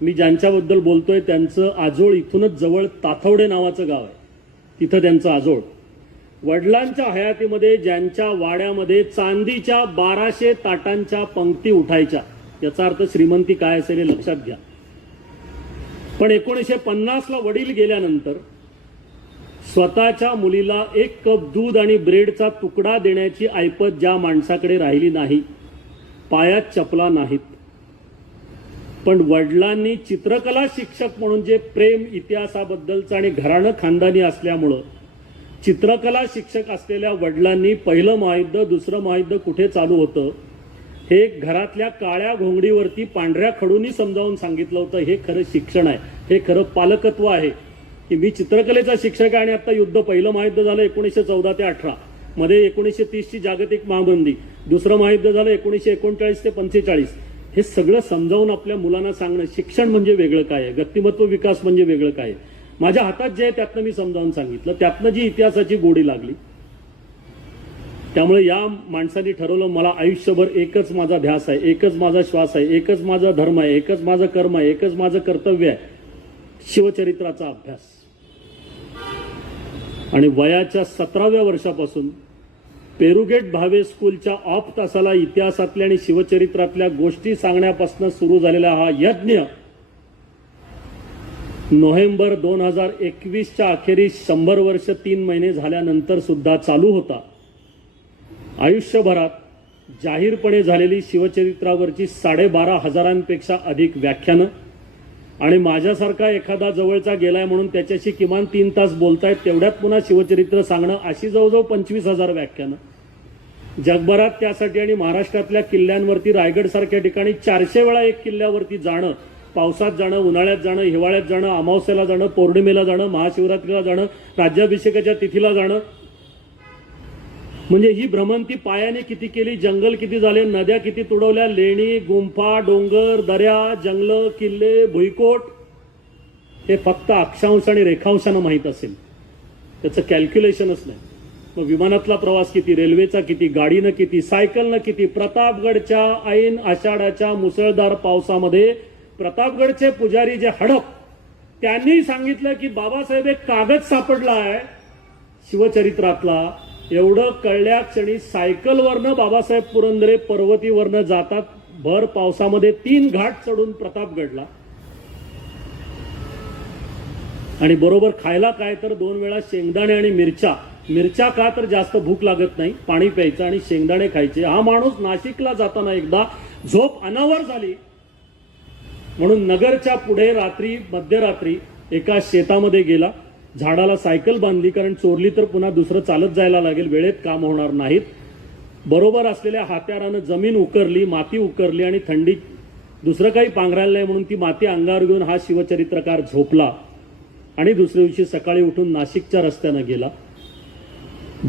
मी ज्यांच्याबद्दल बोलतोय त्यांचं आजोळ इथूनच जवळ ताथवडे नावाचं गाव आहे, तिथं त्यांचं आजोळ. वडिलांच्या हयातीमध्ये ज्यांच्या वाड्यामध्ये चांदीच्या 1200 ताटांच्या पंक्ती उठायच्या, याचा अर्थ श्रीमंती काय असेल हे लक्षात घ्या. पण 1950ला वडील गेल्यानंतर स्वतःच्या मुलीला 1 कप दूध आणि ब्रेडचा तुकडा देण्याची ऐपत ज्या माणसाकडे राहिली नाही, पायात चपला नाहीत, पण वडिलांनी चित्रकला शिक्षक म्हणून जे प्रेम इतिहासाबद्दलचं आणि घराणं खानदानी असल्यामुळं चित्रकला शिक्षक असलेल्या वडिलांनी पहिलं महायुद्ध, दुसरं महायुद्ध कुठे चालू होतं हे घरातल्या काळ्या घोंगडीवरती पांढऱ्या खडूंनी समजावून सांगितलं होतं. हे खरं शिक्षण आहे, हे खरं पालकत्व आहे की मी चित्रकलेचा शिक्षक आहे आणि आता युद्ध, पहिलं महायुद्ध झालं 1914 ते 18, मध्ये 1930ची जागतिक महामंदी, दुसरं महायुद्ध झालं 1939 ते 45. हे सगळं समजावून आपल्या मुलांना सांगणं, शिक्षण म्हणजे वेगळं काय आहे, व्यक्तिमत्व विकास म्हणजे वेगळं काय आहे. माझ्या हातात जे आहे त्यातनं मी समजावून सांगितलं, त्यातनं जी इतिहासाची गोडी लागली. त्यामुळे या माणसाने ठरवलं मला आयुष्यभर एकच माझा ध्यास आहे, एकच माझा श्वास आहे, एकच माझा धर्म आहे, एकच माझं कर्म आहे, एकच माझं कर्तव्य आहे, शिवचरित्राचा अभ्यास. आणि वयाच्या 17व्या वर्षापासून पेरुगेट भावे स्कूलच्या ऑफ तासाला इतिहासातल्या आणि शिवचरित्रातल्या गोष्टी सांगण्यापासून सुरू झालेला हा यज्ञ नोव्हेंबर 2021च्या अखेरीस 100 वर्ष 3 महिने झाल्यानंतर सुद्धा चालू होता. आयुष्यभरात जाहीरपणे झालेली शिवचरित्रावरची 12,500पेक्षा अधिक व्याख्यानं आणि माझ्यासारखा एखादा जवळचा गेलाय म्हणून त्याच्याशी किमान 3 तास बोलतायत तेवढ्यात पुन्हा शिवचरित्र सांगणं अशी जवळजवळ 25,000 व्याख्यानं. जगभरात त्यासाठी आणि महाराष्ट्रातल्या किल्ल्यांवरती रायगडसारख्या ठिकाणी 400 वेळा एक किल्ल्यावरती जाणं, पावसात जाणं, उन्हाळ्यात जाणं, हिवाळ्यात जाणं, अमावस्याला जाणं, पौर्णिमेला जाणं, महाशिवरात्रीला जाणं, राज्याभिषेकाच्या तिथीला जाणं, म्हणजे ही भ्रमंती पायाने किती केली, जंगल किती झाले, नद्या किती तुडवल्या, लेणी, गुंफा, डोंगर, दऱ्या, जंगलं, किल्ले, भुईकोट, हे फक्त अक्षांश आणि रेखांशानं माहीत असेल, त्याचं कॅल्क्युलेशनच नाही. मग विमानातला प्रवास किती, रेल्वेचा किती, गाडीनं किती, सायकलनं किती. प्रतापगडच्या ऐन आषाढाच्या मुसळधार पावसामध्ये प्रतापगडचे पुजारी जे हडप, त्यांनी सांगितलं की बाबासाहेब एक कागद सापडला आहे शिवचरित्रातला. एवढं कळल्या क्षणी सायकलवरनं बाबासाहेब पुरंदरे पर्वतीवरनं जातात भर पावसामध्ये 3 घाट चढून प्रतापगडला. आणि बरोबर खायला काय तर 2 वेळा शेंगदाणे आणि मिरच्या. मिरच्या का तर जास्त भूक लागत नाही, पाणी प्यायचं आणि शेंगदाणे खायचे. हा माणूस नाशिकला जाताना एकदा झोप अनावर झाली म्हणून नगरच्या पुढे रात्री मध्यरात्री एका शेतामध्ये गेला, झाडाला सायकल बांधली, कारण चोरली तर पुन्हा दुसरं चालत जायला लागेल, वेळेत काम होणार नाहीत. बरोबर असलेल्या हात्यारानं जमीन उकरली, माती उकरली आणि थंडी दुसरं काही पांघरायला नाही म्हणून ती माती अंगावर घेऊन हा शिवचरित्रकार झोपला. आणि दुसऱ्या दिवशी सकाळी उठून नाशिकच्या रस्त्यानं गेला.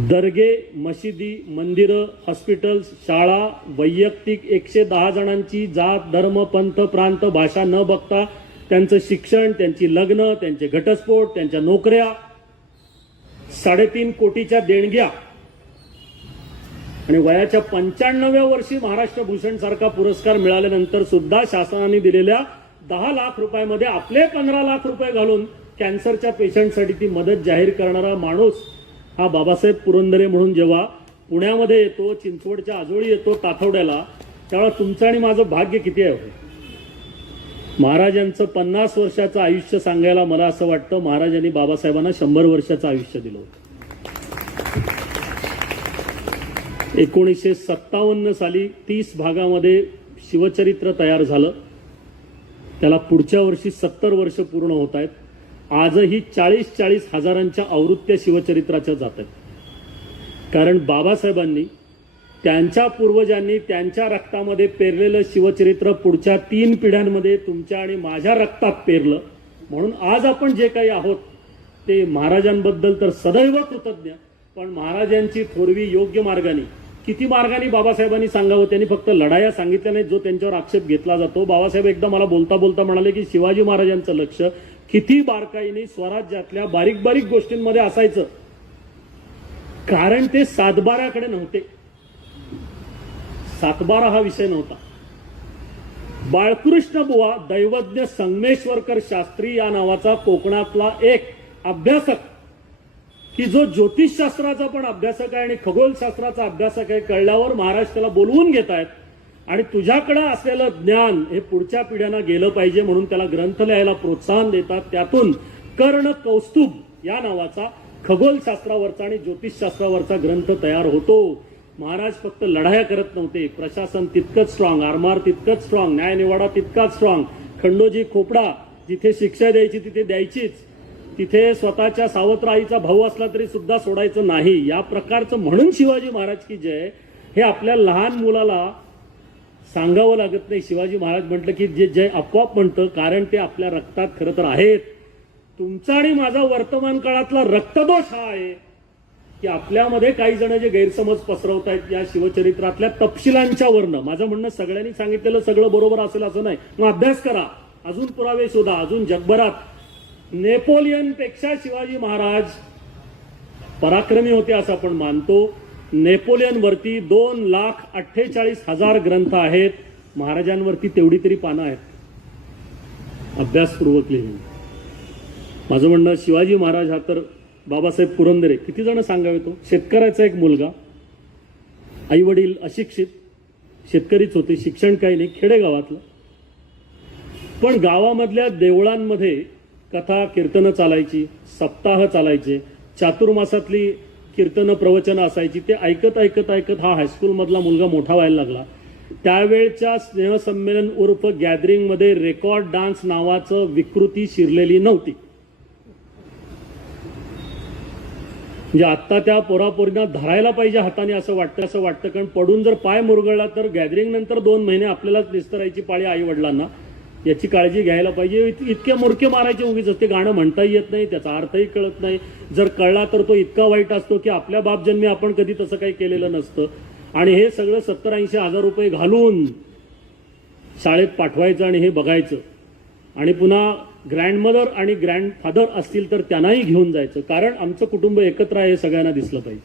दर्गे, मशिदी, मंदिरं, हॉस्पिटल्स, शाळा, वैयक्तिक 110 जणांची जात, धर्म, पंथ, प्रांत, भाषा न बघता त्यांचं शिक्षण, त्यांची लग्न, त्यांचे घटस्फोट, त्यांच्या नोकऱ्या, 3.5 कोटीच्या देणग्या आणि वयाच्या 95व्या वर्षी महाराष्ट्र भूषण सारखा पुरस्कार मिळाल्यानंतर सुद्धा शासनाने दिलेल्या 10 लाख रुपयामध्ये आपले 15 लाख रुपये घालून कॅन्सरच्या पेशंटसाठी ती मदत जाहीर करणारा माणूस हा बाबासाहेब पुरंदरे म्हणून जेव्हा पुण्यामध्ये येतो, चिंचवडच्या आजोळी येतो, ताथवड्याला, त्यावेळेला तुमचं आणि माझं भाग्य किती आहे. महाराजांचं 50 वर्षाचं आयुष्य सांगायला मला असं वाटतं महाराजांनी बाबासाहेबांना 100 वर्षाचं आयुष्य दिलं होतं. 1957 साली 30 भागामध्ये शिवचरित्र तयार झालं. त्याला पुढच्या वर्षी 70 वर्ष पूर्ण होत आहेत. आजही 40 हजारांच्या आवृत्त्या शिवचरित्राच्या जात आहेत. कारण बाबासाहेबांनी त्यांच्या पूर्वजांनी त्यांच्या रक्तामध्ये पेरलेलं शिवचरित्र पुढच्या 3 पिढ्यांमध्ये तुमच्या आणि माझ्या रक्तात पेरलं. म्हणून आज आपण जे काही आहोत ते महाराजांबद्दल तर सदैव कृतज्ञ, पण महाराजांची थोरवी योग्य मार्गाने, किती मार्गाने बाबासाहेबांनी सांगावं. त्यांनी फक्त लढाया सांगितल्या नाहीत जो त्यांच्यावर आक्षेप घेतला जातो. बाबासाहेब एकदा मला बोलता बोलता म्हणाले की शिवाजी महाराजांचं लक्ष किती बारकाईने स्वराज्यातल्या बारीक बारीक गोष्टींमध्ये असायचं, कारण ते सातबाऱ्याकडे नव्हते. सातबारा हा विषय नव्हता. बाळकृष्ण बुवा दैवज्ञ संगमेश्वरकर शास्त्री या नावाचा कोकणातला एक अभ्यासक, की जो ज्योतिषशास्त्राचा पण अभ्यासक आहे आणि खगोलशास्त्राचा अभ्यासक आहे, कळल्यावर महाराष्ट्राला बोलवून घेत आहेत आणि तुझ्याकडे असलेलं ज्ञान हे पुढच्या पिढ्यांना गेलं पाहिजे म्हणून त्याला ग्रंथ लिहायला प्रोत्साहन देतात. त्यातून कर्ण कौस्तुभ या नावाचा खगोलशास्त्रावरचा आणि ज्योतिषशास्त्रावरचा ग्रंथ तयार होतो. महाराज फक्त लढाया करत नव्हते, प्रशासन तितकंच स्ट्रॉंग, आरमार तितकंच स्ट्रॉंग, न्यायनिवाडा तितकाच स्ट्रॉंग, खंडोजी खोपडा जिथे शिक्षा द्यायची तिथे द्यायचीच, तिथे स्वतःच्या सावत्राईचा भाऊ असला तरी सुद्धा सोडायचं नाही, या प्रकारचं. म्हणून शिवाजी महाराज की जय हे आपल्या लहान मुलाला सांगावं लागत नाही. शिवाजी महाराज म्हटलं की जे जय आपोआप म्हणतं, कारण ते आपल्या रक्तात खरं तर आहेत. तुमचा आणि माझा वर्तमान काळातला रक्तदोष हा आहे की आपल्यामध्ये काही जण जे गैरसमज पसरवतायत या शिवचरित्रातल्या तपशिलांच्या वरनं. माझं म्हणणं सगळ्यांनी सांगितलेलं सगळं बरोबर असेल असं नाही. मग अभ्यास करा, अजून पुरावे शोधा. अजून जगभरात नेपोलियनपेक्षा शिवाजी महाराज पराक्रमी होते असं आपण मानतो. नेपोलियनवरती 2,48,000 ग्रंथ आहेत. महाराजांवरती तेवढी तरी पानं आहेत अभ्यासपूर्वक लिहिली. माझं म्हणणं शिवाजी महाराज हा तर बाबासाहेब पुरंदरे, किती जण सांगावे तो, शेतकऱ्याचा एक मुलगा, आई वडील अशिक्षित, शेतकरीच होते, शिक्षण काही नाही, खेडेगावातलं. पण गावामधल्या देवळांमध्ये कथा कीर्तनं चालायची, सप्ताह चालायचे, चातुर्मासातली कीर्तनं प्रवचनं असायची. ते ऐकत ऐकत ऐकत हा हायस्कूलमधला मुलगा मोठा व्हायला लागला. त्यावेळच्या स्नेहसंमेलन उर्फ गॅदरिंगमध्ये रेकॉर्ड डान्स नावाचं विकृती शिरलेली नव्हती. म्हणजे आत्ता त्या पोरापोरींना धरायला पाहिजे हाताने असं वाटतं. कारण पडून जर पाय मुरगळला तर गॅदरिंग नंतर 2 महिने आपल्यालाच निस्तरायची पाळी आई वडिलांना. याची काळजी घ्यायला पाहिजे. इतके मुरके मारायचे उगीच असते. गाणं म्हणताही येत नाही, त्याचा अर्थही कळत नाही. जर कळला तर तो इतका वाईट असतो की आपल्या बापजन्मी आपण कधी तसं काही केलेलं नसतं. आणि हे सगळं 70-80 हजार रुपये घालून शाळेत पाठवायचं आणि हे बघायचं. आणि पुन्हा ग्रँडमदर आणि ग्रँडफादर असतील तर त्यांनाही घेऊन जायचं. कारण आमचं कुटुंब एकत्र आहे हे सगळ्यांना दिसलं पाहिजे.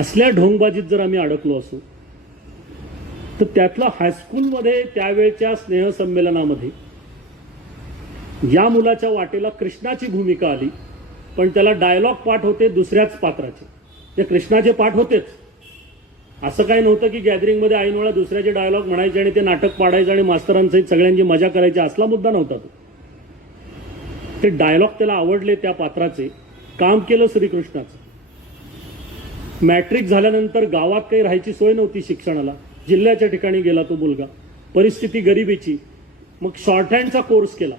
असल्या ढोंगबाजीत जर आम्ही अडकलो असू तर त्यातला हायस्कूलमध्ये त्यावेळच्या स्नेहसंमेलनामध्ये या मुलाच्या वाटेला कृष्णाची भूमिका आली. पण त्याला डायलॉग पाठ होते दुसऱ्याच पात्राचे. ते कृष्णाचे पाठ होतेच. असं काही नव्हतं की गॅदरिंगमध्ये ऐनवेळा दुसऱ्याचे डायलॉग म्हणायचे आणि ते नाटक पाडायचं आणि मास्तरांसहित सगळ्यांची मजा करायची. असला मुद्दा नव्हता तो. ते डायलॉग त्याला आवडले, त्या पात्राचे. काम केलं श्रीकृष्णाचं. मॅट्रिक झाल्यानंतर गावात काही राहायची सोय नव्हती शिक्षणाला. जिल्ह्याच्या ठिकाणी गेला तो मुलगा. परिस्थिती गरिबीची. मग शॉर्ट हँडचा कोर्स केला.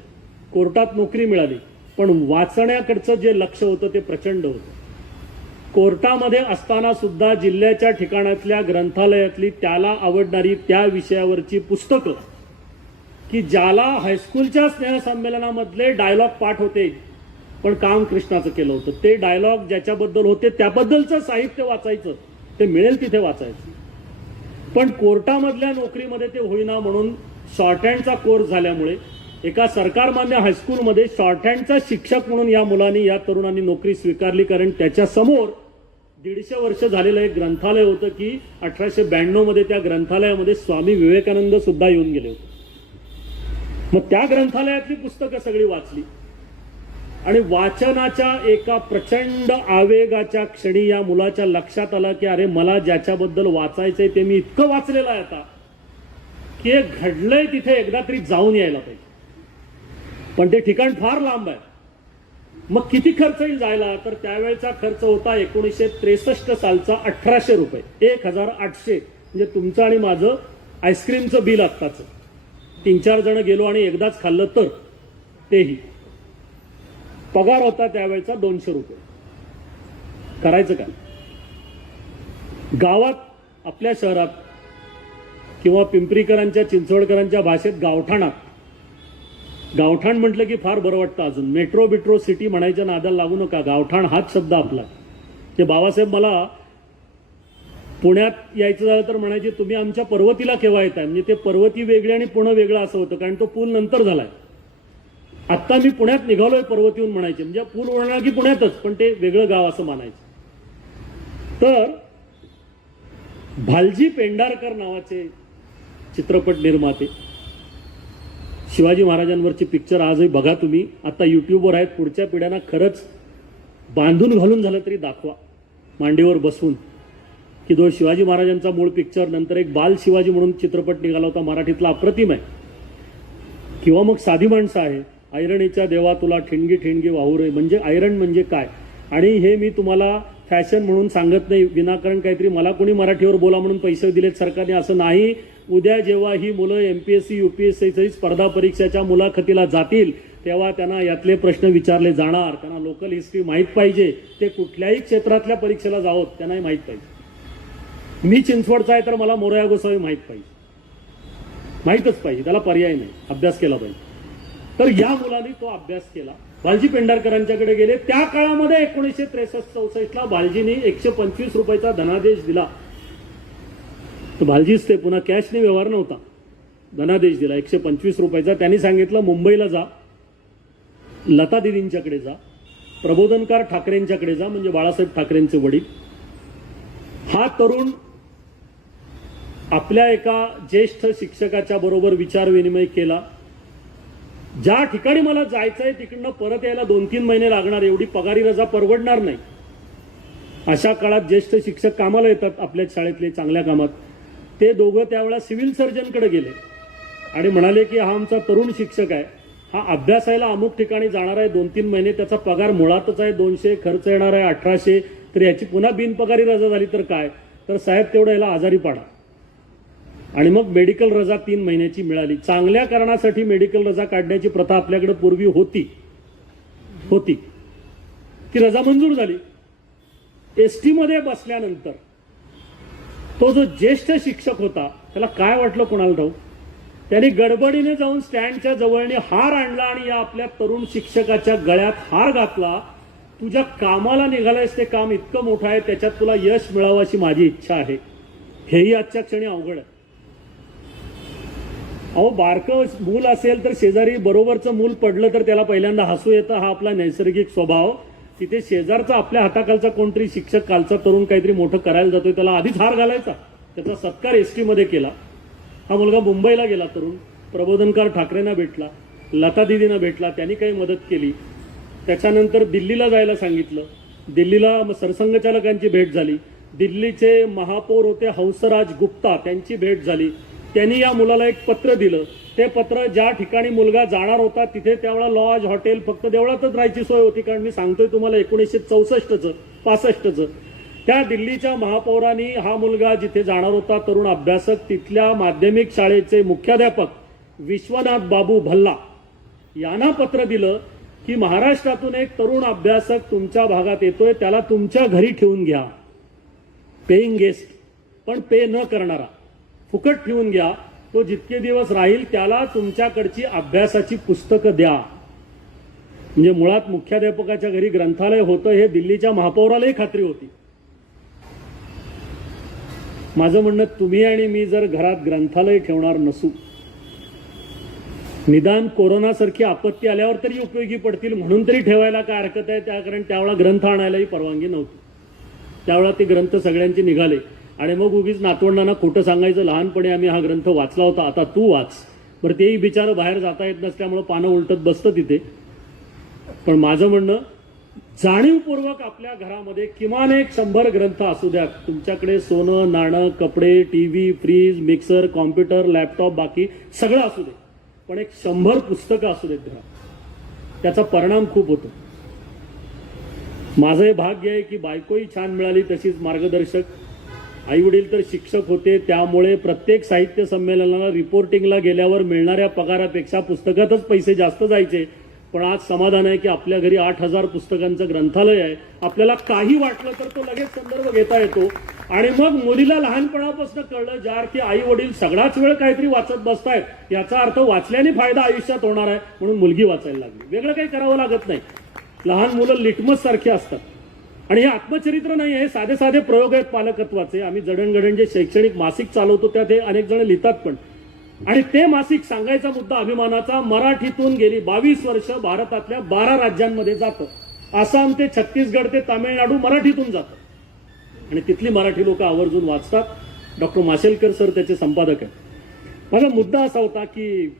कोर्टात नोकरी मिळाली. पण वाचण्याकडचं जे लक्ष होतं ते प्रचंड होतं. कोर्टामध्ये असताना सुद्धा जिल्ह्याच्या ठिकाणातल्या ग्रंथालयातली त्याला आवडणारी त्या विषयावरची पुस्तकं, की ज्याला हायस्कूलच्या स्नेहसंमेलनामधले डायलॉग पाठ होते पण काम कृष्णाचं केलं होतं. ते डायलॉग ज्याच्याबद्दल होते त्याबद्दलचं साहित्य वाचायचं. ते मिळेल तिथे वाचायचं. पण कोर्टामधल्या नोकरीमध्ये ते होईना म्हणून शॉर्टहँडचा कोर्स झाल्यामुळे एका सरकारमान्य हायस्कूलमध्ये शॉर्टहँडचा शिक्षक म्हणून या मुलांनी, या तरुणांनी नोकरी स्वीकारली. कारण त्याच्या समोर 150 वर्ष झालेलं एक ग्रंथालय होतं की 1892 मध्ये त्या ग्रंथालयामध्ये स्वामी विवेकानंद सुद्धा येऊन गेले होते. मग त्या ग्रंथालयातली पुस्तकं सगळी वाचली. आणि वाचनाच्या एका प्रचंड आवेगाच्या क्षणी या मुलाच्या लक्षात आलं की अरे मला ज्याच्याबद्दल वाचायचंय ते मी इतकं वाचलेलं आहे आता की हे घडलंय तिथे एकदा तरी जाऊन यायला पाहिजे. पण ते ठिकाण फार लांब आहे. मग किती खर्च येईल जायला? तर त्यावेळेचा खर्च होता 1963 सालचा 1800 रुपये. 1800 म्हणजे तुमचं आणि माझं आईस्क्रीमचं बिल आत्ताचं. 3-4 जण गेलो आणि एकदाच खाल्लं तर तेही. पगार होता त्यावेळेचा 200 रुपये. करायचं काय? गावात, आपल्या शहरात किंवा पिंपरीकरांच्या, चिंचवडकरांच्या भाषेत गावठाणात, गावठाण म्हटलं की फार बरं वाटतं. अजून मेट्रो बिट्रो सिटी म्हणायच्या नादाला लागू नका. गावठाण हाच शब्द आपला. ते बाबासाहेब मला पुण्यात यायचं झालं तर म्हणायचे तुम्ही आमच्या पर्वतीला केव्हा येताय? म्हणजे ते पर्वती वेगळे आणि पुणे वेगळं असं होतं. कारण तो पूल नंतर झालाय. आत्ता मी पुण्यात निघालोय पर्वतीहून म्हणायचे. म्हणजे पूल ओढणार की पुण्यातच, पण ते वेगळं गाव असं मानायचं. तर भालजी पेंढारकर नावाचे चित्रपट निर्माते, शिवाजी महाराजांवरची पिक्चर आजही बघा तुम्ही. आता युट्यूबवर आहेत. पुढच्या पिढ्यांना खरंच बांधून घालून झालं तरी दाखवा मांडीवर बसून की जो शिवाजी महाराजांचा मूळ पिक्चर, नंतर एक बाल शिवाजी म्हणून चित्रपट निघाला होता मराठीतला, अप्रतिम आहे. किंवा मग साधी माणसं आहे. ऐरणीच्या देवा तुला ठिणगी ठिणगी वाहू रे. म्हणजे ऐरण म्हणजे काय? आणि हे मी तुम्हाला फॅशन म्हणून सांगत नाही, विनाकारण काहीतरी मला कोणी मराठीवर बोला म्हणून पैसे दिलेत सरकारने असं नाही. उद्या जेव्हा ही मुलं एमपीएससी यूपीएससी स्पर्धा परीक्षेच्या मुलाखतीला जातील तेव्हा त्यांना यातले प्रश्न विचारले जाणार. त्यांना लोकल हिस्ट्री माहीत पाहिजे. ते कुठल्याही क्षेत्रातल्या परीक्षेला जावं त्यांनाही माहीत पाहिजे. मी चिंचवडचा आहे तर मला मोरया गोसावी माहीत पाहिजे. माहीतच पाहिजे. त्याला पर्याय नाही. अभ्यास केला पाहिजे. तर या मुलांनी तो अभ्यास केला. भालजी पेंढारकरांच्याकडे गेले. त्या काळामध्ये 1963-64 भालजींनी 125 रुपयाचा धनादेश दिला. तर भालजीच ते, पुन्हा कॅशने व्यवहार नव्हता. धनादेश दिला 125 रुपयाचा. त्यांनी सांगितलं मुंबईला जा, लता दिदींच्याकडे जा, प्रबोधनकार ठाकरेंच्याकडे जा, म्हणजे बाळासाहेब ठाकरेंचे वडील. हा तरुण आपल्या एका ज्येष्ठ शिक्षकाच्या बरोबर विचारविनिमय केला. ज्या ठिकाणी मला जायचंय तिकडनं परत यायला 2-3 महिने लागणार, एवढी पगारी रजा परवडणार नाही. अशा काळात ज्येष्ठ शिक्षक कामाला येतात आपल्या शाळेतले चांगल्या कामात. ते दोघं त्यावेळेला सिव्हिल सर्जनकडे गेले आणि म्हणाले की हा आमचा तरुण शिक्षक आहे, हा अभ्यासायला अमुक ठिकाणी जाणार आहे 2-3 महिने, त्याचा पगार मुळातच आहे 200, खर्च येणार आहे 1800, तर याची पुन्हा बिनपगारी रजा झाली तर काय, तर साहेब तेवढं याला आजारी पाडा. आणि मग मेडिकल रजा 3 महिन्याची मिळाली. चांगल्या कारणासाठी मेडिकल रजा काढण्याची प्रथा आपल्याकडे पूर्वी होती. ती रजा मंजूर झाली. एसटी मध्ये बसल्यानंतर तो जो ज्येष्ठ शिक्षक होता त्याला काय वाटलं कोणाला ठाऊक, त्यांनी गडबडीने जाऊन स्टँडच्या जवळने हार आणला आणि या आपल्या तरुण शिक्षकाच्या गळ्यात हार घातला. तुझ्या कामाला निघालायस, ते काम इतकं मोठं आहे, त्याच्यात तुला यश मिळावं अशी माझी इच्छा आहे. हेही आजच्या क्षणी अवघड आहे. अहो, बारकं मूल असेल तर शेजारी बरोबरचं मूल पडलं तर त्याला पहिल्यांदा हसू येतं, हा आपला नैसर्गिक स्वभाव. तिथे शेजारचा आपल्या हाताखालचा कोणतरी शिक्षक, कालचा तरुण काहीतरी मोठं करायला जातोय, त्याला आधीच हार घालायचा. त्याचा सत्कार एसटी मध्ये केला. हा मुलगा मुंबईला गेला, तरुण प्रबोधनकार ठाकरेंना भेटला, लता दिदींना भेटला, त्यांनी काही मदत केली. त्याच्यानंतर दिल्लीला जायला सांगितलं. दिल्लीला सरसंघचालकांची भेट झाली. दिल्लीचे महापौर होते हंसराज गुप्ता, त्यांची भेट झाली. त्यांनी या मुलाला एक पत्र दिलं. ते पत्र ज्या ठिकाणी मुलगा जाणार होता तिथे त्यावेळेला लॉज, हॉटेल, फक्त देवळातच राहायची सोय होती. कारण मी सांगतोय तुम्हाला 1964चं 65चं त्या दिल्लीच्या महापौरांनी हा मुलगा जिथे जाणार होता, तरुण अभ्यासक, तिथल्या माध्यमिक शाळेचे मुख्याध्यापक विश्वनाथ बाबू भल्ला यांना पत्र दिलं की महाराष्ट्रातून एक तरुण अभ्यासक तुमच्या भागात येतोय, त्याला तुमच्या घरी ठेवून घ्या. पेईंग गेस्ट, पण पे न करणारा, फुकट ठेवून घ्या. तो जितके दिवस राहील त्याला तुमच्याकडची अभ्यासाची पुस्तकं द्या. म्हणजे मुळात मुख्याध्यापकाच्या घरी ग्रंथालय होतं हे दिल्लीच्या महापौरालाही खात्री होती. माझं म्हणणं, तुम्ही आणि मी जर घरात ग्रंथालय ठेवणार नसू, निदान कोरोनासारखी आपत्ती आल्यावर तरी उपयोगी पडतील म्हणून तरी ठेवायला काय हरकत आहे. कारण त्यावेळेला ग्रंथ आणायलाही परवानगी नव्हती. त्यावेळेला ते ग्रंथ सगळ्यांचे निघाले आणि मग उगीच नातवंडांना खोटं सांगायचं, लहानपणी आम्ही हा ग्रंथ वाचला होता, आता तू वाच. बरं, तेही बिचारं बाहेर जाता येत नसल्यामुळे पानं उलटत बसतं तिथे. पण माझं म्हणणं, जाणीवपूर्वक आपल्या घरामध्ये किमान एक 100 ग्रंथ असू द्या. तुमच्याकडे सोनं, नाणं, कपडे, TV, fridge, mixer, computer, laptop, बाकी सगळं असू दे, पण एक 100 पुस्तकं असू देत घरात. त्याचा परिणाम खूप होतो. माझं हे भाग्य आहे की बायकोही छान मिळाली, तशीच मार्गदर्शक. आई वडील तर शिक्षक होते, त्यामुळे प्रत्येक साहित्य संमेलनाला रिपोर्टिंगला गेल्यावर मिळणाऱ्या पगारापेक्षा पुस्तकातच पैसे जास्त जायचे. पण आज समाधान आहे की आपल्या घरी 8000 पुस्तकांचं ग्रंथालय आहे. आपल्याला काही वाटलं तर तो लगेच संदर्भ घेता येतो. आणि मग मुलीला लहानपणापासून कळलं ज्या की आई वडील सगळाच वेळ काहीतरी वाचत बसतायत, याचा अर्थ वाचल्याने फायदा आयुष्यात होणार आहे, म्हणून मुलगी वाचायला लागली. वेगळं काही करावं लागत नाही. लहान मुलं लिटमस सारखी असतात. आणि हे आत्मचरित्र नाही, हे साधे साधे प्रयोग आहेत पालकत्वाचे. आम्ही जडणघडण जे शैक्षणिक मासिक चालवतो त्यात हे अनेक जण लिहितात पण. आणि ते मासिक, सांगायचा मुद्दा अभिमानाचा, मराठीतून गेली 22 वर्ष भारतातल्या 12 राज्यांमध्ये जातं. आसाम ते छत्तीसगड ते तामिळनाडू मराठीतून जातं आणि तिथली मराठी लोक आवर्जून वाचतात. डॉक्टर माशेलकर सर त्याचे संपादक आहेत. माझा मुद्दा असा होता की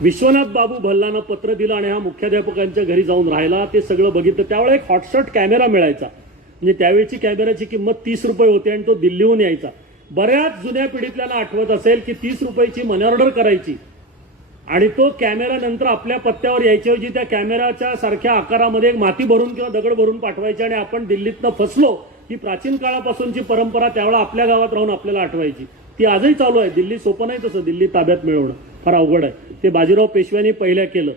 विश्वनाथ बाबू भल्लांना पत्र दिलं आणि हा मुख्याध्यापकांच्या घरी जाऊन राहिला. ते सगळं बघितलं. त्यावेळेला एक हॉटशॉट कॅमेरा मिळायचा. म्हणजे त्यावेळची कॅमेऱ्याची किंमत 30 रुपये होती आणि तो दिल्लीहून यायचा. बऱ्याच जुन्या पिढीतल्यांना आठवत असेल की 30 रुपयाची मनी ऑर्डर करायची आणि तो कॅमेरा नंतर आपल्या पत्त्यावर यायच्याऐवजी त्या कॅमेराच्या सारख्या आकारामध्ये एक माती भरून किंवा दगड भरून पाठवायचे आणि आपण दिल्लीतनं फसलो. ही प्राचीन काळापासूनची परंपरा त्यावेळेला आपल्या गावात राहून आपल्याला आठवायची. ती आजही चालू आहे. दिल्ली सोपं नाही तसं. दिल्ली ताब्यात मिळवणं फार अवघड आहे. ते बाजीराव पेशव्यांनी पहिल्या केलं.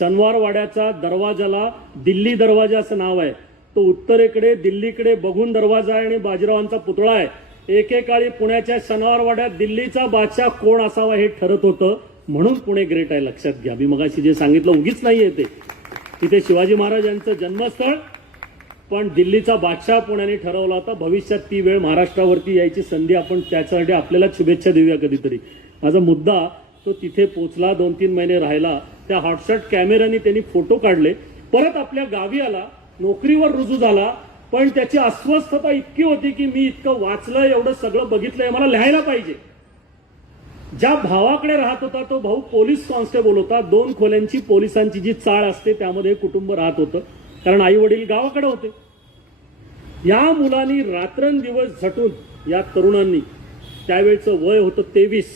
शनिवारवाड्याचा दरवाजाला दिल्ली दरवाजा असं नाव आहे. तो उत्तरेकडे दिल्लीकडे बघून दरवाजा आहे आणि बाजीरावांचा पुतळा आहे. एकेकाळी पुण्याच्या शनिवारवाड्यात दिल्लीचा बादशाह कोण असावा हे ठरत होतं, म्हणून पुणे ग्रेट आहे. लक्षात घ्या. मी मगाशी जे सांगितलं उगीच नाहीये ते. तिथे शिवाजी महाराजांचं जन्मस्थळ, पण दिल्लीचा बादशाह पुण्याने ठरवला होता. भविष्यात ती वेळ महाराष्ट्रावरती यायची संधी, आपण त्याच्यासाठी आपल्याला शुभेच्छा देऊया कधीतरी. माझा मुद्दा, तो तिथे पोचला, 2-3 महिने राहिला. त्या हॉटशॉट कॅमेऱ्याने त्यांनी फोटो काढले. परत आपल्या गावी आला, नोकरीवर रुजू झाला. पण त्याची अस्वस्थता इतकी होती की मी इतकं वाचलंय, एवढं सगळं बघितलंय, मला लिहायला पाहिजे. ज्या भावाकडे राहत होता तो भाऊ पोलीस कॉन्स्टेबल होता. 2 खोल्यांची पोलिसांची जी चाळ असते त्यामध्ये कुटुंब राहत होतं, कारण आई वडील गावाकडे होते. या मुलांनी रात्रंदिवस झटून, या तरुणांनी, त्यावेळचं वय होतं 23,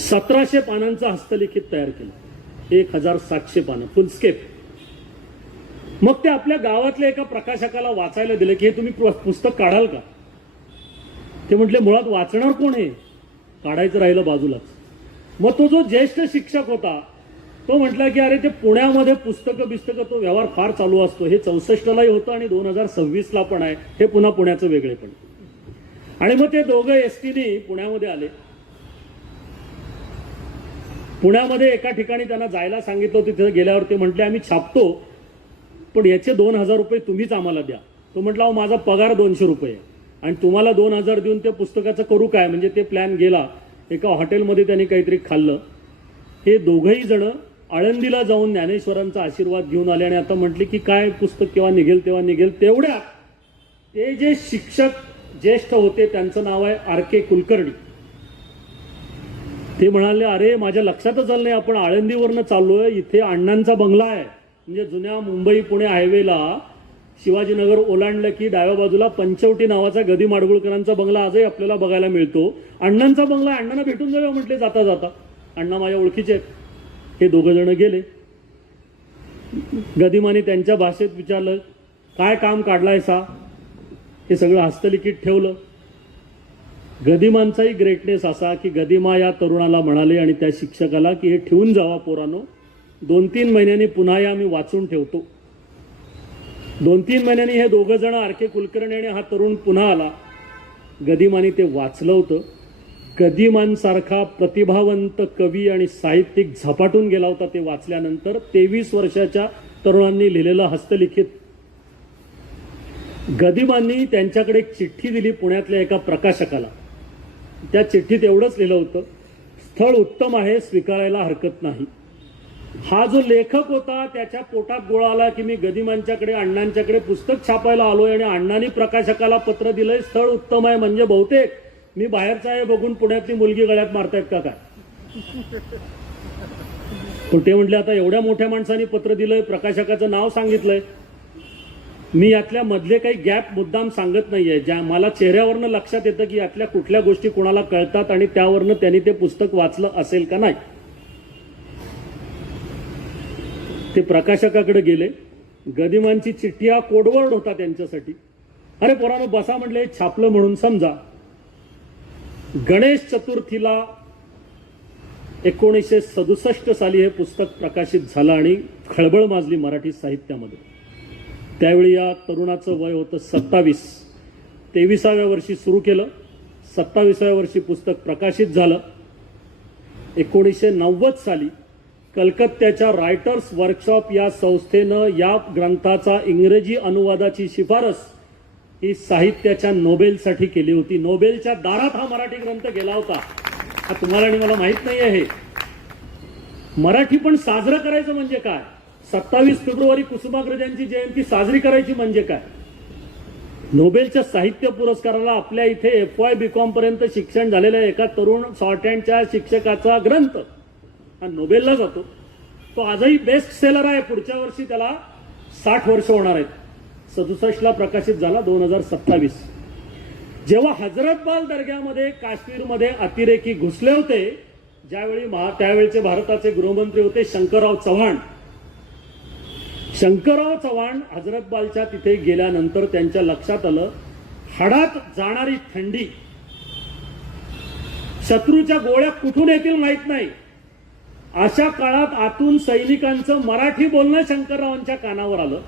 1700 पानांचं हस्तलिखित तयार केलं. 1700 पानं फुलस्केप. मग ते आपल्या गावातल्या एका प्रकाशकाला वाचायला दिलं की हे तुम्ही पुस्तक काढाल का? ते म्हटले मुळात वाचणार कोण आहे, काढायचं राहिलं बाजूलाच. मग तो जो ज्येष्ठ शिक्षक होता तो म्हटला की अरे ते पुण्यामध्ये पुस्तकं तो व्यवहार फार चालू असतो. हे 64लाही होतं आणि 2026ला पण आहे. हे पुन्हा पुण्याचं वेगळेपण. आणि मग ते दोघं एसटीने पुण्यामध्ये आले. पुण्यामध्ये एका ठिकाणी त्यांना जायला सांगितलं. तिथे गेल्यावर ते म्हटले आम्ही छापतो पण याचे 2000 रुपये तुम्हीच आम्हाला द्या. तो म्हटला अहो माझा पगार 200 रुपये आहे आणि तुम्हाला 2000 देऊन ते पुस्तकाचं करू काय. म्हणजे ते प्लॅन गेला. एका हॉटेलमध्ये त्यांनी काहीतरी खाल्लं. हे दोघंही जण आळंदीला जाऊन ज्ञानेश्वरांचा आशीर्वाद घेऊन आले आणि आता म्हटले की काय पुस्तक केव्हा निघेल तेव्हा निघेल. तेवढ्यात ते जे शिक्षक ज्येष्ठ होते त्यांचं नाव आहे R.K. कुलकर्णी. ते म्हणाले अरे माझ्या लक्षातच आलं नाही आपण आळंदीवरनं चाललोय. इथे अण्णांचा बंगला आहे. म्हणजे जुन्या मुंबई पुणे हायवेला शिवाजीनगर ओलांडलं की डाव्या बाजूला पंचवटी नावाचा गदी माडगुळकरांचा बंगला आजही आपल्याला बघायला मिळतो. अण्णांचा बंगला. अण्णांना भेटून जाऊया म्हटले जाता जाता. अण्णा माझ्या ओळखीचे आहेत. हे दोघं जण गेले. गदिमाने त्यांच्या भाषेत विचारलं काय काम काढलायसा. हे सगळं हस्तलिखित ठेवलं. गदिमांचाही ग्रेटनेस असा की गदिमा या तरुणाला म्हणाले आणि त्या शिक्षकाला की हे ठेवून जावा पोरानो, 2-3 महिन्यांनी पुन्हा या मी वाचून ठेवतो. 2-3 महिन्यांनी हे दोघं जण R.K. कुलकर्णी आणि हा तरुण पुन्हा आला. गदिमाने ते वाचलं होतं. गदिमांसारखा प्रतिभावंत कवी आणि साहित्यिक झपाटून गेला होता ते वाचल्यानंतर. 23 वर्षाच्या तरुणांनी लिहिलेलं हस्तलिखित. गदिमांनी त्यांच्याकडे एक चिठ्ठी दिली पुण्यातल्या एका प्रकाशकाला. त्या चिठ्ठीत एवढंच लिहिलं होतं स्थळ उत्तम आहे, स्वीकारायला हरकत नाही. हा जो लेखक होता त्याच्या पोटात गोळा आला की मी गदिमांच्याकडे अण्णांच्याकडे पुस्तक छापायला आलोय आणि अण्णांनी प्रकाशकाला पत्र दिलंय स्थळ उत्तम आहे. म्हणजे बहुतेक मी बाहेरचा आहे बघून पुण्यातली मुलगी गळ्यात मारतायत का काय. पण ते म्हटले आता एवढ्या मोठ्या माणसांनी पत्र दिलंय, प्रकाशकाचं नाव सांगितलंय, मी यातल्या मधले काही गॅप मुद्दाम सांगत नाहीये. ज्या मला चेहऱ्यावरनं लक्षात येतं की यातल्या कुठल्या गोष्टी कोणाला कळतात आणि त्यावरनं त्यांनी ते पुस्तक वाचलं असेल का नाही. ते प्रकाशकाकडे गेले. गदिमांची चिठ्ठी हा कोडवर्ड होता त्यांच्यासाठी. अरे पोरानं बसा म्हटले, छापलं म्हणून समजा. गणेश चतुर्थीला 1967 साली हे पुस्तक प्रकाशित झालं आणि खळबळ माजली मराठी साहित्यामध्ये. त्यावेळी या तरुणाचं वय होतं 27. 23व्या वर्षी सुरू केलं. 27व्या वर्षी पुस्तक प्रकाशित झालं. 1990 साली कलकत्त्याच्या रायटर्स वर्कशॉप या संस्थेनं या ग्रंथाचा इंग्रजी अनुवादाची शिफारस ही साहित्याच्या नोबेलसाठी केली होती. नोबेलच्या दारात हा मराठी ग्रंथ गेला होता. हा तुम्हाला आणि मला माहित नाही आहे. मराठी पण साजरं करायचं म्हणजे काय. 27 फेब्रुवारी कुसुमाग्रजांची जयंती साजरी करायची म्हणजे काय. नोबेलच्या साहित्य पुरस्काराला आपल्या इथे FY BCom पर्यंत शिक्षण झालेल्या एका तरुण शॉर्टहँडच्या शिक्षकाचा ग्रंथ हा नोबेलला जातो. तो आजही बेस्ट सेलर आहे. पुढच्या वर्षी त्याला 60 वर्ष होणार आहेत. 67ला प्रकाशित झाला. 2027 जेव्हा हजरतबाल दर्ग्यामध्ये काश्मीरमध्ये अतिरेकी घुसले होते, ज्यावेळी त्यावेळेचे भारताचे गृहमंत्री होते शंकरराव चव्हाण. शंकरराव चव्हाण हजरतबालच्या तिथे गेल्यानंतर त्यांच्या लक्षात आलं हाडात जाणारी थंडी, शत्रूच्या गोळ्या कुठून येतील माहित नाही. अशा काळात आतून सैनिकांचं मराठी बोलणं शंकररावांच्या कानावर आलं.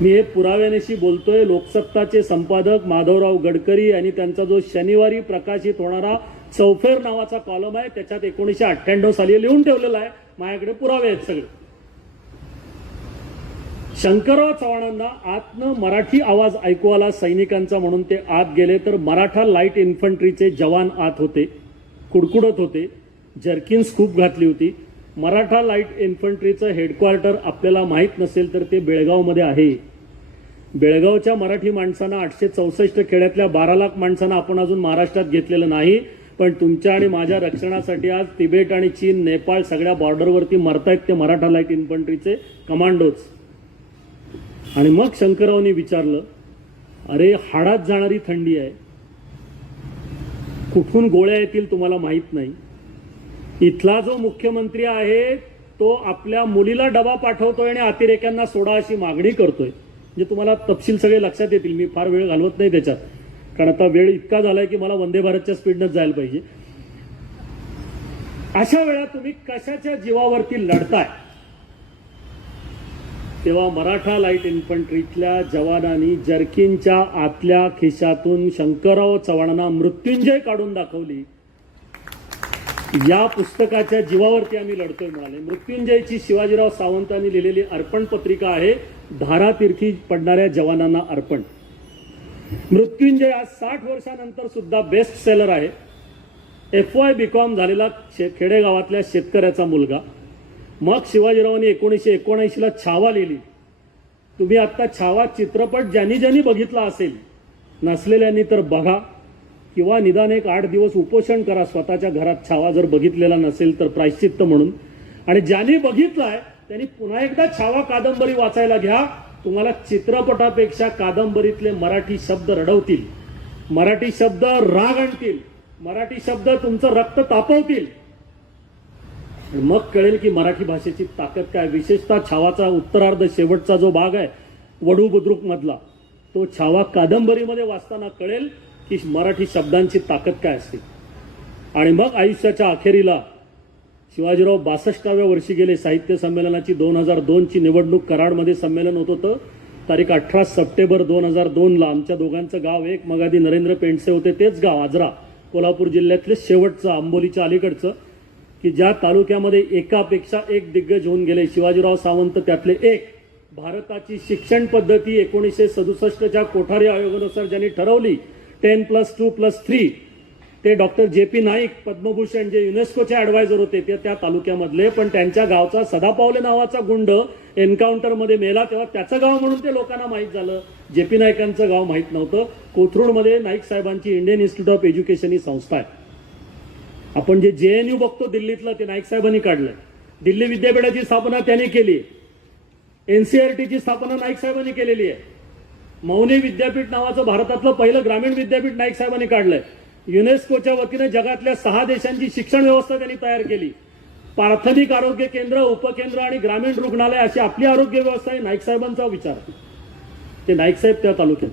मी हे पुराव्यानेशी बोलतोय. लोकसत्ताचे संपादक माधवराव गडकरी यांनी त्यांचा जो शनिवारी प्रकाशित होणारा चौफेर नावाचा कॉलम आहे त्याच्यात 1998 साली लिहून ठेवलेला आहे. माझ्याकडे पुरावे आहेत सगळे. शंकरराव चव्हाणांना आतनं मराठी आवाज ऐकू आला सैनिकांचा म्हणून ते आत गेले. तर मराठा लाईट इन्फंट्रीचे जवान आत होते, कुडकुडत होते, जर्किन्स खूप घातली होती. मराठा लाईट इन्फंट्रीचं हेडक्वार्टर आपल्याला माहीत नसेल तर ते बेळगावमध्ये आहे. बेळगावच्या मराठी माणसांना 864 खेड्यातल्या 12 लाख माणसांना आपण अजून महाराष्ट्रात घेतलेलं नाही. पण तुमच्या आणि माझ्या रक्षणासाठी आज तिबेट आणि चीन, नेपाळ सगळ्या बॉर्डरवरती मरतायत ते मराठा लाईट इन्फंट्रीचे कमांडोज. आणि मग शंकररावनी विचारलं, अरे हाडात जाणारी थंडी आहे, कुठून गोळ्या येतील तुम्हाला माहित नाही. इथला जो मुख्यमंत्री आहे तो आपल्या मुलीला डबा पाठवतोय आणि अतिरेक्यांना सोडा अशी मागणी करतोय. म्हणजे तुम्हाला तपशील सगळे लक्षात येतील. मी फार वेळ घालवत नाही त्याच्यात, कारण आता वेळ इतका झालाय की मला वंदे भारतच्या स्पीडनंच जायला पाहिजे. अशा वेळा तुम्ही कशाच्या जीवावरती लढताय, तेव्हा मराठा लाईट इन्फंट्रीतल्या जवानांनी जर्किनच्या आतल्या खिशातून शंकरराव चव्हाणांना मृत्युंजय काढून दाखवली. या पुस्तकाच्या जीवावरती आम्ही लढतोय म्हणाले. मृत्युंजयची शिवाजीराव सावंतांनी लिहिलेली अर्पण पत्रिका आहे, धारातीर्थी पडणाऱ्या जवानांना अर्पण. मृत्युंजय आज 60 वर्षानंतर सुद्धा बेस्ट सेलर आहे. FY BCom झालेला खेडेगावातल्या शेतकऱ्याचा मुलगा. मग शिवाजीरावांनी 1979ला छावा लिहिली. तुम्ही आता छावा चित्रपट ज्यांनी ज्यांनी बघितला असेल, नसलेल्यांनी तर बघा, किंवा निदान एक 8 दिवस उपोषण करा स्वतःच्या घरात छावा जर बघितलेला नसेल तर प्रायश्चित्त म्हणून. आणि ज्यांनी बघितलाय त्यांनी पुन्हा एकदा छावा कादंबरी वाचायला घ्या. तुम्हाला चित्रपटापेक्षा कादंबरीतले मराठी शब्द रडवतील, मराठी शब्द राग आणतील, मराठी शब्द तुमचं रक्त तापवतील. मग कळेल की मराठी भाषेची ताकद काय. विशेषतः छावाचा उत्तरार्ध शेवटचा जो भाग आहे वडू बुद्रुक मधला, तो छावा कादंबरीमध्ये वाचताना कळेल की मराठी शब्दांची ताकद काय असते. आणि मग आयुष्याच्या अखेरीला शिवाजीराव 62व्या वर्षी गेले. साहित्य संमेलनाची 2002ची निवडणूक कराडमध्ये संमेलन होत होतं. तारीख 18 सप्टेंबर 2002ला आमच्या दोघांचं गाव एक, मग आधी नरेंद्र पेंडसे होते तेच गाव, आजरा, कोल्हापूर जिल्ह्यातले शेवटचं, आंबोलीच्या अलीकडचं, की ज्या तालुक्यामध्ये एकापेक्षा एक दिग्गज होऊन गेले. शिवाजीराव सावंत त्यातले एक. भारताची शिक्षण पद्धती 1967च्या कोठारी आयोगानुसार ज्यांनी ठरवली 10+2+3, ते डॉक्टर JP नाईक पद्मभूषण, जे युनेस्कोचे ॲडवायझर होते, ते त्या तालुक्यामधले. पण त्यांच्या गावचा सदापावले नावाचा गुंड एन्काउंटरमध्ये मेला तेव्हा त्याचं गाव म्हणून ते लोकांना माहीत झालं. JP नाईकांचं गाव माहीत नव्हतं. कोथरूडमध्ये नाईक साहेबांची इंडियन इन्स्टिट्यूट ऑफ एज्युकेशन ही संस्था आहे. आपण जे JNU बघतो दिल्लीतलं, ते नाईक साहेबांनी काढलंय. दिल्ली विद्यापीठाची स्थापना त्यांनी केली. NCERTची स्थापना नाईक साहेबांनी केलेली आहे. मौनी विद्यापीठ नावाचं भारतातलं पहिलं ग्रामीण विद्यापीठ नाईक साहेबांनी काढलंय. युनेस्कोच्या वतीने जगातल्या 6 देशांची शिक्षण व्यवस्था त्यांनी तयार केली. प्राथमिक आरोग्य केंद्र, उपकेंद्र आणि ग्रामीण रुग्णालय अशी आपली आरोग्य व्यवस्था आहे. नाईक साहेबांचा विचार, ते नाईक साहेब त्या तालुक्यात.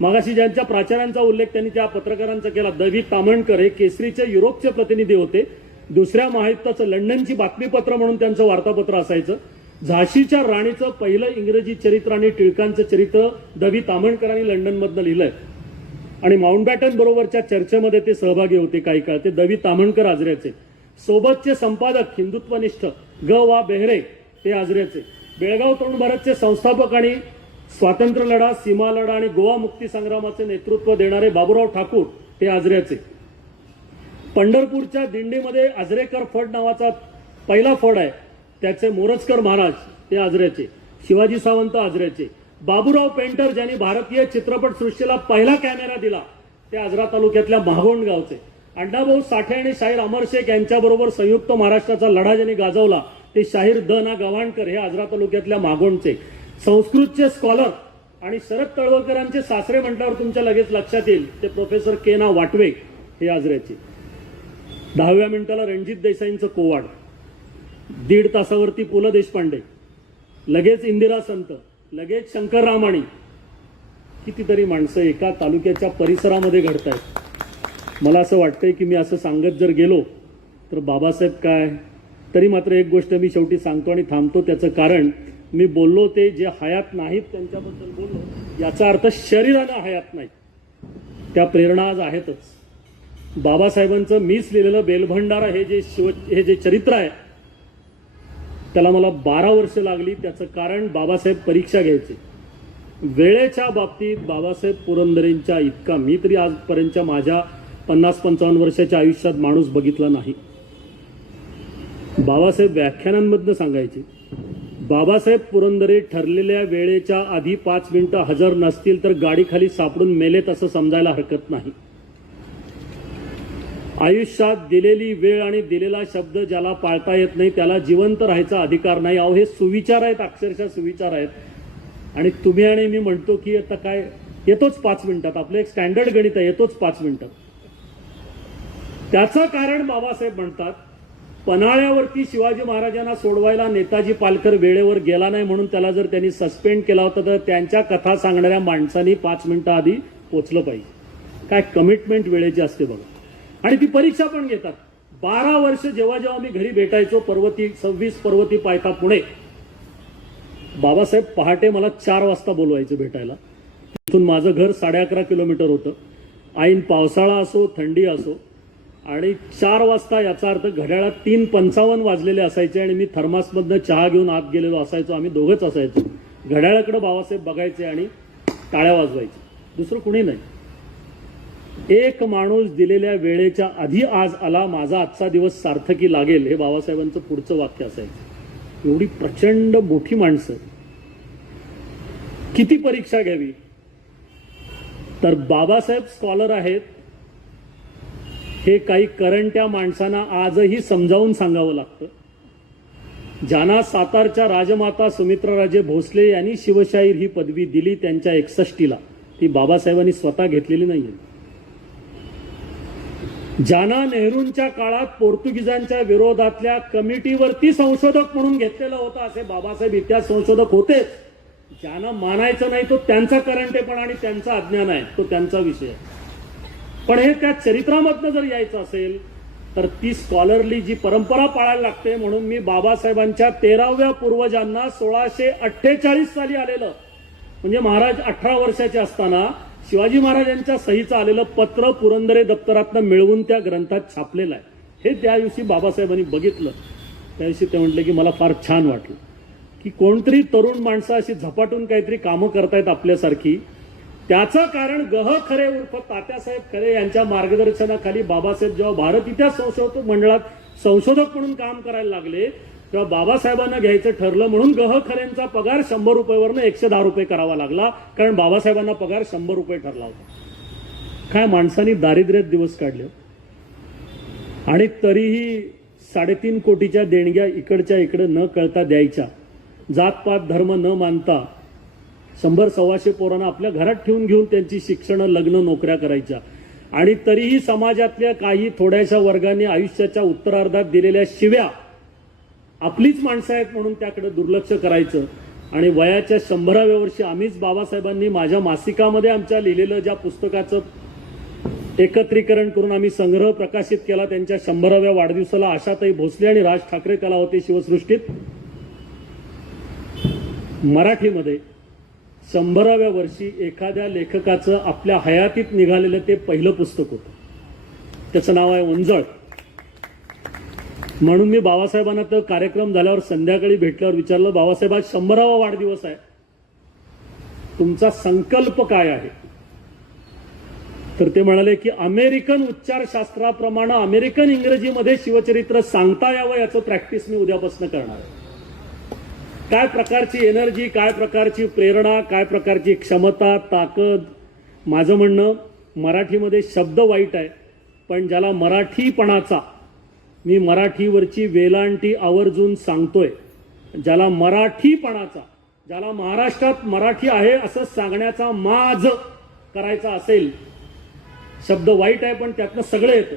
मागाशी ज्यांच्या प्राचार्यांचा उल्लेख त्यांनी त्या पत्रकारांचा केला, दवी तामणकर हे केसरीचे युरोपचे प्रतिनिधी होते. दुसऱ्या महायुद्धाचं लंडनची बातमीपत्र म्हणून त्यांचं वार्तापत्र असायचं. झाशीच्या राणीचं पहिलं इंग्रजी चरित्र आणि टिळकांचं चरित्र दवी तामणकरांनी लंडनमधनं लिहिलंय. आणि माउंटबॅटन बरोबरच्या चर्चेमध्ये ते सहभागी होते काही काळ. ते दवी तामणकर आजऱ्याचे. सोबतचे संपादक हिंदुत्वनिष्ठ ग.वा. बेहरे ते आजऱ्याचे. बेळगाव तरुण भारतचे संस्थापक आणि स्वातंत्र्य लढा, सीमा लढा आणि गोवा मुक्ती संग्रामाचे नेतृत्व देणारे बाबूराव ठाकूर ते आजऱ्याचे. पंढरपूरच्या दिंडीमध्ये आजरेकर फड नावाचा पहिला फड आहे, त्याचे मोरजकर महाराज ते आजऱ्याचे. शिवाजी सावंत आजऱ्याचे. बाबूराव पेंटर ज्यांनी भारतीय चित्रपट सृष्टीला पहिला कॅमेरा दिला ते आजरा तालुक्यातल्या महागोंड गावचे. अण्णाभाऊ साठे आणि शाहीर अमर शेख यांच्याबरोबर संयुक्त महाराष्ट्राचा लढा ज्यांनी गाजवला ते शाहीर द.ना. गव्हाणकर हे आजरा तालुक्यातल्या महागोंडचे. संस्कृतचे स्कॉलर आणि शरद तळवळकरांचे सासरे म्हटल्यावर तुमच्या लगेच लक्षात येईल ते प्रोफेसर के.ना. वाटवे हे आजऱ्याचे. 10व्या मिनिटाला रणजित देसाईंचं कोवाड, 1.5 तासावरती पु ल देशपांडे, लगेच इंदिरा संत, लगेच शंकर रामाणी. कितीतरी माणसं एका तालुक्याच्या परिसरामध्ये घडतायत. मला असं वाटतंय की मी असं सांगत जर गेलो तर बाबासाहेब काय, तरी मात्र एक गोष्ट मी शेवटी सांगतो आणि थांबतो. त्याचं कारण मी बोललो ते जे हयात नाहीत त्यांच्याबद्दल बोललो, याचा अर्थ शरीरानं हयात नाही, त्या प्रेरणा आज आहेतच. बाबासाहेबांचं मीच लिहिलेलं बेलभंडारा हे जे चरित्र आहे त्याला मला 12 वर्ष लागली. त्याचं कारण बाबासाहेब परीक्षा घ्यायचे. वेळेच्या बाबतीत बाबासाहेब पुरंदरेंच्या इतका मी तरी आजपर्यंतच्या माझ्या 50-55 वर्षाच्या आयुष्यात माणूस बघितला नाही. बाबासाहेब व्याख्यानांमधनं सांगायचे, बाबासाहेब पुरंदरे ठरलेल्या वेळेच्या आधी 5 मिनिटं हजर नसतील तर गाडीखाली सापडून मेलेत असं समजायला हरकत नाही. आयुष्यात दिलेली वेळ आणि दिलेला शब्द ज्याला पाळता येत नाही त्याला जिवंत राहायचा अधिकार नाही. अहो हे सुविचार आहेत, अक्षरशः सुविचार आहेत. आणि तुम्ही आणि मी म्हणतो की आता काय येतोच 5 मिनिटात, आपलं एक स्टँडर्ड गणित आहे, येतोच 5 मिनिटात. त्याचं कारण बाबासाहेब म्हणतात, पन्हाळ्यावरती शिवाजी महाराजांना सोडवायला नेताजी पालकर वेळेवर गेला नाही म्हणून त्याला जर त्यांनी सस्पेंड केला होता तर त्यांच्या कथा सांगणाऱ्या माणसांनी 5 मिनिटं आधी पोचलं पाहिजे. काय कमिटमेंट वेळेची असते बघा. आणि ती परीक्षा पण घेतात. 12 वर्ष जेव्हा जेव्हा मी घरी भेटायचो, 26 पर्वती पायथा पुणे, बाबासाहेब पहाटे मला 4 वाजता बोलवायचे भेटायला. तिथून माझं घर 11.5 किलोमीटर होतं. ऐन पावसाळा असो थंडी असो, आणि 4 वाजता याचा अर्थ घड्याळात 3:55 वाजलेले असायचे आणि मी थर्मासमधनं चहा घेऊन आत गेलेलो असायचो. आम्ही दोघंच असायचो. घड्याळाकडे बाबासाहेब बघायचे आणि टाळ्या वाजवायचे, दुसरं कुणी नाही. एक माणूस दिलेल्या वेळेच्या आधी आज आला, माझा आजचा दिवस सार्थकी लागेल, हे बाबासाहेबांचं पुढचं वाक्य असायचं. एवढी प्रचंड मोठी माणसं, किती परीक्षा घ्यावी. तर बाबासाहेब स्कॉलर आहेत हे काही करंट्या माणसांना आजही समजावून सांगावं लागतं. ज्यांना सातारच्या राजमाता सुमित्राराजे भोसले यांनी शिवशाहीर ही पदवी दिली त्यांच्या 61ला, ती बाबासाहेबांनी स्वतः घेतलेली नाहीये. ज्यांना नेहरूंच्या काळात पोर्तुगीजांच्या विरोधातल्या कमिटीवरती संशोधक म्हणून घेतलेलं होतं, असे बाबासाहेब इतिहास संशोधक होतेच. ज्यांना मानायचं नाही तो त्यांचा करंटेपणा आणि त्यांचा अज्ञान आहे, तो त्यांचा विषय आहे. पण हे त्या चरित्रामधनं जर यायचं असेल तर ती स्कॉलरली जी परंपरा पाळायला लागते. म्हणून मी बाबासाहेबांच्या 13व्या पूर्वजांना 1648 साली आलेलं, म्हणजे महाराज 18 वर्षाचे असताना शिवाजी महाराजांच्या सहीचं आलेलं पत्र पुरंदरे दप्तरातनं मिळवून त्या ग्रंथात छापलेलं आहे. हे त्या दिवशी बाबासाहेबांनी बघितलं. त्या दिवशी ते म्हटले की मला फार छान वाटलं की कोणतरी तरुण माणसं अशी झपाटून काहीतरी कामं करतायत आपल्यासारखी. त्याचं कारण गह खरे उर्फ तात्यासाहेब खरे यांच्या मार्गदर्शनाखाली बाबासाहेब जेव्हा भारत इतिहास संशोधक मंडळात संशोधक म्हणून काम करायला लागले तेव्हा बाबासाहेबांना घ्यायचं ठरलं. म्हणून गह खरेंचा पगार 100 रुपयेवरनं 110 रुपये करावा लागला, कारण बाबासाहेबांना पगार 100 रुपये ठरला होता. काय माणसांनी दारिद्र्यात दिवस काढले. आणि तरीही 3.5 कोटीच्या देणग्या इकडच्या इकडे न कळता द्यायच्या. जातपात धर्म न मानता 100-125 पोरांना आपल्या घरात ठेवून घेऊन त्यांची शिक्षण, लग्न, नोकऱ्या करायच्या. आणि तरीही समाजातल्या काही थोड्याशा वर्गाने आयुष्याच्या उत्तरार्धात दिलेल्या शिव्या आपलीच माणसं आहेत म्हणून त्याकडे दुर्लक्ष करायचं. आणि वयाच्या 100व्या वर्षी आम्हीच बाबासाहेबांनी माझ्या मासिकामध्ये आमच्या लिहिलेलं ज्या पुस्तकाचं एकत्रीकरण करून आम्ही संग्रह प्रकाशित केला, त्यांच्या 100व्या वाढदिवसाला आशाताई भोसले आणि राज ठाकरे कला होते शिवसृष्टीत. मराठीमध्ये 100व्या वर्षी एखाद्या लेखकाचं आपल्या हयातीत निघालेलं ते पहिलं पुस्तक होतं. त्याचं नाव आहे उंजळ. म्हणून मी बाबासाहेबांना तर कार्यक्रम झाल्यावर संध्याकाळी भेटल्यावर विचारलं, बाबासाहेब आज 100वा वाढदिवस आहे, तुमचा संकल्प काय आहे. तर ते म्हणाले की अमेरिकन उच्चारशास्त्राप्रमाणे अमेरिकन इंग्रजीमध्ये शिवचरित्र सांगता यावं याचं प्रॅक्टिस मी उद्यापासून करणार आहे. काय प्रकारची एनर्जी, काय प्रकारची प्रेरणा, काय प्रकारची क्षमता, ताकद. माझं म्हणणं, मराठीमध्ये शब्द वाईट आहे, पण ज्याला मराठीपणाचा, मी मराठीवरची वेलांटी आवर्जून सांगतोय, ज्याला मराठीपणाचा, ज्याला महाराष्ट्रात मराठी आहे असं सांगण्याचा माज करायचा असेल, शब्द वाईट आहे पण त्यातनं सगळं येतं,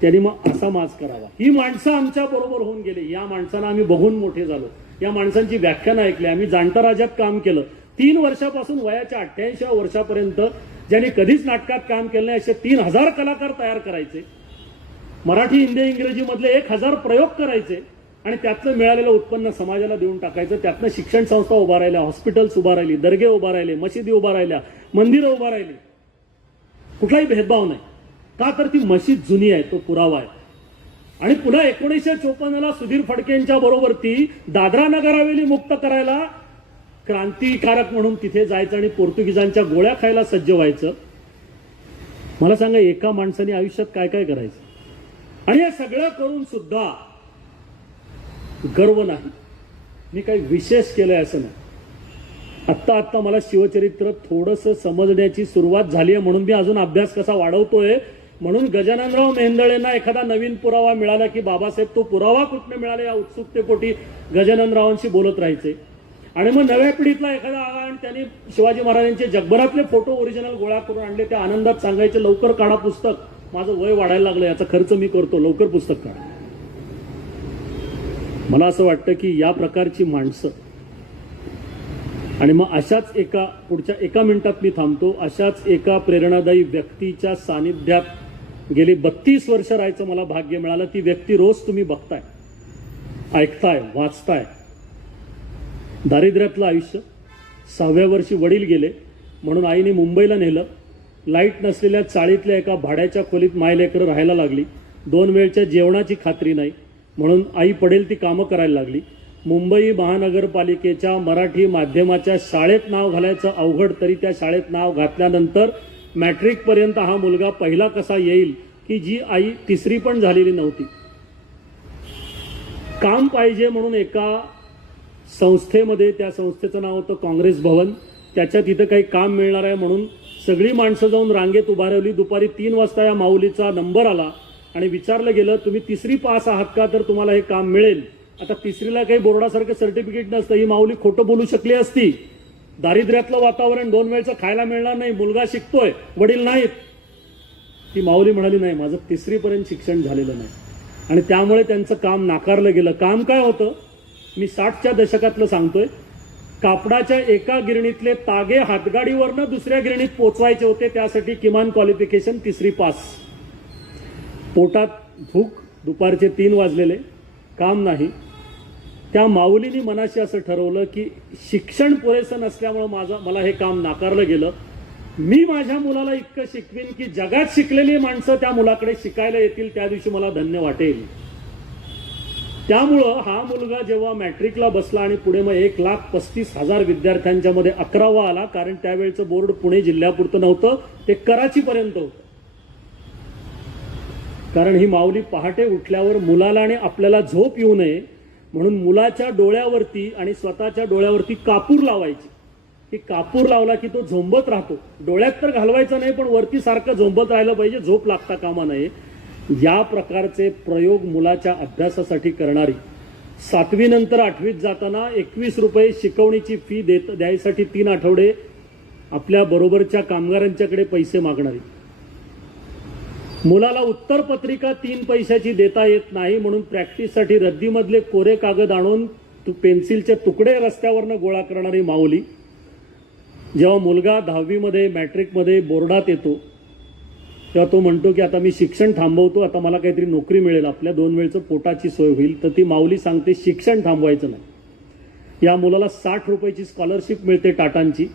त्यांनी मग असा माज करावा. ही माणसं आमच्या बरोबर होऊन गेली. या माणसांना आम्ही बघून मोठे झालो. या माणसांची व्याख्यानं ऐकली. आम्ही जाणता राज्यात काम केलं. 3 वर्षापासून वयाच्या 88व्या वर्षापर्यंत ज्यांनी कधीच नाटकात काम केलं नाही असे 3000 कलाकार तयार करायचे. मराठी, हिंदी, इंग्रजीमधले 1000 प्रयोग करायचे आणि त्यातलं मिळालेलं उत्पन्न समाजाला देऊन टाकायचं. त्यातनं शिक्षण संस्था उभा राहिल्या, हॉस्पिटल्स उभा राहिली, दर्गे उभा राहिले, मशिदी उभा राहिल्या, मंदिरं उभा राहिली. कुठलाही भेदभाव नाही. का तर ती मशीद जुनी आहे, तो पुरावा आहे. आणि पुन्हा 1954ला सुधीर फडकेंच्या बरोबर ती दादरा नगर हवेली मुक्त करायला क्रांतिकारक म्हणून तिथे जायचं आणि पोर्तुगीजांच्या गोळ्या खायला सज्ज व्हायचं. मला सांगा, एका माणसाने आयुष्यात काय काय करायचं. आणि हे सगळं करून सुद्धा गर्व नाही. मी काही विशेष केलंय असं नाही. आत्ता मला शिवचरित्र थोडंसं समजण्याची सुरुवात झाली आहे म्हणून मी अजून अभ्यास कसा वाढवतोय. म्हणून गजाननराव मेहेंदळेंना एखादा नवीन पुरावा मिळाला की बाबासाहेब तो पुरावा कुठनं मिळाला या उत्सुकतेपोटी गजाननरावांशी बोलत राहायचे. आणि मग नव्या पिढीतला एखादा आला आणि त्यांनी शिवाजी महाराजांचे जगभरातले फोटो ओरिजिनल गोळा करून आणले, त्या आनंदात सांगायचे लवकर काढा पुस्तक, माझं वय वाढायला लागलं, याचा खर्च मी करतो, लवकर पुस्तक काढा. मला असं वाटतं की या प्रकारची माणसं, आणि मग अशाच पुढच्या एका मिनिटात मी थांबतो, अशाच एका प्रेरणादायी व्यक्तीच्या सानिध्यात गेली 32 वर्ष राहायचं मला भाग्य मिळालं. ती व्यक्ती रोज तुम्ही बघताय, ऐकताय, वाचताय. दारिद्र्यातलं आयुष्य, 6व्या वर्षी वडील गेले म्हणून आईने मुंबईला नेलं. लाईट नसलेल्या चाळीतल्या एका भाड्याच्या खोलीत मायलेकरं राहायला लागली. 2 वेळच्या जेवणाची खात्री नाही म्हणून आई पडेल ती कामं करायला लागली. मुंबई महानगरपालिकेच्या मराठी माध्यमाच्या शाळेत नाव घालायचं अवघड, तरी त्या शाळेत नाव घातल्यानंतर मॅट्रिकपर्यंत हा मुलगा पहिला कसा येईल की जी आई 3री पण झालेली नव्हती. काम पाहिजे म्हणून एका संस्थेमध्ये, त्या संस्थेचं नाव होतं काँग्रेस भवन, त्याच्यात इथं काही काम मिळणार आहे म्हणून सगळी माणसं जाऊन रांगेत उभारवली. दुपारी 3 वाजता या माऊलीचा नंबर आला आणि विचारलं गेलं, तुम्ही 3री पास आहात का, तर तुम्हाला हे काम मिळेल. आता 3रीला काही बोर्डासारखं सर्टिफिकेट नसतं. ही माऊली खोटं बोलू शकली असती. दारिद्र्यातलं वातावरण, 2 वेळचं खायला मिळणार नाही, मुलगा शिकतोय, वडील नाहीत. ती माऊली म्हणाली नाही, माझं 3री पर्यंत शिक्षण झालेलं नाही. आणि त्यामुळे त्यांचं काम नाकारलं गेलं. काम काय होतं, मी 60च्या दशकातलं सांगतोय. कापडाच्या एका गिरणीतले तागे हातगाडीवरनं दुसऱ्या गिरणीत पोचवायचे होते, त्यासाठी किमान क्वालिफिकेशन 3री पास. पोटात भूक, दुपारचे 3 वाजलेले, काम नाही. त्या माऊलीनी मनाशी असं ठरवलं की शिक्षण पुरेसं नसल्यामुळं मला हे काम नाकारलं गेलं. मी माझ्या मुलाला इतकं शिकवीन की जगात शिकलेली माणसं त्या मुलाकडे शिकायला येतील, त्या दिवशी मला धन्य वाटेल. त्यामुळं हा मुलगा जेव्हा मॅट्रिकला बसला आणि पुढे मग 1,35,000 विद्यार्थ्यांच्या मध्ये 11वा आला, कारण त्यावेळचं बोर्ड पुणे जिल्ह्यापुरतं नव्हतं, ते कराचीपर्यंत होतं. कारण ही माऊली पहाटे उठल्यावर मुलाला आणि आपल्याला झोप येऊ नये म्हणून मुलाच्या डोळ्यावरती आणि स्वतःच्या डोळ्यावरती कापूर लावायची. की कापूर लावला की तो झोंबत राहतो. डोळ्यात तर घालवायचा नाही, पण वरती सारखं झोंबत राहिलं पाहिजे, झोप लागता कामा नये. या प्रकारचे प्रयोग मुलाच्या अभ्यासासाठी करणारी, 7वी नंतर 8वीत जाताना 21 रुपये शिकवणीची फी द्यायसाठी 3 आठवडे आपल्या बरोबरच्या कामगारांच्याकडे पैसे मागणारी, मुलाला उत्तरपत्रिका 3 पैशाची देता येत नाही म्हणून प्रॅक्टिससाठी रद्दीमधले कोरे कागद आणून पेन्सिलचे तुकडे रस्त्यावरनं गोळा करणारी माऊली. जेव्हा मुलगा 10वीमध्ये मॅट्रिकमध्ये बोर्डात येतो तेव्हा तो म्हणतो की आता मी शिक्षण थांबवतो, आता मला काहीतरी नोकरी मिळेल, आपल्या 2 वेळचं पोटाची सोय होईल. तर ती माऊली सांगते शिक्षण थांबवायचं नाही. या मुलाला 60 रुपयाची स्कॉलरशिप मिळते टाटांची,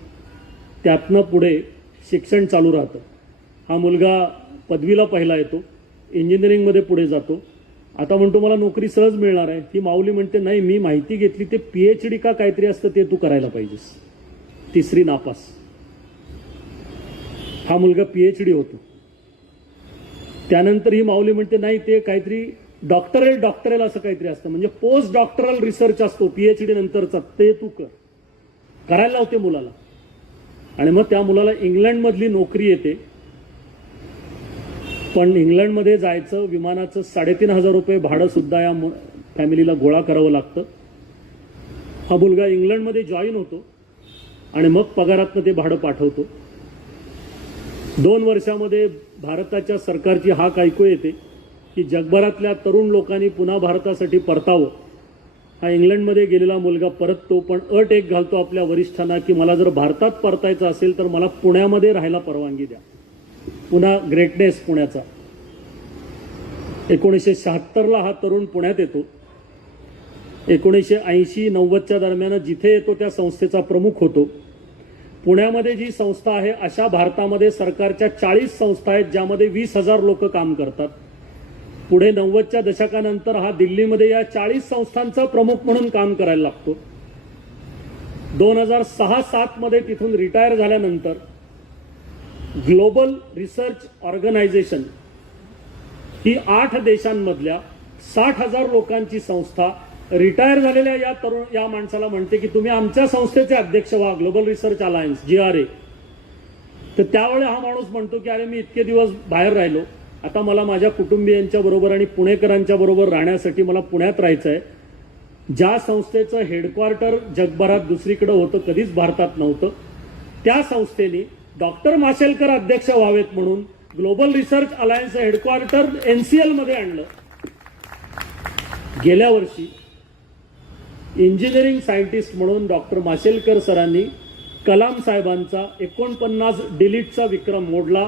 त्यातनं पुढे शिक्षण चालू राहतं. हा मुलगा पदवीला पहिला येतो, इंजिनिअरिंगमध्ये पुढे जातो. आता म्हणतो मला नोकरी सहज मिळणार आहे. ती माऊली म्हणते नाही, मी माहिती घेतली, ते PhD का काहीतरी असतं ते तू करायला पाहिजेस. 3री नापास. हा मुलगा PhD होतो. त्यानंतर ही माऊली म्हणते नाही, ते काहीतरी डॉक्टरेल असं काहीतरी असतं, म्हणजे पोस्ट डॉक्टरल रिसर्च असतो PhD नंतरचा, ते तू करायला लावते मुलाला. आणि मग त्या मुलाला इंग्लंडमधली नोकरी येते. पण इंग्लंडमध्ये जायचं, विमानाचं 3,500 रुपये भाडं सुद्धा या फॅमिलीला गोळा करावं लागतं. हा मुलगा इंग्लंडमध्ये जॉईन होतो आणि मग पगारातनं ते भाडं पाठवतो. 2 वर्षामध्ये भारताच्या सरकारची हाक ऐकू येते की जगभरातल्या तरुण लोकांनी पुन्हा भारतासाठी परतावं. हा इंग्लंडमध्ये गेलेला मुलगा परततो, पण अट एक घालतो आपल्या वरिष्ठांना की मला जर भारतात परतायचं असेल तर मला पुण्यामध्ये राहायला परवानगी द्या. पुन्हा ग्रेटनेस पुण्याचा. 1976ला हा तरुण पुण्यात येतो. 1980-90च्या दरम्यान जिथे येतो त्या संस्थेचा प्रमुख होतो. पुण्यामध्ये जी संस्था आहे अशा भारतामध्ये सरकारच्या 40 संस्था आहेत ज्यामध्ये 20,000 लोक काम करतात. पुढे 90च्या दशकानंतर हा दिल्लीमध्ये या 40 संस्थांचा प्रमुख म्हणून काम करायला लागतो. 2006-07 मध्ये तिथून रिटायर झाल्यानंतर ग्लोबल रिसर्च ऑर्गनायझेशन ही 8 देशांमधल्या 60,000 लोकांची संस्था रिटायर झालेल्या या माणसाला म्हणते की तुम्ही आमच्या संस्थेचे अध्यक्ष व्हा, ग्लोबल रिसर्च अलायन्स GRA. तर त्यावेळी हा माणूस म्हणतो की अरे मी इतके दिवस बाहेर राहिलो, आता मला माझ्या कुटुंबियांच्या बरोबर आणि पुणेकरांच्या बरोबर राहण्यासाठी मला पुण्यात राहायचं आहे. ज्या संस्थेचं हेडक्वार्टर जगभरात दुसरीकडे होतं, कधीच भारतात नव्हतं, त्या संस्थेने डॉक्टर माशेलकर अध्यक्ष व्हावेत म्हणून global research alliance headquarter NCL मध्ये आणलं. गेल्या वर्षी इंजिनिअरिंग सायंटिस्ट म्हणून डॉक्टर माशेलकर सरांनी कलाम साहेबांचा 49 डिलीटचा विक्रम मोडला.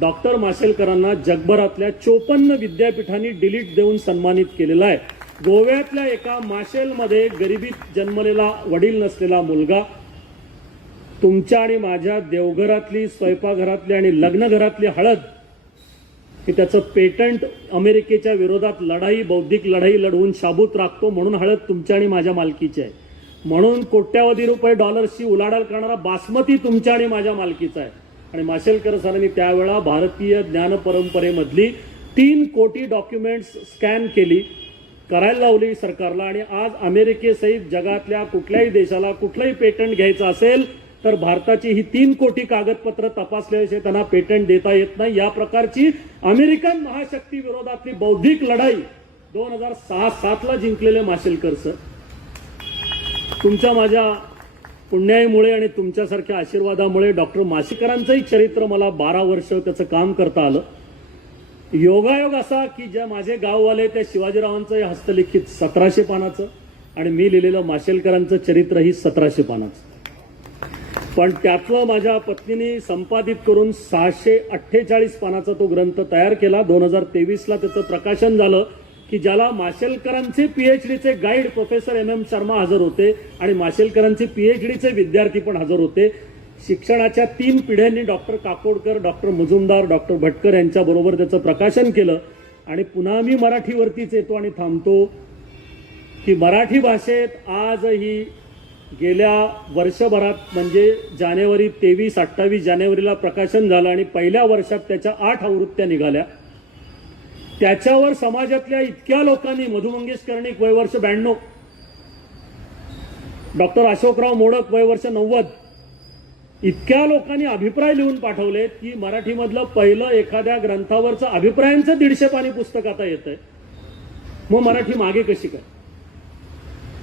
डॉक्टर माशेलकरांना जगभरातल्या 54 विद्यापीठांनी डिलीट देऊन सन्मानित केलेला आहे. गोव्यातल्या एका माशेलमध्ये गरिबीत जन्मलेला वडील नसलेला मुलगा तुमच्या आणि माझ्या देवघरातली, स्वयंपाकघरातली आणि लग्नघरातली हळद की त्याचं पेटंट अमेरिकेच्या विरोधात लढाई, बौद्धिक लढाई लढवून शाबूत राखतो म्हणून हळद तुमच्या आणि माझ्या मालकीची आहे. म्हणून कोट्यावधी रुपये डॉलर्सची उलाढाल करणारा बासमती तुमच्या आणि माझ्या मालकीचा आहे. आणि माशेलकर सरांनी त्यावेळा भारतीय ज्ञान परंपरेमधली 3 कोटी डॉक्युमेंट्स स्कॅन केली, करायला लावली सरकारला. आणि आज अमेरिकेसहित जगातल्या कुठल्याही देशाला कुठलंही पेटंट घ्यायचं असेल तर भारताची ही 3 कोटी कागदपत्र तपासल्याशिवाय त्यांना पेटंट देता येत नाही. या प्रकारची अमेरिकन महाशक्ती विरोधातली बौद्धिक लढाई 2006-07 जिंकलेले माशेलकर सर, तुमच्या माझ्या पुण्याईमुळे आणि तुमच्यासारख्या आशीर्वादामुळे डॉक्टर माशेलकरांचंही चरित्र मला 12 वर्ष त्याचं काम करता आलं. योगायोग असा की ज्या माझे गाववाले त्या शिवाजीरावांचं हे हस्तलिखित 1700 पानाचं आणि मी लिहिलेलं माशेलकरांचं चरित्र ही 1700 पानाचं. पण त्यातलं माझ्या पत्नीने संपादित करून 648 पानाचा तो ग्रंथ तयार केला. 2023ला त्याचं प्रकाशन झालं की ज्याला माशेलकरांचे PhDचे गाईड प्रोफेसर MM शर्मा हजर होते आणि माशेलकरांचे PhDचे विद्यार्थी पण हजर होते. शिक्षणाच्या 3 पिढ्यांनी doctor Kakodkar, doctor Mujumdar, doctor Bhatkar यांच्याबरोबर त्याचं प्रकाशन केलं. आणि पुन्हा मी मराठीवरतीच येतो आणि थांबतो की मराठी भाषेत आजही गेल्या वर्षभरात म्हणजे जानेवारी 23-28 जानेवारीला प्रकाशन झालं आणि पहिल्या वर्षात त्याच्या 8 आवृत्त्या निघाल्या. त्याच्यावर समाजातल्या इतक्या लोकांनी, मधु मंगेश कर्णिक वयवर्ष 92, डॉक्टर अशोकराव मोडक वयवर्ष 90, इतक्या लोकांनी अभिप्राय लिहून पाठवलेत की मराठीमधलं पहिलं एखाद्या ग्रंथावरचं अभिप्रायांचं 150 पानी पुस्तक आता येतंय. मग मराठी मागे कशी काय?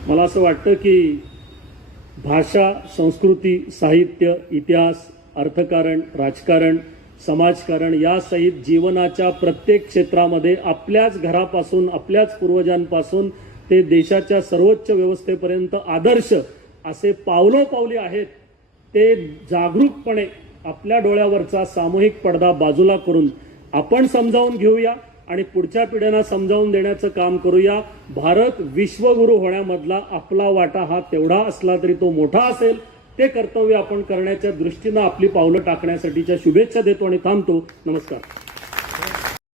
मला असं वाटतं की भाषा, संस्कृती, साहित्य, इतिहास, अर्थकारण, राजकारण, समाजकारण यासहित जीवनाच्या प्रत्येक क्षेत्रामध्ये आपल्याच घरापासून, आपल्याच पूर्वजांपासून ते देशाच्या सर्वोच्च व्यवस्थेपर्यंत आदर्श असे पावलोपावली आहेत. ते जागरूकपणे आपल्या डोळ्यावरचा सामूहिक पडदा बाजूला करून आपण समजावून घेऊया आणि पुढच्या पिढ्यांना समजावून देण्याचं काम करूया. भारत विश्वगुरू होण्यामधला आपला वाटा हा तेवढा असला तरी तो मोठा असेल. ते कर्तव्य आपण करण्याच्या दृष्टीनं आपली पावलं टाकण्यासाठीच्या शुभेच्छा देतो आणि थांबतो. नमस्कार.